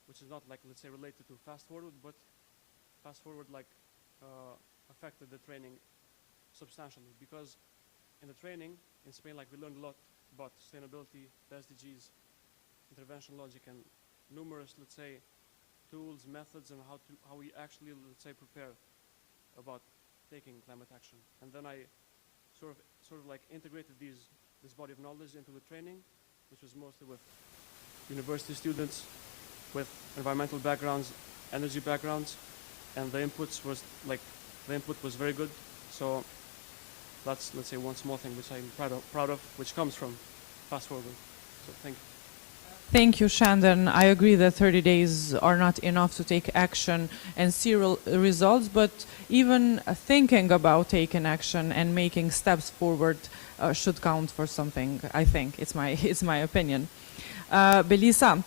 which is not like, let's say, related to Fast Forward, but Fast Forward like affected the training substantially, because in the training in Spain, like, we learned a lot about sustainability, the SDGs, intervention logic, and numerous, let's say, tools, methods, and how we actually, let's say, prepare about taking climate action. And then I sort of like integrated this body of knowledge into the training, which was mostly with university students with environmental backgrounds, energy backgrounds, and the input was very good. So that's, let's say, one small thing which I'm proud of, which comes from Fast Forward. So thank you. Thank you, Shandon. I agree that 30 days are not enough to take action and see results, but even thinking about taking action and making steps forward should count for something, I think. It's my opinion. Belisa,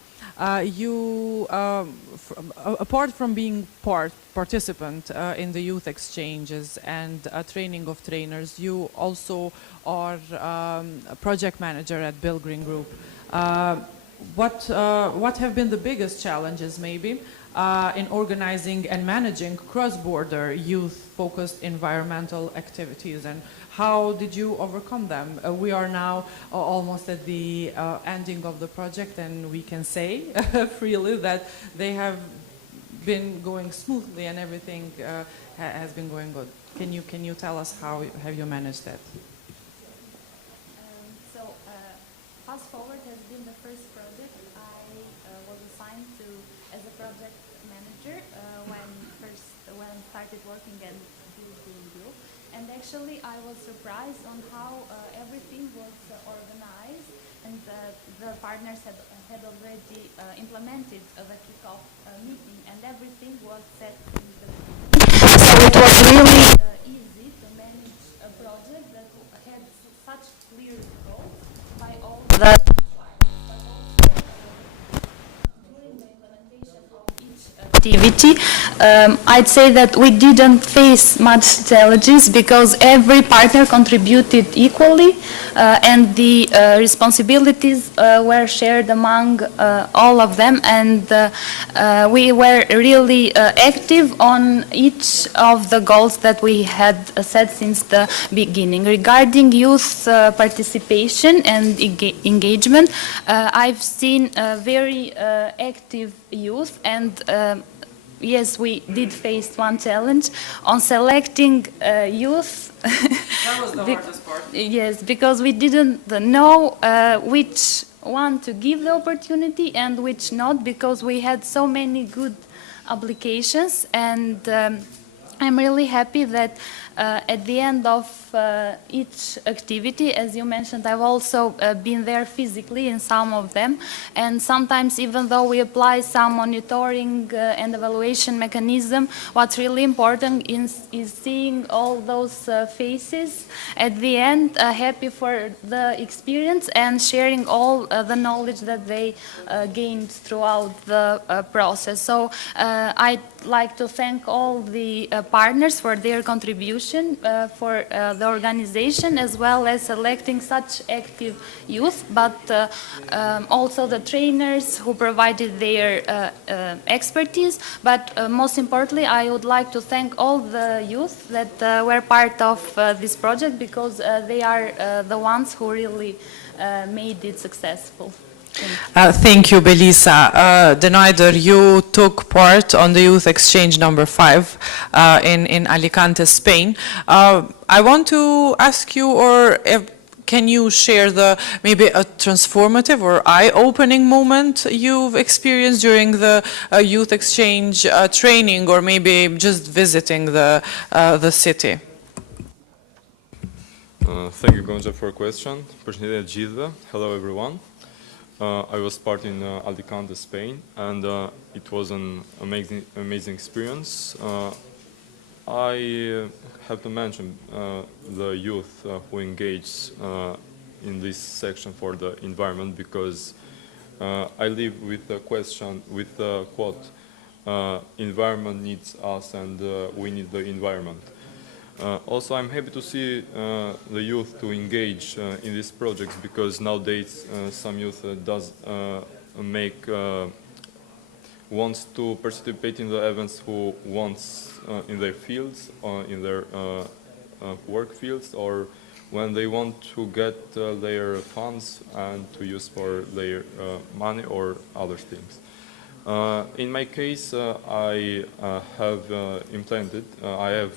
you, apart from being participant in the youth exchanges and training of trainers, you also are a project manager at Bill Green Group. What have been the biggest challenges, maybe, in organizing and managing cross-border youth-focused environmental activities, and how did you overcome them? We are now almost at the ending of the project, and we can say freely that they have been going smoothly and everything has been going good. Can you tell us how have you managed that? Fast Forward has been the first project I was assigned to as a project manager when I started working at Bill Green Group. And actually I was surprised on how everything was organized, and the partners had already implemented the kickoff meeting, and everything was set in the beginning. So it was really easy to manage a project that had such clear goals by all the partners, but also during the implementation of each activity, I'd say that we didn't face much challenges because every partner contributed equally, and the responsibilities were shared among all of them, and we were really active on each of the goals that we had set since the beginning. Regarding youth participation and engagement, I've seen very active youth, and yes, we did face one challenge on selecting youth. That was the hardest part. Yes, because we didn't know which one to give the opportunity and which not, because we had so many good applications, and I'm really happy that at the end of each activity, as you mentioned, I've also been there physically in some of them. And sometimes, even though we apply some monitoring and evaluation mechanism, what's really important is seeing all those faces at the end, happy for the experience and sharing all the knowledge that they gained throughout the process. So I'd like to thank all the partners for their contribution, for the organization, as well as selecting such active youth, but also the trainers who provided their expertise. But most importantly, I would like to thank all the youth that were part of this project, because they are the ones who really made it successful. Thank you, Belisa. Denaider, you took part on the Youth Exchange number 5 in Alicante, Spain. I want to ask you, or can you share maybe a transformative or eye-opening moment you've experienced during the Youth Exchange training, or maybe just visiting the city? Thank you, Gonja, for a question. Hello, everyone. I was part in Alicante, Spain, and it was an amazing experience. I have to mention the youth who engage in this section for the environment, because I live with a question, with a quote, environment needs us and we need the environment. Also, I'm happy to see the youth to engage in these projects, because nowadays some youth wants to participate in the events who wants in their fields, in their work fields, or when they want to get their funds and to use for their money or other things. In my case, I have I have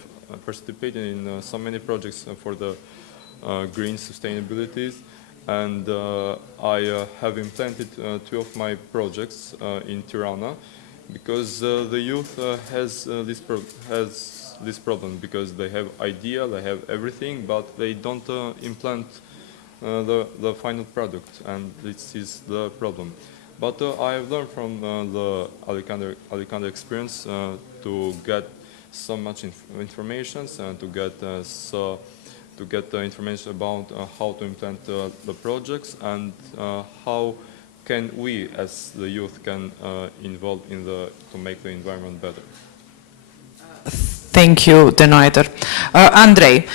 participated in so many projects for the green sustainabilities, and I have implemented 2 of my projects in Tirana, because the youth has this problem, because they have idea, they have everything, but they don't implement the final product, and this is the problem. But I have learned from the Alicante experience to get so much information and to get information about how to implement the projects, and how can we as the youth can involve in to make the environment better. Thank you, Denaider. Andrei,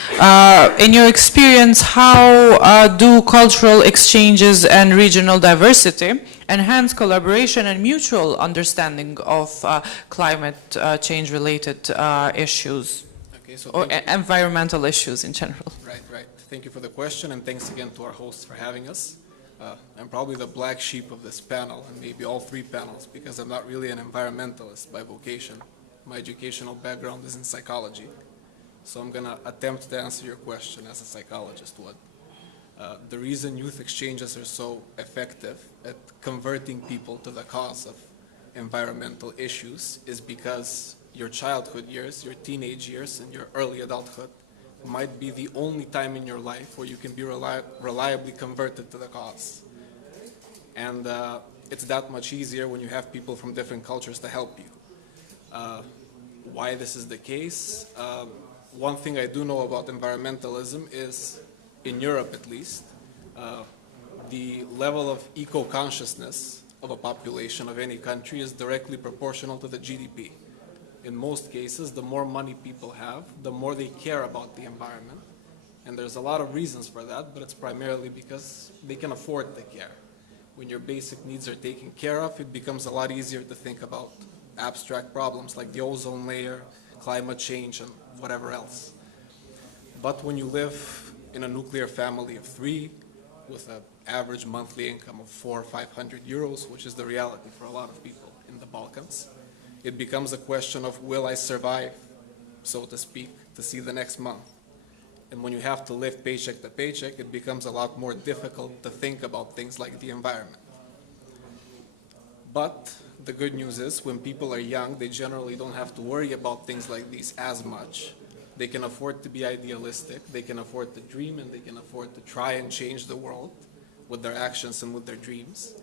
in your experience, how do cultural exchanges and regional diversity enhance collaboration and mutual understanding of climate change-related issues, okay, so or environmental issues in general? Right. Thank you for the question, and thanks again to our hosts for having us. I'm probably the black sheep of this panel, and maybe all 3 panels, because I'm not really an environmentalist by vocation. My educational background is in psychology, so I'm going to attempt to answer your question as a psychologist would. The reason youth exchanges are so effective at converting people to the cause of environmental issues is because your childhood years, your teenage years, and your early adulthood might be the only time in your life where you can be reliably converted to the cause. And it's that much easier when you have people from different cultures to help you. Why this is the case? One thing I do know about environmentalism is, in Europe at least, the level of eco-consciousness of a population of any country is directly proportional to the GDP. In most cases, the more money people have, the more they care about the environment. And there's a lot of reasons for that, but it's primarily because they can afford the care. When your basic needs are taken care of, it becomes a lot easier to think about abstract problems like the ozone layer, climate change, and whatever else. But when you live in a nuclear family of 3 with an average monthly income of 400 or 500 euros, which is the reality for a lot of people in the Balkans, it becomes a question of, will I survive, so to speak, to see the next month? And when you have to live paycheck to paycheck, it becomes a lot more difficult to think about things like the environment. But the good news is when people are young, they generally don't have to worry about things like these as much. They can afford to be idealistic, they can afford to dream, and they can afford to try and change the world with their actions and with their dreams.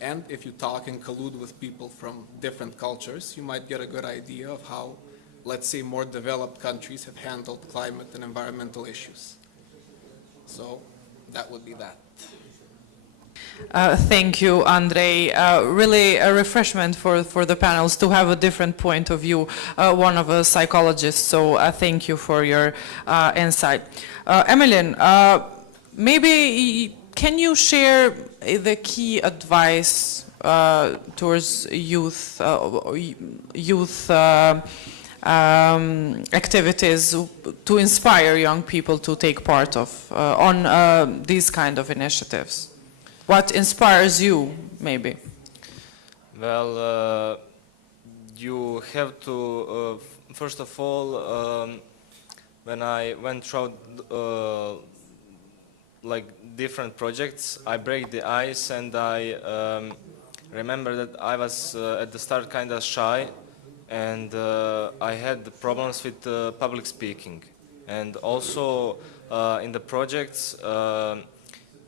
And if you talk and collude with people from different cultures, you might get a good idea of how, let's say, more developed countries have handled climate and environmental issues. So that would be that. Thank you, Andrei. Really a refreshment for the panels to have a different point of view, one of a psychologist, so thank you for your insight. Emilien, maybe can you share the key advice towards youth activities to inspire young people to take part of on these kind of initiatives? What inspires you, maybe? Well, you have to, first of all, when I went through like different projects, I break the ice, and I remember that I was at the start kind of shy, and I had problems with public speaking. And also in the projects,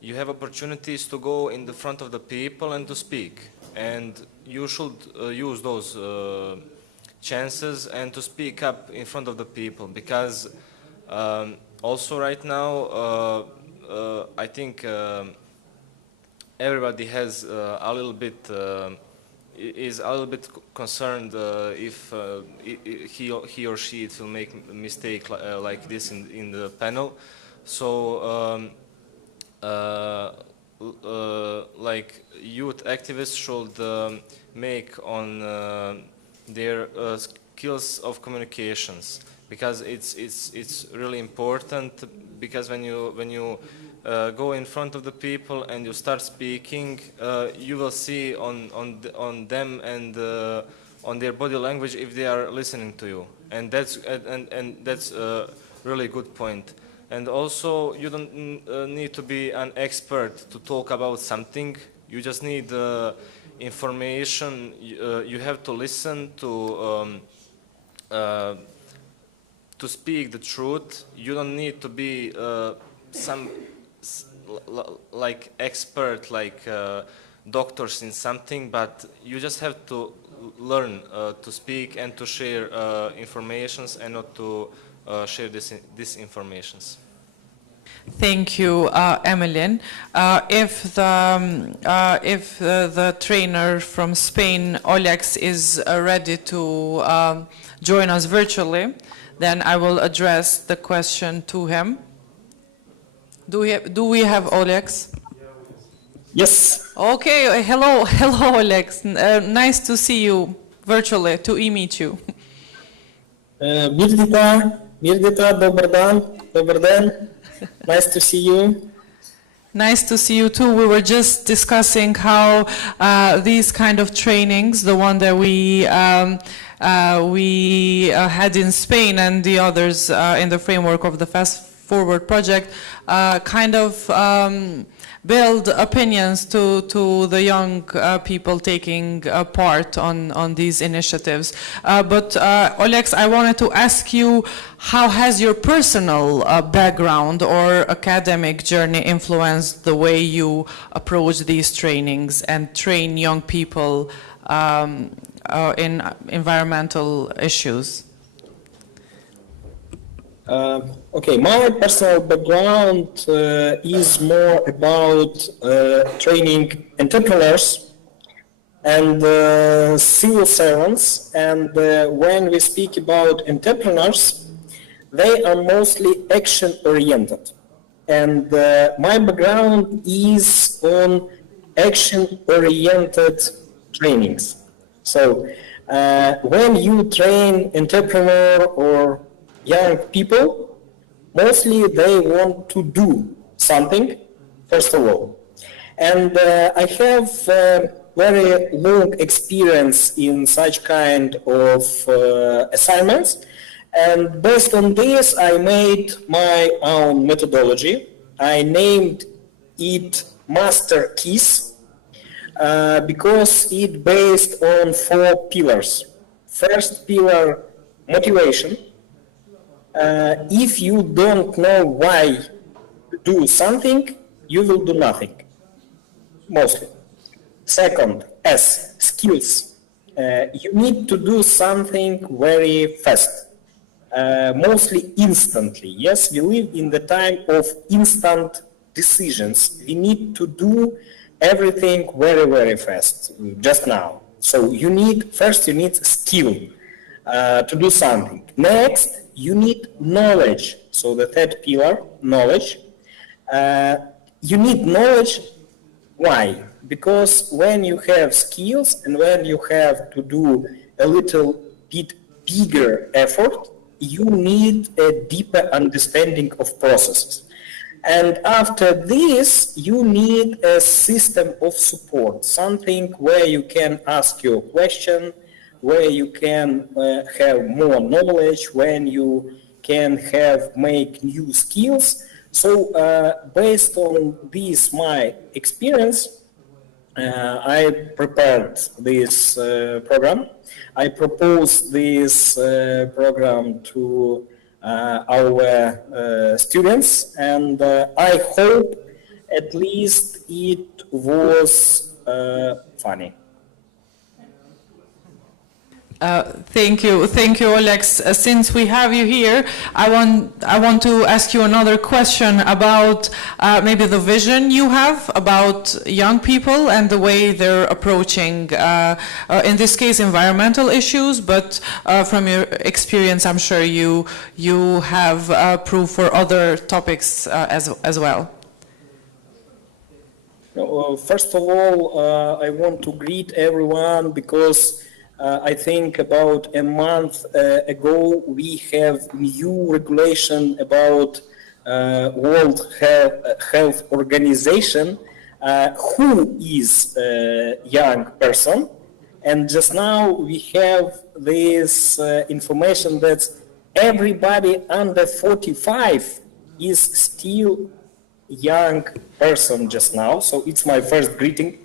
you have opportunities to go in the front of the people and to speak. And you should use those chances and to speak up in front of the people, because also right now I think everybody has a little bit is a little bit concerned if he or she will make a mistake like this in the panel. So like youth activists should make on their skills of communications, because it's really important, because when you go in front of the people and you start speaking, you will see on them and on their body language if they are listening to you, and that's a really good point. And also, you don't need to be an expert to talk about something. You just need information. You have to listen to speak the truth. You don't need to be some like expert, like doctors in something, but you just have to learn to speak and to share informations, and not to share disinformations. Thank you, Emilien. If the trainer from Spain, Olex, is ready to join us virtually, then I will address the question to him. Do we have Olex? Yes. Okay. Hello, Olex. Nice to see you virtually. To meet you. Mirgita, добър ден. Nice to see you. Nice to see you too. We were just discussing how these kind of trainings, the one that we had in Spain and the others in the framework of the Fast Forward project, kind of build opinions to the young people taking part on these initiatives. But Olex, I wanted to ask you, how has your personal background or academic journey influenced the way you approach these trainings and train young people in environmental issues? Okay, my personal background is more about training entrepreneurs and civil servants. And when we speak about entrepreneurs, they are mostly action-oriented. And my background is on action-oriented trainings. So when you train entrepreneur or young people, mostly they want to do something, first of all. And I have very long experience in such kind of assignments. And based on this, I made my own methodology. I named it Master Keys. because it based on 4 pillars. First pillar, motivation. If you don't know why to do something, you will do nothing, mostly. Second, S, skills. You need to do something very fast, mostly instantly. Yes, we live in the time of instant decisions. We need to do everything very, very fast, just now. So first you need skill to do something. Next, you need knowledge. So the third pillar, knowledge. You need knowledge. Why? Because when you have skills and when you have to do a little bit bigger effort, you need a deeper understanding of processes. And after this, you need a system of support, something where you can ask your question, where you can have more knowledge, when you can make new skills. So based on this, my experience, I prepared this program. I proposed this program to our students, and I hope at least it was funny. Thank you, Alex. Since we have you here, I want to ask you another question about maybe the vision you have about young people and the way they're approaching, in this case, environmental issues. But from your experience, I'm sure you have proof for other topics as well. First of all, I want to greet everyone because. I think about a month ago we have new regulation about World Health Organization who is a young person, and just now we have this information that everybody under 45 is still young person just now. So it's my first greeting.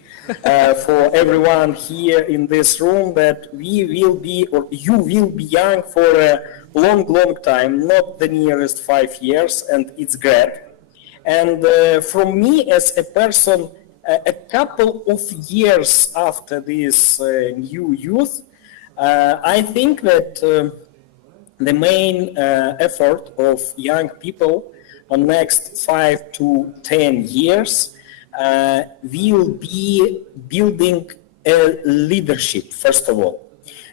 For everyone here in this room, that we will be, or you will be young for a long, long time, not the nearest 5 years, and it's great. And from me as a person, a couple of years after this new youth, I think that the main effort of young people on next 5 to 10 years will be building a leadership, first of all.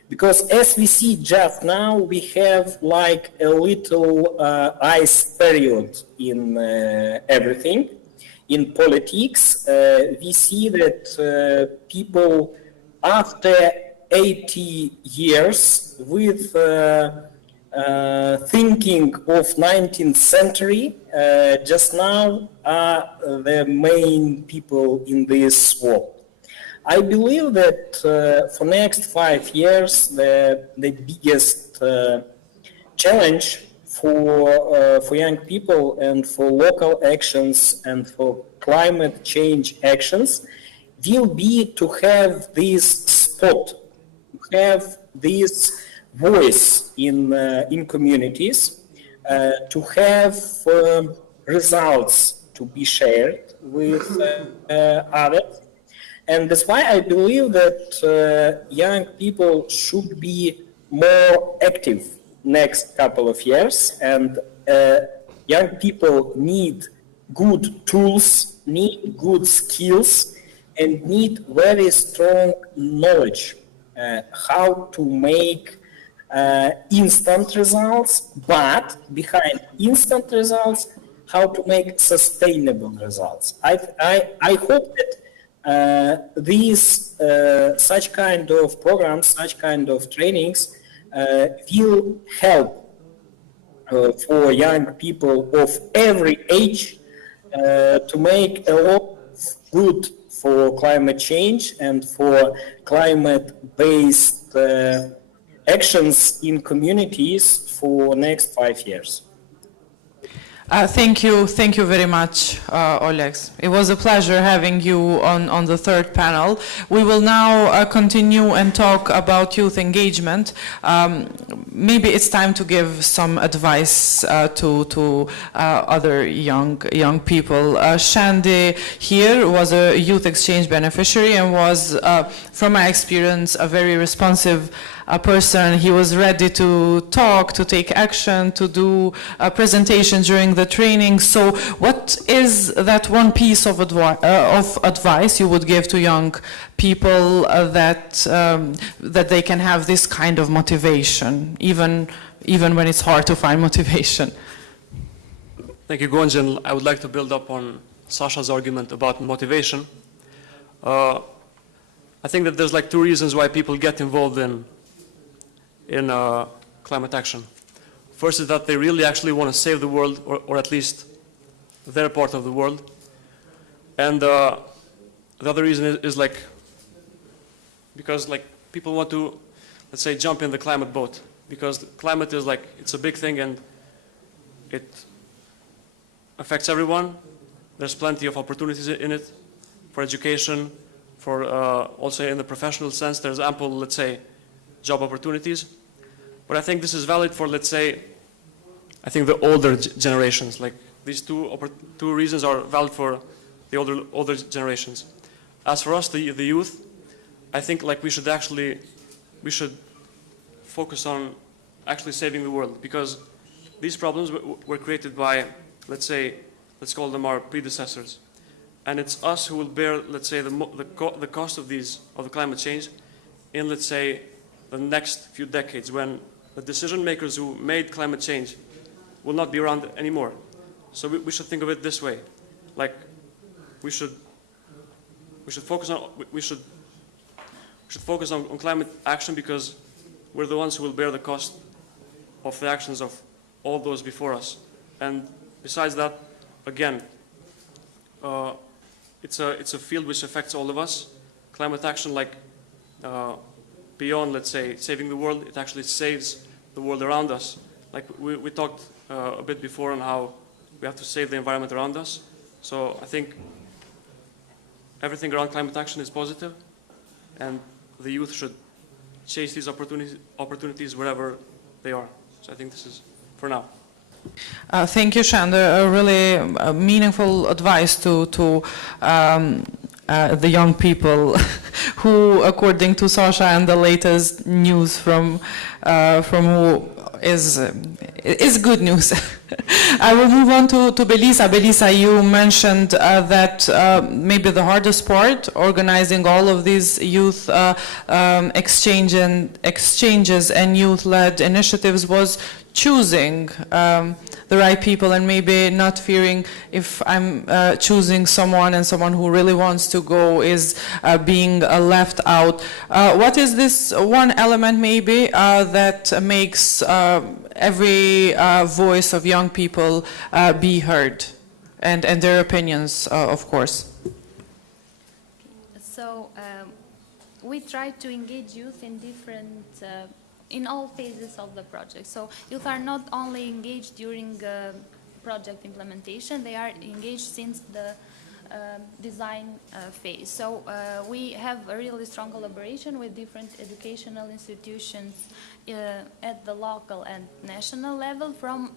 Because as we see just now, we have like a little ice period in everything. In politics, we see that people after 80 years with thinking of 19th century just now are the main people in this world. I believe that for next 5 years the biggest challenge for young people and for local actions and for climate change actions will be to have this spot, to have this voice in communities, to have results to be shared with others. And that's why I believe that young people should be more active next couple of years, and young people need good tools, need good skills, and need very strong knowledge how to make instant results, but behind instant results, how to make sustainable results. I hope that these such kind of programs, such kind of trainings will help for young people of every age to make a lot of good for climate change and for climate-based actions in communities for next 5 years. Thank you very much, Olex. It was a pleasure having you on the third panel. We will now continue and talk about youth engagement. Maybe it's time to give some advice to other young people. Shande here was a youth exchange beneficiary and was, from my experience, a very responsive person. He was ready to talk, to take action, to do a presentation during the training. So what is that one piece of advice you would give to young people that they can have this kind of motivation, even when it's hard to find motivation? Thank you, Gonjan. I would like to build up on Sasha's argument about motivation. I think that there's like two reasons why people get involved in climate action. First is that they really actually want to save the world, or at least their part of the world. And the other reason is like, because like people want to, let's say, jump in the climate boat. Because climate is like, it's a big thing and it affects everyone. There's plenty of opportunities in it for education, for also in the professional sense, there's ample, let's say, job opportunities. But I think this is valid for, let's say, I think the older generations. Like these two reasons are valid for the older generations. As for us, the youth, I think like we should focus on actually saving the world, because these problems were created by, let's call them our predecessors. And it's us who will bear, let's say, the cost of the climate change in, let's say, the next few decades, when the decision makers who made climate change will not be around anymore. So we should think of it this way. Like we should focus on climate action, because we're the ones who will bear the cost of the actions of all those before us. And besides that, again, it's a field which affects all of us. Climate action, like beyond, let's say, saving the world, it actually saves the world around us. Like we talked a bit before on how we have to save the environment around us. So I think everything around climate action is positive, and the youth should chase these opportunities wherever they are. So I think this is for now. Thank you, Shanda. A really meaningful advice to the young people who, according to Sasha and the latest news from who is good news. I will move on to Belisa. Belisa, you mentioned that maybe the hardest part, organizing all of these youth exchanges and youth-led initiatives, was choosing the right people, and maybe not fearing if I'm choosing someone who really wants to go is being left out. What is this one element maybe that makes every voice of young people be heard, and their opinions, of course? So we try to engage youth in different in all phases of the project. So youth are not only engaged during project implementation, they are engaged since the design phase. So we have a really strong collaboration with different educational institutions at the local and national level, from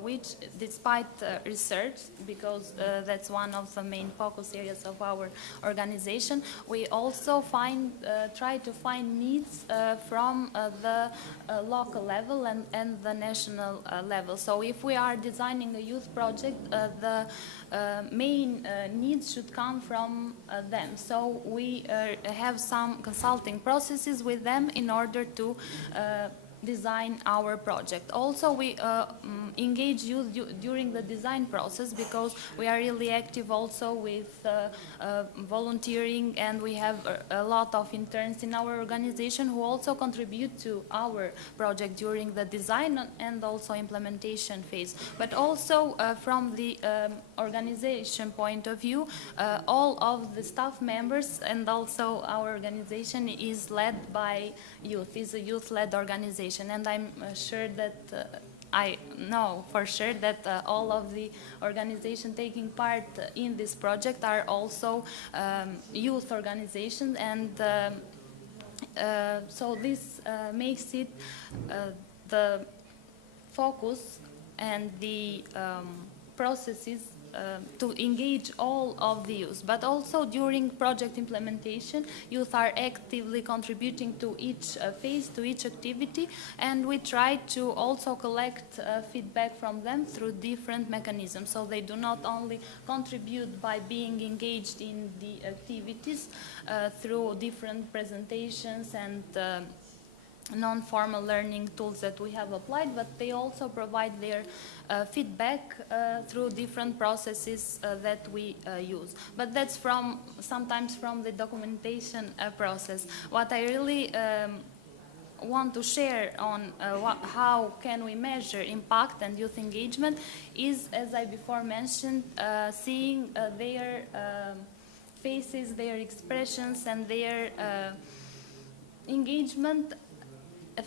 which, despite research, because that's one of the main focus areas of our organization, we also try to find needs from the local level and the national level. So if we are designing a youth project, the main needs should come from them. So we have some consulting processes with them in order to design our project. Also, we engage youth during the design process, because we are really active also with volunteering, and we have a lot of interns in our organization who also contribute to our project during the design and also implementation phase. But also from the organization point of view, all of the staff members and also our organization is led by youth, is a youth-led organization, and I'm sure that I know for sure that all of the organizations taking part in this project are also youth organizations, and so this makes it the focus and the processes to engage all of the youth. But also during project implementation, youth are actively contributing to each phase, to each activity, and we try to also collect feedback from them through different mechanisms. So they do not only contribute by being engaged in the activities through different presentations and non-formal learning tools that we have applied, but they also provide their feedback through different processes that we use. But that's sometimes from the documentation process. What I really want to share on how can we measure impact and youth engagement is, as I before mentioned, seeing their faces, their expressions, and their engagement,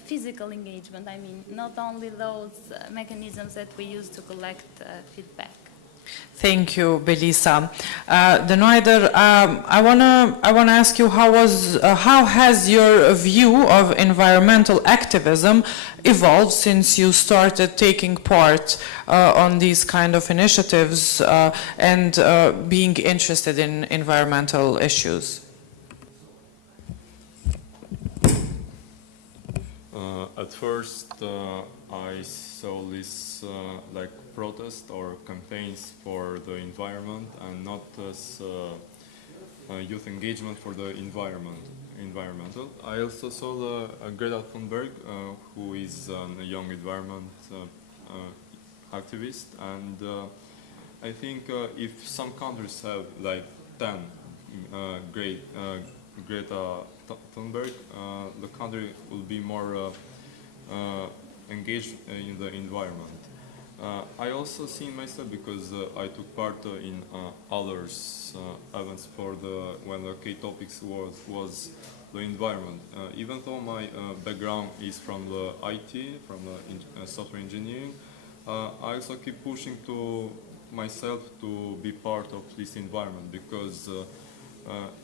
physical engagement, I mean, not only those mechanisms that we use to collect feedback. Thank you, Belisa. Denoider, I wanna ask you how has your view of environmental activism evolved since you started taking part on these kind of initiatives and being interested in environmental issues? At first, I saw this like protest or campaigns for the environment, and not as youth engagement for the environmental. I also saw Greta Thunberg, who is a young environment activist, and I think if some countries have like 10 Greta Thunberg, the country will be more engaged in the environment. I also see myself, because I took part in others events for when the key topics was the environment. Even though my background is from the IT, from the software engineering, I also keep pushing to myself to be part of this environment, because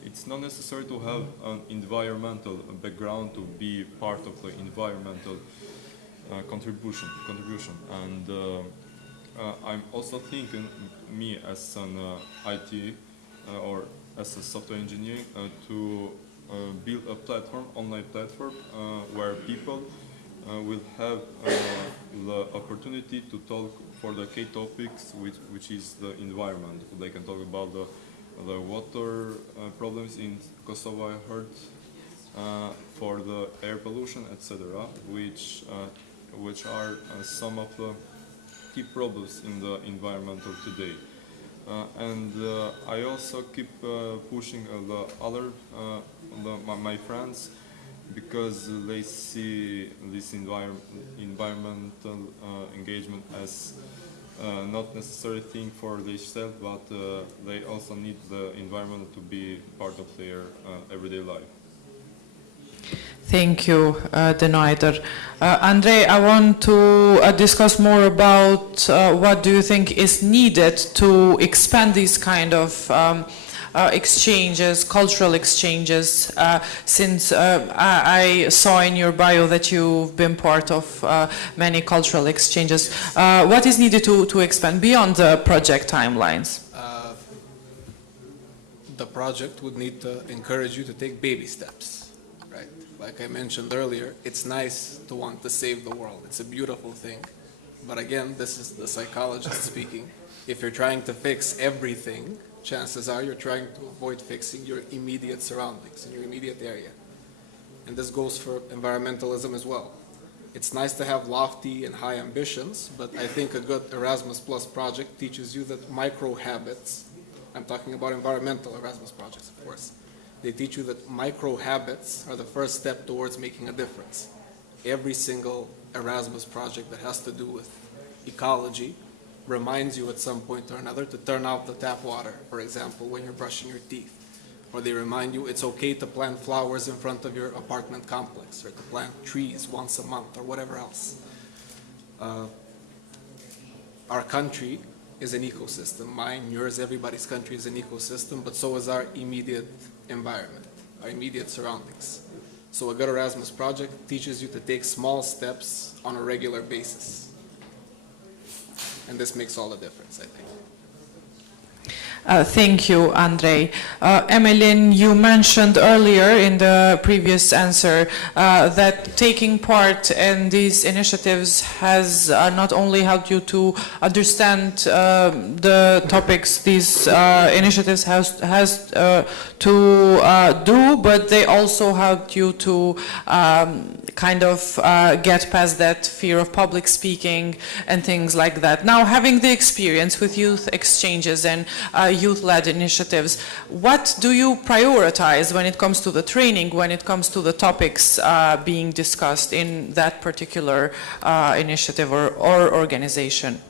it's not necessary to have an environmental background to be part of the environmental contribution. And I'm also thinking, me as an IT or as a software engineer, to build a platform, online platform, where people will have the opportunity to talk for the key topics, which is the environment. They can talk about the water problems in Kosovo, I heard, for the air pollution, etc., which are some of the key problems in the environmental today. And I also keep pushing the other my friends, because they see this environmental engagement as not necessary thing for themselves, but they also need the environment to be part of their everyday life. Thank you, Denoider. Andrei, I want to discuss more about what do you think is needed to expand these kind of exchanges, cultural exchanges, since I saw in your bio that you've been part of many cultural exchanges. What is needed to expand beyond the project timelines? The project would need to encourage you to take baby steps, right? Like I mentioned earlier, it's nice to want to save the world. It's a beautiful thing. But again, this is the psychologist speaking. If you're trying to fix everything, chances are you're trying to avoid fixing your immediate surroundings, in your immediate area. And this goes for environmentalism as well. It's nice to have lofty and high ambitions, but I think a good Erasmus Plus project teaches you that micro habits, I'm talking about environmental Erasmus projects, of course, they teach you that micro habits are the first step towards making a difference. Every single Erasmus project that has to do with ecology reminds you at some point or another to turn off the tap water, for example, when you're brushing your teeth. Or they remind you it's okay to plant flowers in front of your apartment complex, or to plant trees once a month, or whatever else. our country is an ecosystem. Mine, yours, everybody's country is an ecosystem, but so is our immediate environment, our immediate surroundings. So a good Erasmus project teaches you to take small steps on a regular basis. And this makes all the difference, I think. Thank you, Andrei. Emeline, you mentioned earlier in the previous answer that taking part in these initiatives has not only helped you to understand the topics these initiatives has to do, but they also helped you to kind of get past that fear of public speaking and things like that. Now, having the experience with youth exchanges and youth-led initiatives, what do you prioritize when it comes to the training, when it comes to the topics being discussed in that particular initiative or organization?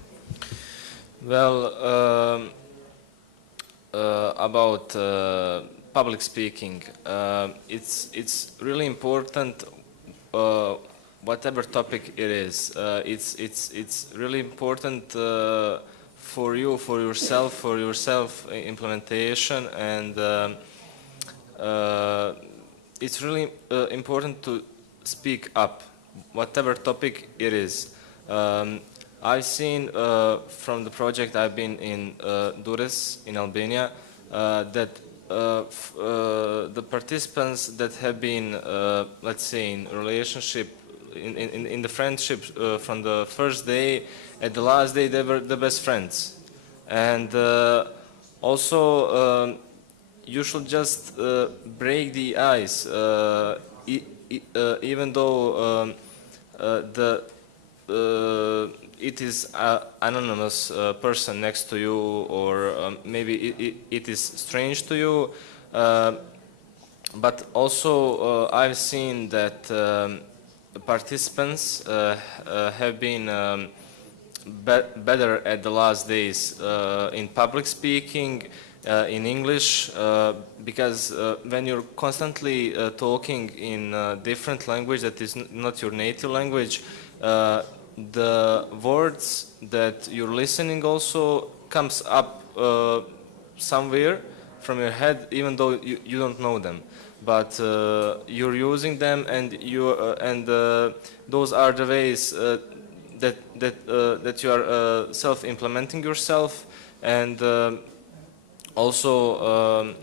Well, about public speaking, it's really important. Whatever topic it is, it's really important for you, for yourself implementation, and it's really important to speak up, whatever topic it is. I've seen from the project I've been in Durrës in Albania that the participants that have been, let's say, in relationship, in the friendship from the first day, at the last day they were the best friends. And also you should just break the ice, even though it is an anonymous person next to you, or maybe it is strange to you, but also I've seen that participants have been better at the last days in public speaking, in English, because when you're constantly talking in a different language that is not your native language, the words that you're listening also comes up somewhere from your head, even though you don't know them, but you're using them, and those are the ways that you are self-implementing yourself. And also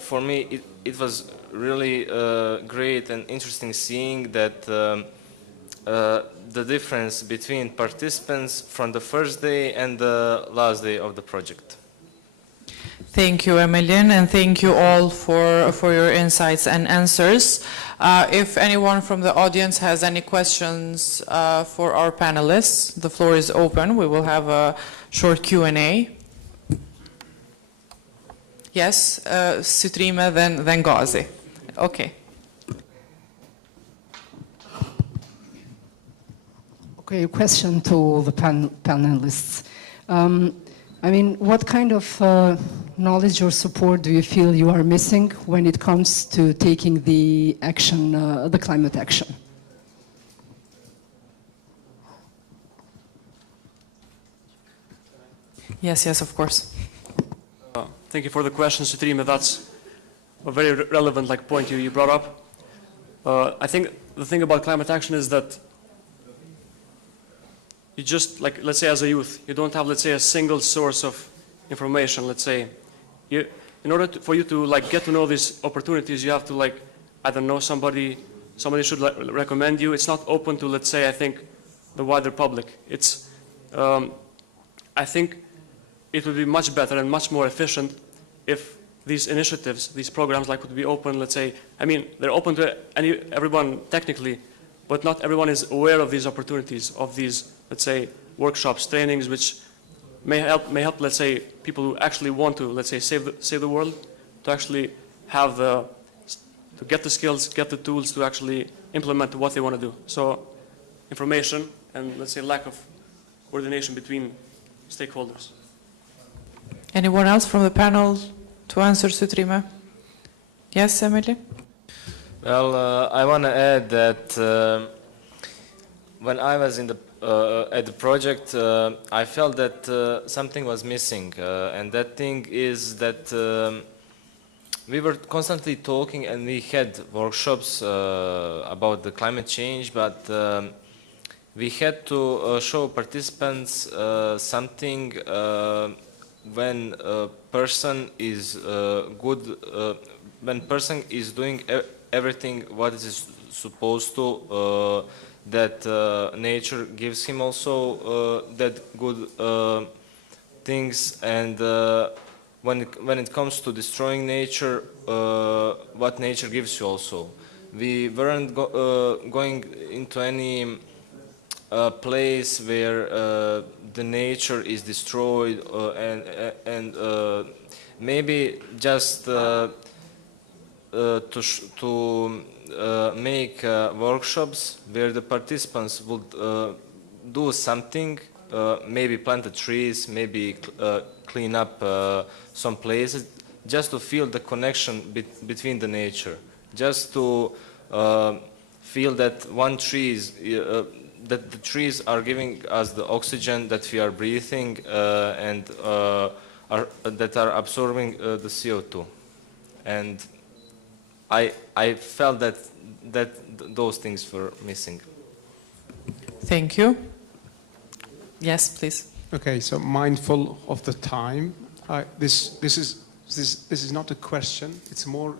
for me it was really great and interesting seeing that the difference between participants from the first day and the last day of the project. Thank you, Emilian, and thank you all for your insights and answers. If anyone from the audience has any questions for our panelists, the floor is open. We will have a short Q&A. Yes, Sutrime, then Gazi. Okay. Okay, a question to the panelists. I mean, what kind of knowledge or support do you feel you are missing when it comes to taking the action, the climate action? Yes, of course. Thank you for the question, Sutrime. That's a very relevant point you brought up. I think the thing about climate action is that you just, let's say as a youth, you don't have, let's say, a single source of information, let's say. In order for you to get to know these opportunities, you have to either know somebody should recommend you. It's not open to, let's say, I think, the wider public. It's, I think it would be much better and much more efficient if these initiatives, these programs would be open, let's say, I mean, they're open to everyone technically, but not everyone is aware of these opportunities, of these, let's say, workshops, trainings, which may help, let's say, people who actually want to, let's say, save the world, to actually have to get the skills, get the tools to actually implement what they want to do. So, information and, let's say, lack of coordination between stakeholders. Anyone else from the panel to answer Sutrime? Yes, Emily? Well, I want to add that when I was in the at the project, I felt that something was missing, and that thing is that we were constantly talking and we had workshops about the climate change, but we had to show participants something when a person is when person is doing everything what it is supposed to, that nature gives him also that good things, and when it comes to destroying nature, what nature gives you also. We weren't going into any place where the nature is destroyed, and maybe just to make workshops where the participants would do something, maybe plant the trees, maybe clean up some places, just to feel the connection between the nature, just to feel that one tree is, that the trees are giving us the oxygen that we are breathing, and that are absorbing the CO2. And I felt that those things were missing. Thank you. Yes, please. Okay, so mindful of the time, this is not a question. It's more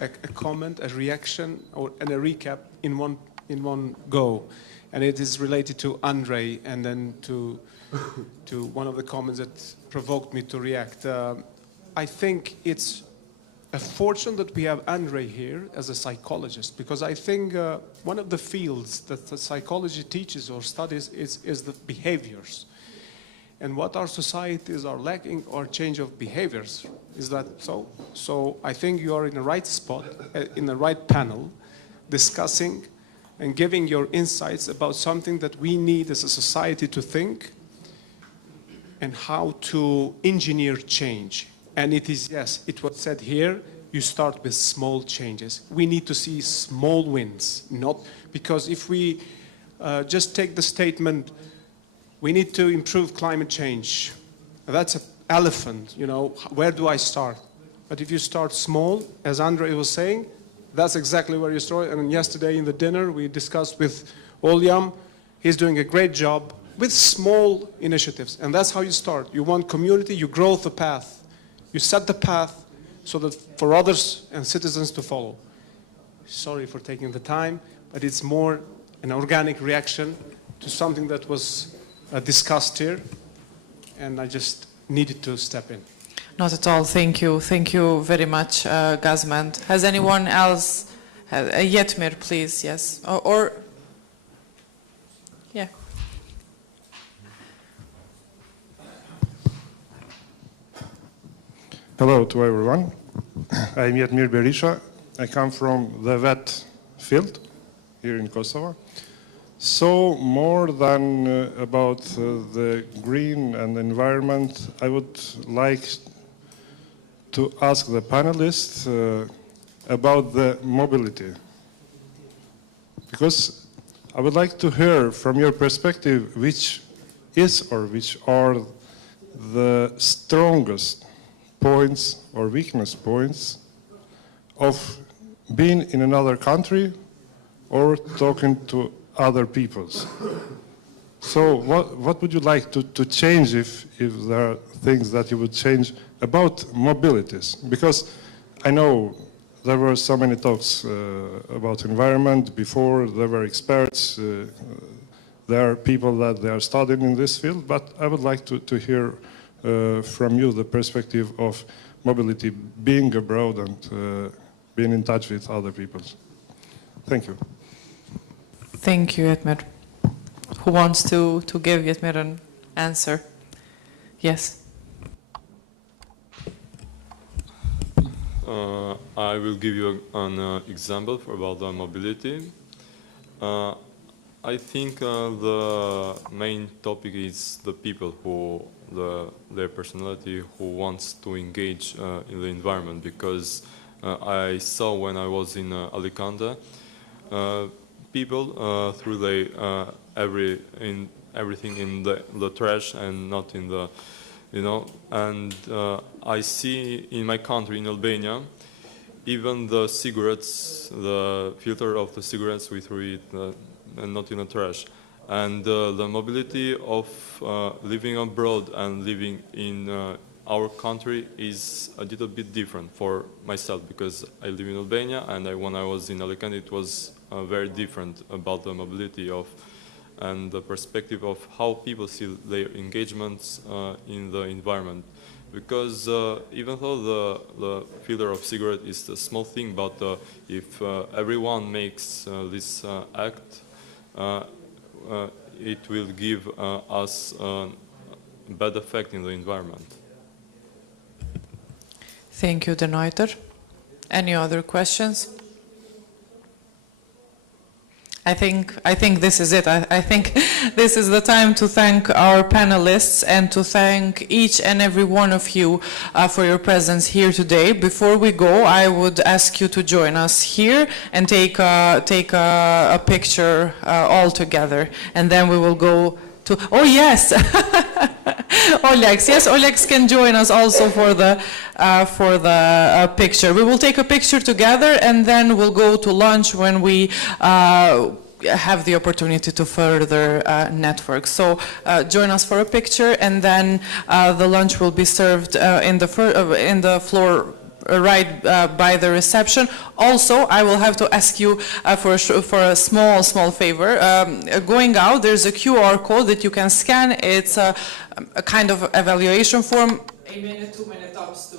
a comment, a reaction, and a recap in one go, and it is related to Andre and then to one of the comments that provoked me to react. I think it's a fortune that we have Andre here as a psychologist, because I think one of the fields that the psychology teaches or studies is the behaviors. And what our societies are lacking are change of behaviors. Is that so? So I think you are in the right spot, in the right panel, discussing and giving your insights about something that we need as a society to think and how to engineer change. And it is, yes, it was said here, you start with small changes. We need to see small wins, not because if we just take the statement, we need to improve climate change. That's an elephant, you know, where do I start? But if you start small, as Andre was saying, that's exactly where you start. And yesterday in the dinner, we discussed with Olyam, he's doing a great job with small initiatives. And that's how you start. You want community, you grow the path. You set the path so that for others and citizens to follow. Sorry for taking the time, but it's more an organic reaction to something that was discussed here, and I just needed to step in. Not at all. Thank you. Thank you very much, Gazmend. Has anyone else? Yetmir, please. Yes. Or yeah. Hello to everyone. I'm Yetmir Berisha. I come from the vet field here in Kosovo. So more than about the green and environment, I would like to ask the panelists about the mobility. Because I would like to hear from your perspective which is or which are the strongest points or weakness points of being in another country or talking to other peoples. So what would you like to change if there are things that you would change about mobilities? Because I know there were so many talks about environment before, there were experts, there are people that they are studying in this field, but I would like to hear from you the perspective of mobility, being abroad and being in touch with other people. Thank you. Thank you, Yetmir. Who wants to give Yetmir an answer? Yes. I will give you an example about the mobility. I think the main topic is the people their personality who wants to engage in the environment, because I saw when I was in Alicante, people through everything in the trash and not in the, and I see in my country, in Albania, even the cigarettes, the filter of the cigarettes, we throw it and not in the trash. And the mobility of living abroad and living in our country is a little bit different for myself, because I live in Albania, and when I was in Alicante, it was very different about the mobility of and the perspective of how people see their engagements in the environment. Because even though the filter of cigarette is a small thing, but if everyone makes this act, it will give us a bad effect in the environment. Thank you, De Neuter. Any other questions? I think this is it. I think this is the time to thank our panelists and to thank each and every one of you for your presence here today. Before we go, I would ask you to join us here and take a picture all together, and then we will go to. Oh yes, Olex. Yes, Olex can join us also for the picture. We will take a picture together, and then we'll go to lunch when we have the opportunity to further network. So join us for a picture, and then the lunch will be served in the floor right by the reception. Also, I will have to ask you for a small favor. Going out, there's a QR code that you can scan. It's a kind of evaluation form. A minute, 2 minute tops to